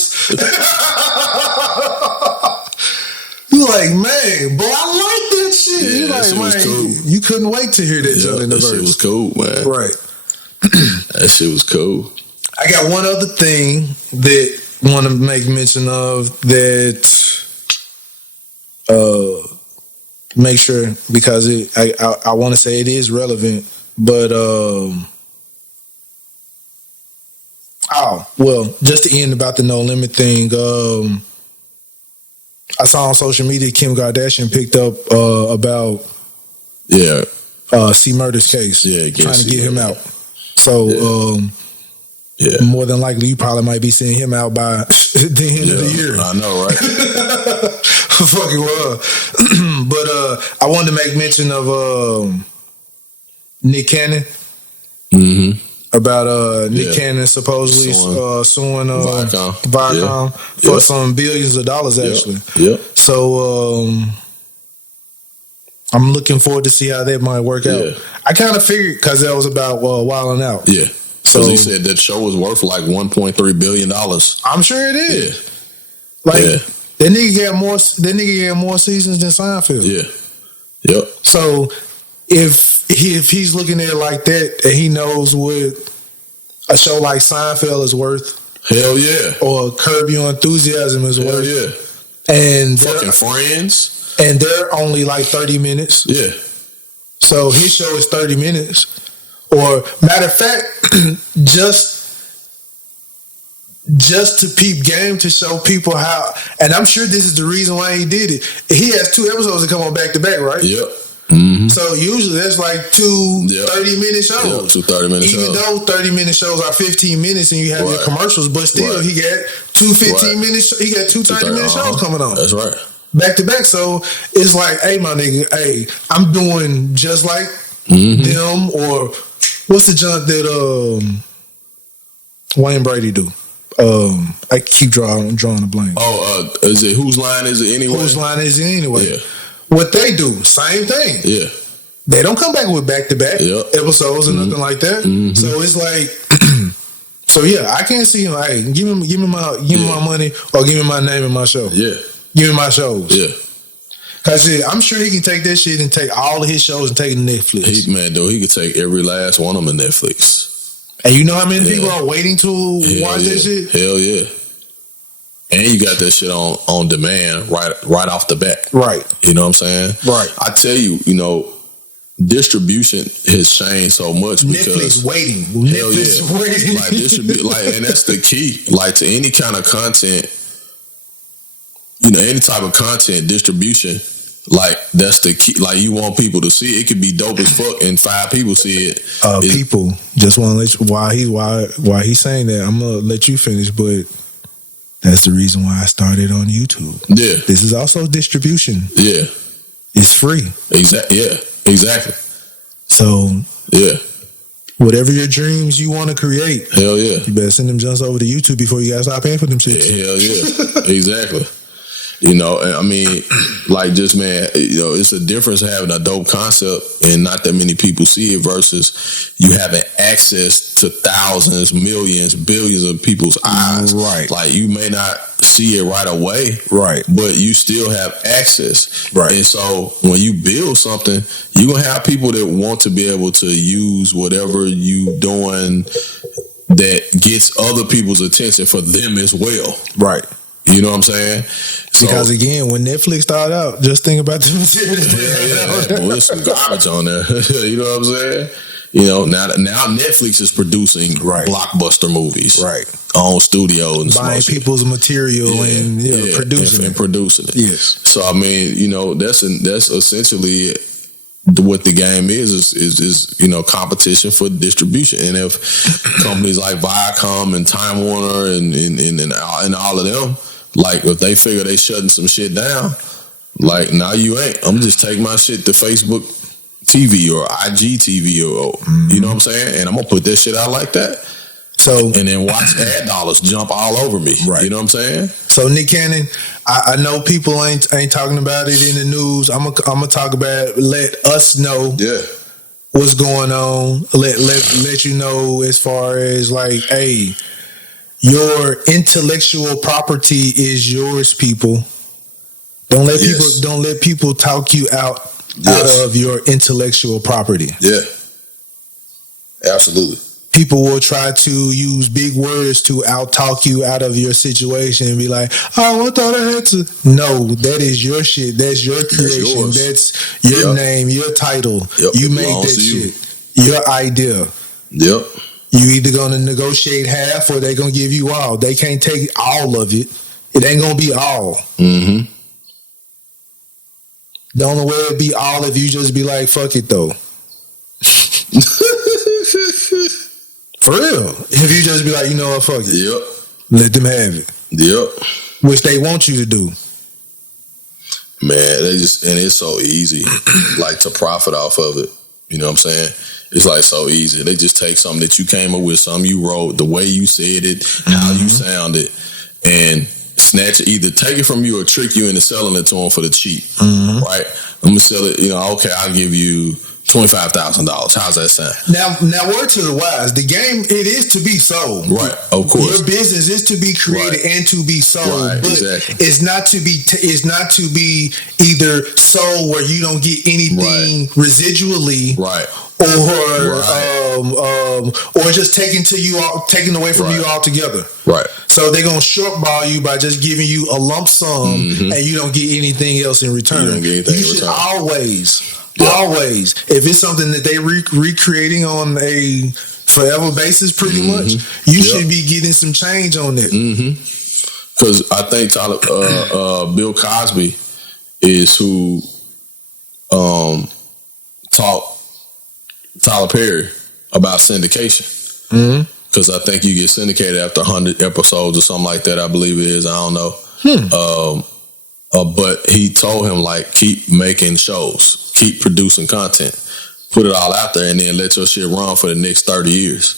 You like, man, boy, I like that shit. Yeah, you like, that shit was cool. You couldn't wait to hear that jump in the verse. That shit was cool, man. Right. That shit was cool. I got one other thing that I want to make mention of that make sure, because I want to say it is relevant, but just to end about the No Limit thing, I saw on social media Kim Kardashian picked up about C Murder's case, trying to get him out. So more than likely you probably might be seeing him out by the end of the year. I know, right? Fucking well. But I wanted to make mention of Nick Cannon. Mm-hmm. About Nick Cannon supposedly suing Viacom for some billions of dollars, actually. Yep. So I'm looking forward to see how that might work out. I kind of figured, because that was about Wildin' Out. Yeah. So he said that show was worth like $1.3 billion. I'm sure it is. Yeah. That nigga got more seasons than Seinfeld. Yeah. Yep. So if he's looking at it like that, and he knows what a show like Seinfeld is worth, hell yeah, or Curb Your Enthusiasm is worth, yeah, and fucking Friends, and they're only like 30 minutes, yeah. So his show is 30 minutes, or matter of fact, just just to peep game, to show people how, and I'm sure this is the reason why he did it. He has 2 episodes that come on back to back, right? Yep. Mm-hmm. So usually that's like 2 30-minute shows. Yep, 2 30-minute shows. Even though 30-minute shows are 15 minutes and you have your commercials, but still he got 2 15-minute he got 2 30-minute shows coming on. That's right. Back to back. So it's like, hey, my nigga, hey, I'm doing just like them, or what's the junk that Wayne Brady do? I keep drawing a blank. Oh, is it Whose Line Is It Anyway? Whose Line Is It Anyway? Yeah. What they do, same thing. Yeah. They don't come back with back-to-back episodes or nothing like that. Mm-hmm. So it's like, so yeah, I can't see him. Hey, give me my money, or give me my name and my show. Yeah. Give me my shows. Yeah. Cause I'm sure he can take that shit and take all of his shows and take it to Netflix. He could take every last one of them to Netflix. And you know how many people are waiting to watch that shit? Hell yeah. And you got that shit on demand right off the bat. Right. You know what I'm saying? Right. I tell you, distribution has changed so much because Netflix waiting. Netflix waiting. Like distribute, and that's the key. Like, to any kind of content, any type of content distribution, like, that's the key. Like, you want people to see it. It could be dope as fuck and 5 people see it. People just want to let you, why he's saying that, I'm gonna let you finish, but that's the reason why I started on YouTube. Yeah. This is also distribution. Yeah. It's free. Exactly. So, yeah. Whatever your dreams you want to create, hell yeah. You better send them just over to YouTube before you guys start paying for them shit. Hell yeah. Exactly. I mean, like, just, man, it's a difference having a dope concept and not that many people see it versus you having access to thousands, millions, billions of people's eyes. Right. Like, you may not see it right away. Right. But you still have access. Right. And so when you build something, you're going to have people that want to be able to use whatever you doing that gets other people's attention for them as well. Right. You know what I'm saying? Because again, when Netflix started out, just think about the material. Well, there's some garbage on there. You know what I'm saying? Now Netflix is producing blockbuster movies, right? On studio and buying people's material and producing it. Yes. So I mean, that's essentially what the game is competition for distribution. And if companies like Viacom and Time Warner and all of them, like, if they figure they shutting some shit down, like, nah, you ain't. I'm just taking my shit to Facebook TV or IGTV or you know what I'm saying, and I'm gonna put that shit out like that. So, and then watch ad dollars jump all over me. Right. You know what I'm saying? So, Nick Cannon, I know people ain't talking about it in the news. I'm gonna talk about it. Let us know. Yeah. What's going on? Let you know as far as, like, hey, your intellectual property is yours, people. Don't let people talk you out of your intellectual property. Yeah. Absolutely. People will try to use big words to out-talk you out of your situation and be like, oh, I thought I had to. No, that is your shit. That's your creation. That's your name, your title. Yep. You made that shit. Your idea. Yep. You either going to negotiate half or they going to give you all. They can't take all of it. It ain't going to be all. Mm-hmm. The only way it'd be all if you just be like, fuck it, though. For real. If you just be like, you know what, fuck it. Yep. Let them have it. Yep. Which they want you to do. Man, and it's so easy, like, to profit off of it. You know what I'm saying? It's like so easy. They just take something that you came up with, something you wrote, the way you said it, how you sounded, and snatch it, either take it from you or trick you into selling it to them for the cheap. Right? I'm gonna sell it, okay, I'll give you $25,000. How's that sound? Now, word to the wise, the game, it is to be sold. Right, of course. Your business is to be created and to be sold. Right, but exactly. It's not to be either sold where you don't get anything residually, right, or just taken away from you altogether. Right. So they're gonna shortball you by just giving you a lump sum, and you don't get anything else in return. You don't get anything you in should return. always, if it's something that they recreating on a forever basis, pretty much, you should be getting some change on that. Because I think Bill Cosby is who taught Tyler Perry about syndication. Because I think you get syndicated after 100 episodes or something like that, I believe it is. I don't know. But he told him, like, keep making shows, keep producing content, put it all out there, and then let your shit run for the next 30 years.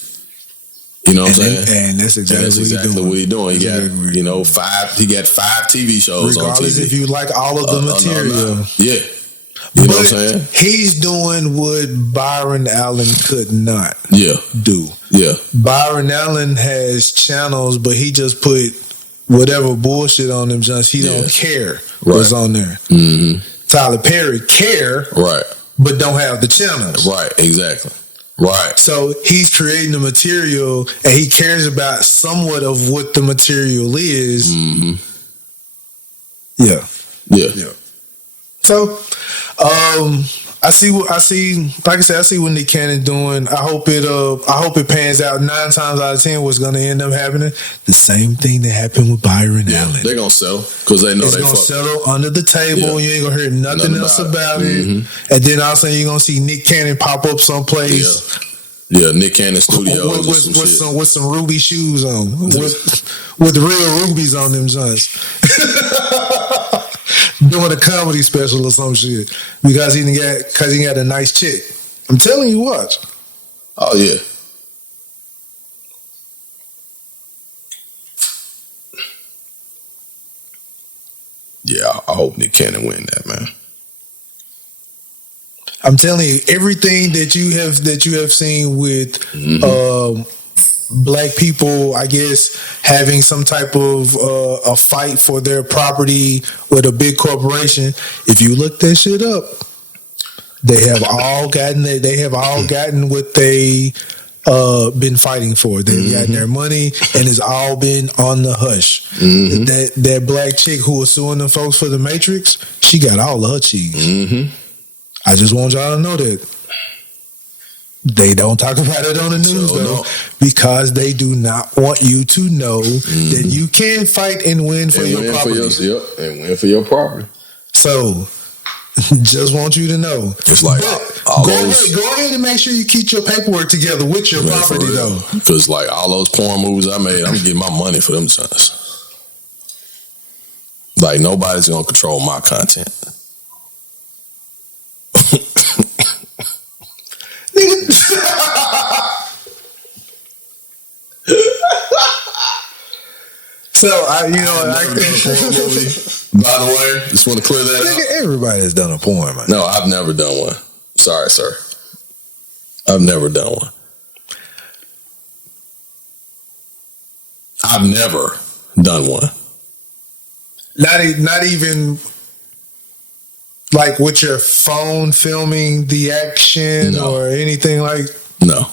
You know what I'm saying? And that's exactly what he's doing. He got, you know, five TV shows on TV. Regardless if you like all of the material. Yeah. You know what I'm saying? He's doing what Byron Allen could not do. Yeah. Byron Allen has channels, but he just put whatever bullshit on them junts. He don't care what's on there. Tyler Perry care, but don't have the channels. Right, exactly. Right. So he's creating the material, and he cares about somewhat of what the material is. Yeah. So, I see. Like I said, I see what Nick Cannon doing. I hope it pans out. 9 times out of 10, what's going to end up happening? The same thing that happened with Byron Allen. They're gonna settle because they know it's gonna settle under the table. You ain't gonna hear nothing else about it. And then all of a sudden, you're gonna see Nick Cannon pop up someplace. Yeah, Nick Cannon Studios with some ruby shoes on, with real rubies on them joints. Doing a comedy special or some shit because he got a nice chick. I'm telling you what. Oh yeah. Yeah, I hope Nick Cannon win that, man. I'm telling you, everything that you have seen with black people, I guess, having some type of a fight for their property with a big corporation. If you look that shit up, they have all gotten what they been fighting for. They've gotten their money, and it's all been on the hush. That black chick who was suing them folks for the Matrix, she got all of her cheese. I just want y'all to know that. They don't talk about it on the news, because they do not want you to know that you can fight and win for your property. And win for your property. So, just want you to know. It's like go ahead and make sure you keep your paperwork together with your property, though. Because like all those porn movies I made, I'm getting my money for them sons. Like nobody's gonna control my content. So by the way, just want to clear that up. Everybody has done a porn, man. No, I've never done one. Sorry, sir. I've never done one. I've never done one. Not even like with your phone filming the action or anything like. No.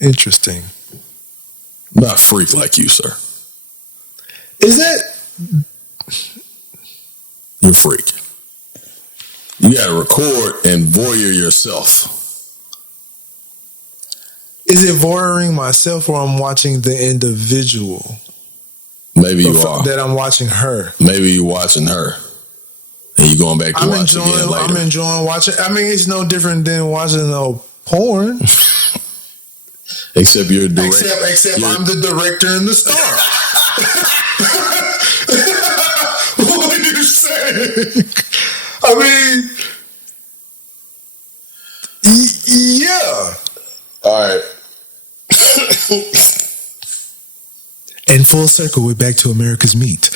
Interesting. Not a freak like you, sir. Is that? You're a freak. You got to record and voyeur yourself. Is it voyeuring myself or I'm watching the individual? Maybe you are. That I'm watching her. Maybe you're watching her. And you're going back to watch again later. I'm enjoying watching. I mean, it's no different than watching no porn. Except you're a director. Except I'm the director and the star. What are you saying? I mean, yeah. All right. And full circle, we're back to America's Meat.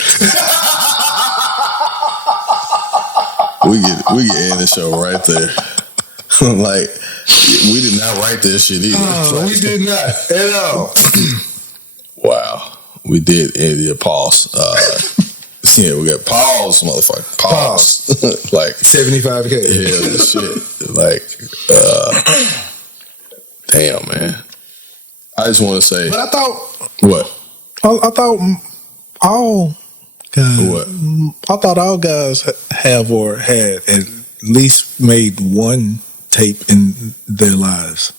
we can end the show right there. Like, we did not write this shit either. We did not at all. Wow. We did pause. Yeah, we got pause, motherfucker. Pause. Like $75K. Yeah, this shit. Like, damn, man. I just want to say. But I thought. What? I thought all guys. What? I thought all guys have or had at least made one tape in their lives.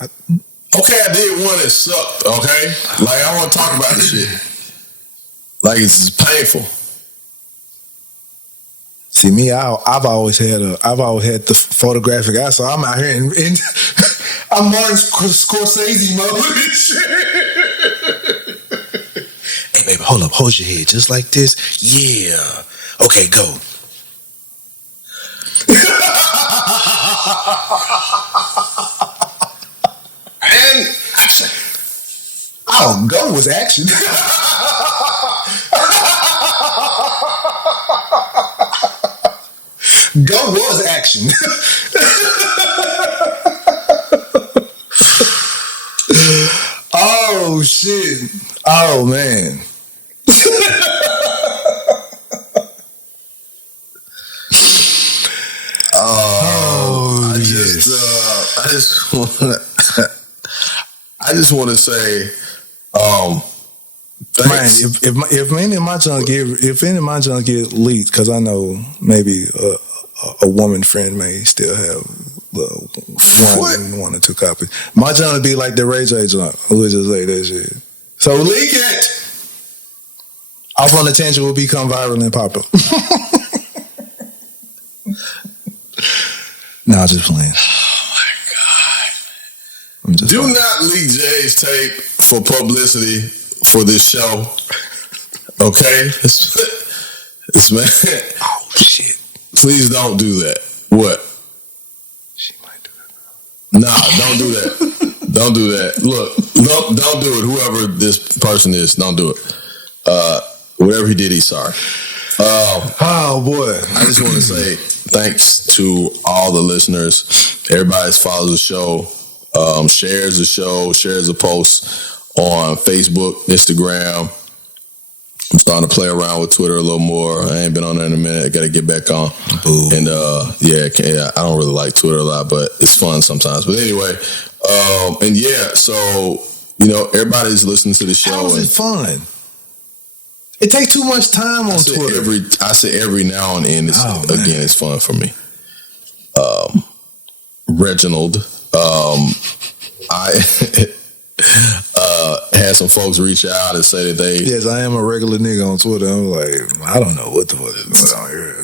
Okay, I did one that sucked. Okay, like I want to talk about the shit. Like it's painful. See me, I've always had the photographic eye, so I'm out here and I'm Martin Scorsese mode. Hey baby, hold your head just like this. Yeah. Okay, go. And action. Oh, go was action. Go was action. Oh shit. Oh man. I just want to say, thanks. Man, if any of my junk get leaked, because I know maybe a woman friend may still have one or two copies. My junk would be like the Ray J junk. We'll just say that shit. So leak it. Off on the Tangent will become viral and popular. Nah, just playing. Do not leak Jay's tape for publicity for this show. Okay? It's man. Oh, shit. Please don't do that. What? She might do that. Nah, don't do that. Don't do that. Look, don't do it. Whoever this person is, don't do it. Whatever he did, he's sorry. Oh, boy. I just want to say thanks to all the listeners. Everybody that follows the show. Shares the show, shares the post on Facebook, Instagram. I'm starting to play around with Twitter a little more. I ain't been on there in a minute. I got to get back on. Ooh. And I don't really like Twitter a lot, but it's fun sometimes. But anyway, and yeah, so everybody's listening to the show. How is it fun? It takes too much time on Twitter. I say every now and then. It's fun for me. Reginald. I had some folks reach out and say that they... Yes, I am a regular nigga on Twitter. I'm like, I don't know what the fuck is going on here.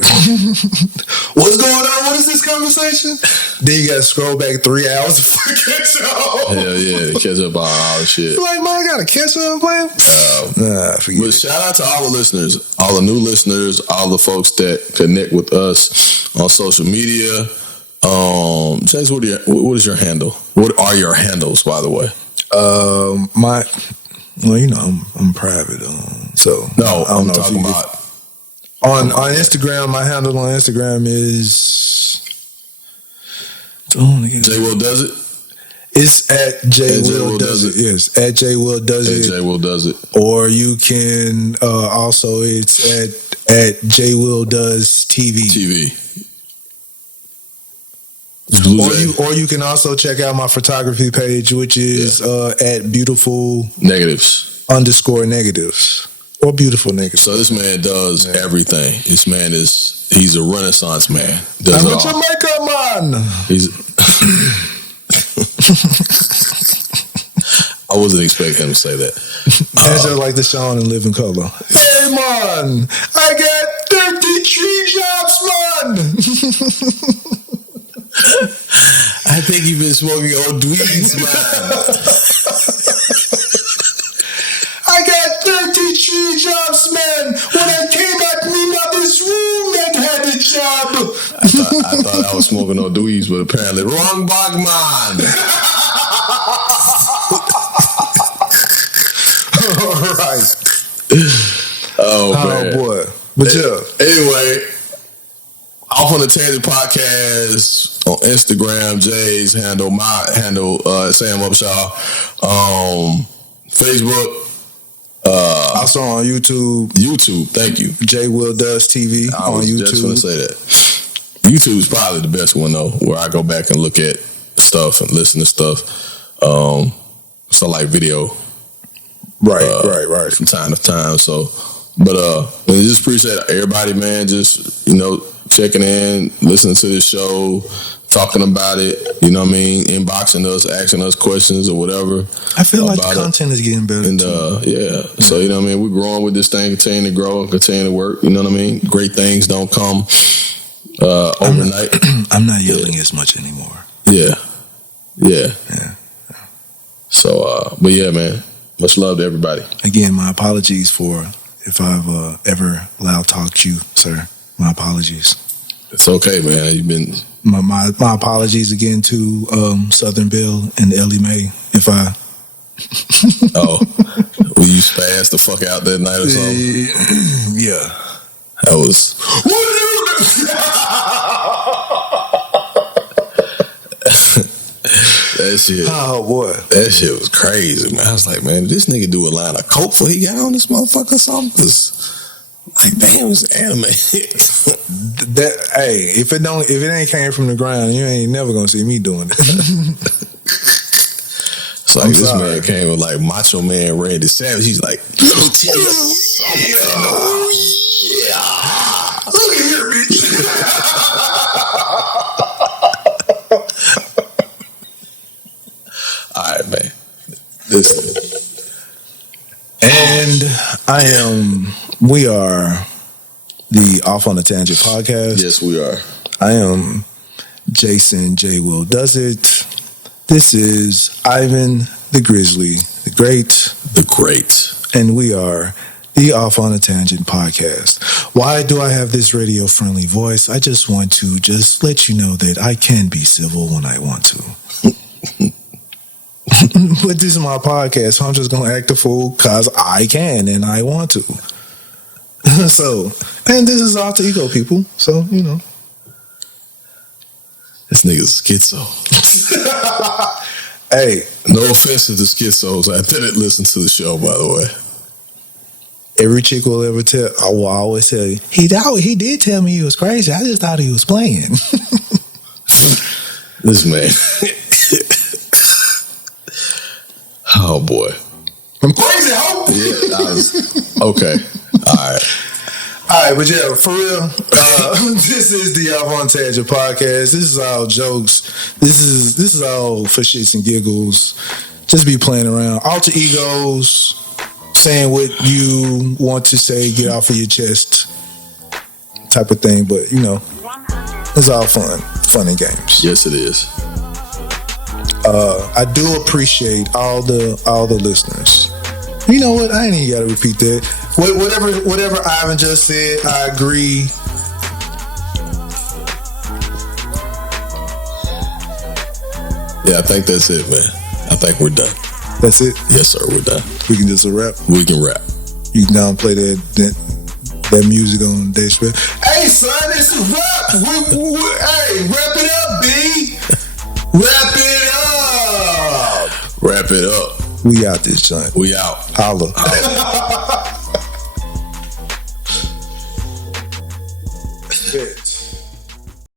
What's going on? What is this conversation? Then you got to scroll back 3 hours to catch up. Hell yeah, catch up on all the shit. Like, man, I got to catch up, man. Forget but it. shout out to all the listeners, all the new listeners, all the folks that connect with us on social media. Jace, what is your handle? What are your handles, by the way? I'm private. So no, I don't know talking about on Instagram. My handle on Instagram is JWill Does It. It's at JWill Does It. Yes, at JWill Does It. JWill Does It. Or you can also it's at JWill Does TV. Or you can also check out my photography page, which is at beautiful negatives _negatives or beautiful negatives. So this man does everything. This man he's a Renaissance man. Does I'm a Jamaica man. I wasn't expecting him to say that. That's just like the Sean and Live in Color. Hey man, I got 33 jobs, man. I think you've been smoking old dweeds, man. I got 33 jobs, man. When I came back, this roommate had a job. I thought I was smoking old dweeds, but apparently wrong bug, man. All right. Oh man. Boy. But yeah. Anyway. Off on the Tangent Podcast on Instagram, Jay's handle, my handle, Sam Upshaw. Facebook. Also on YouTube. YouTube, thank you. JWill Does TV on YouTube. I was just going to say that. YouTube is probably the best one, though, where I go back and look at stuff and listen to stuff. So like video. Right. From time to time. So, but I just appreciate everybody, man. Just, checking in, listening to the show, talking about it, you know what I mean, inboxing us, asking us questions or whatever. I feel like the content is getting better. And so you know what I mean, we're growing with this thing, continuing to grow and continue to work, you know what I mean? Great things don't come overnight. I'm not yelling as much anymore. Yeah. So but yeah, man, much love to everybody. Again, my apologies for if I've ever loud talked you, sir. My apologies. It's okay, man. You've been my apologies again to Southern Belle and Ellie Mae if I will you spaz the fuck out that night or something? Yeah. That was that shit. Oh boy. That shit was crazy, man. I was like, man, did this nigga do a line of coke before he got on this motherfucker or something? Cause like, damn, it's anime. Hey, if it ain't came from the ground, you ain't never gonna see me doing it. It's like this man came with like Macho Man Randy Savage. He's like, let me tell you something. Look at here, bitch. All right, man. Listen. And we are the Off on a Tangent podcast. Yes, we are. I am Jason J. Will Does It. This is Ivan the Grizzly, the Great. And we are the Off on a Tangent podcast. Why do I have this radio-friendly voice? I just want to let you know that I can be civil when I want to. But this is my podcast, so I'm just going to act a fool because I can and I want to. So, and this is alter ego, people. So, you know. This nigga's schizo. Hey. No offense to the schizos. I didn't listen to the show, by the way. Every chick will ever tell, I will always tell you, he did tell me he was crazy. I just thought he was playing. This man. Oh boy. I'm crazy, ho! Yeah, okay. All right, but yeah, for real, this is the Off on Tangent podcast. This is all jokes. This is all for shits and giggles. Just be playing around. Alter egos, saying what you want to say, get off of your chest, type of thing. But you know, it's all fun and games. Yes, it is. I do appreciate all the listeners. You know what? I ain't even got to repeat that. Whatever Ivan just said, I agree. Yeah, I think that's it, man. I think we're done. That's it? Yes, sir. We're done. We can just rap. We can rap. You can now play that music on Day Spell. Hey, son, this is rap. Hey, wrap it up, B. Wrap it up. Wrap it up. We out this joint. We out. Holla. Holla.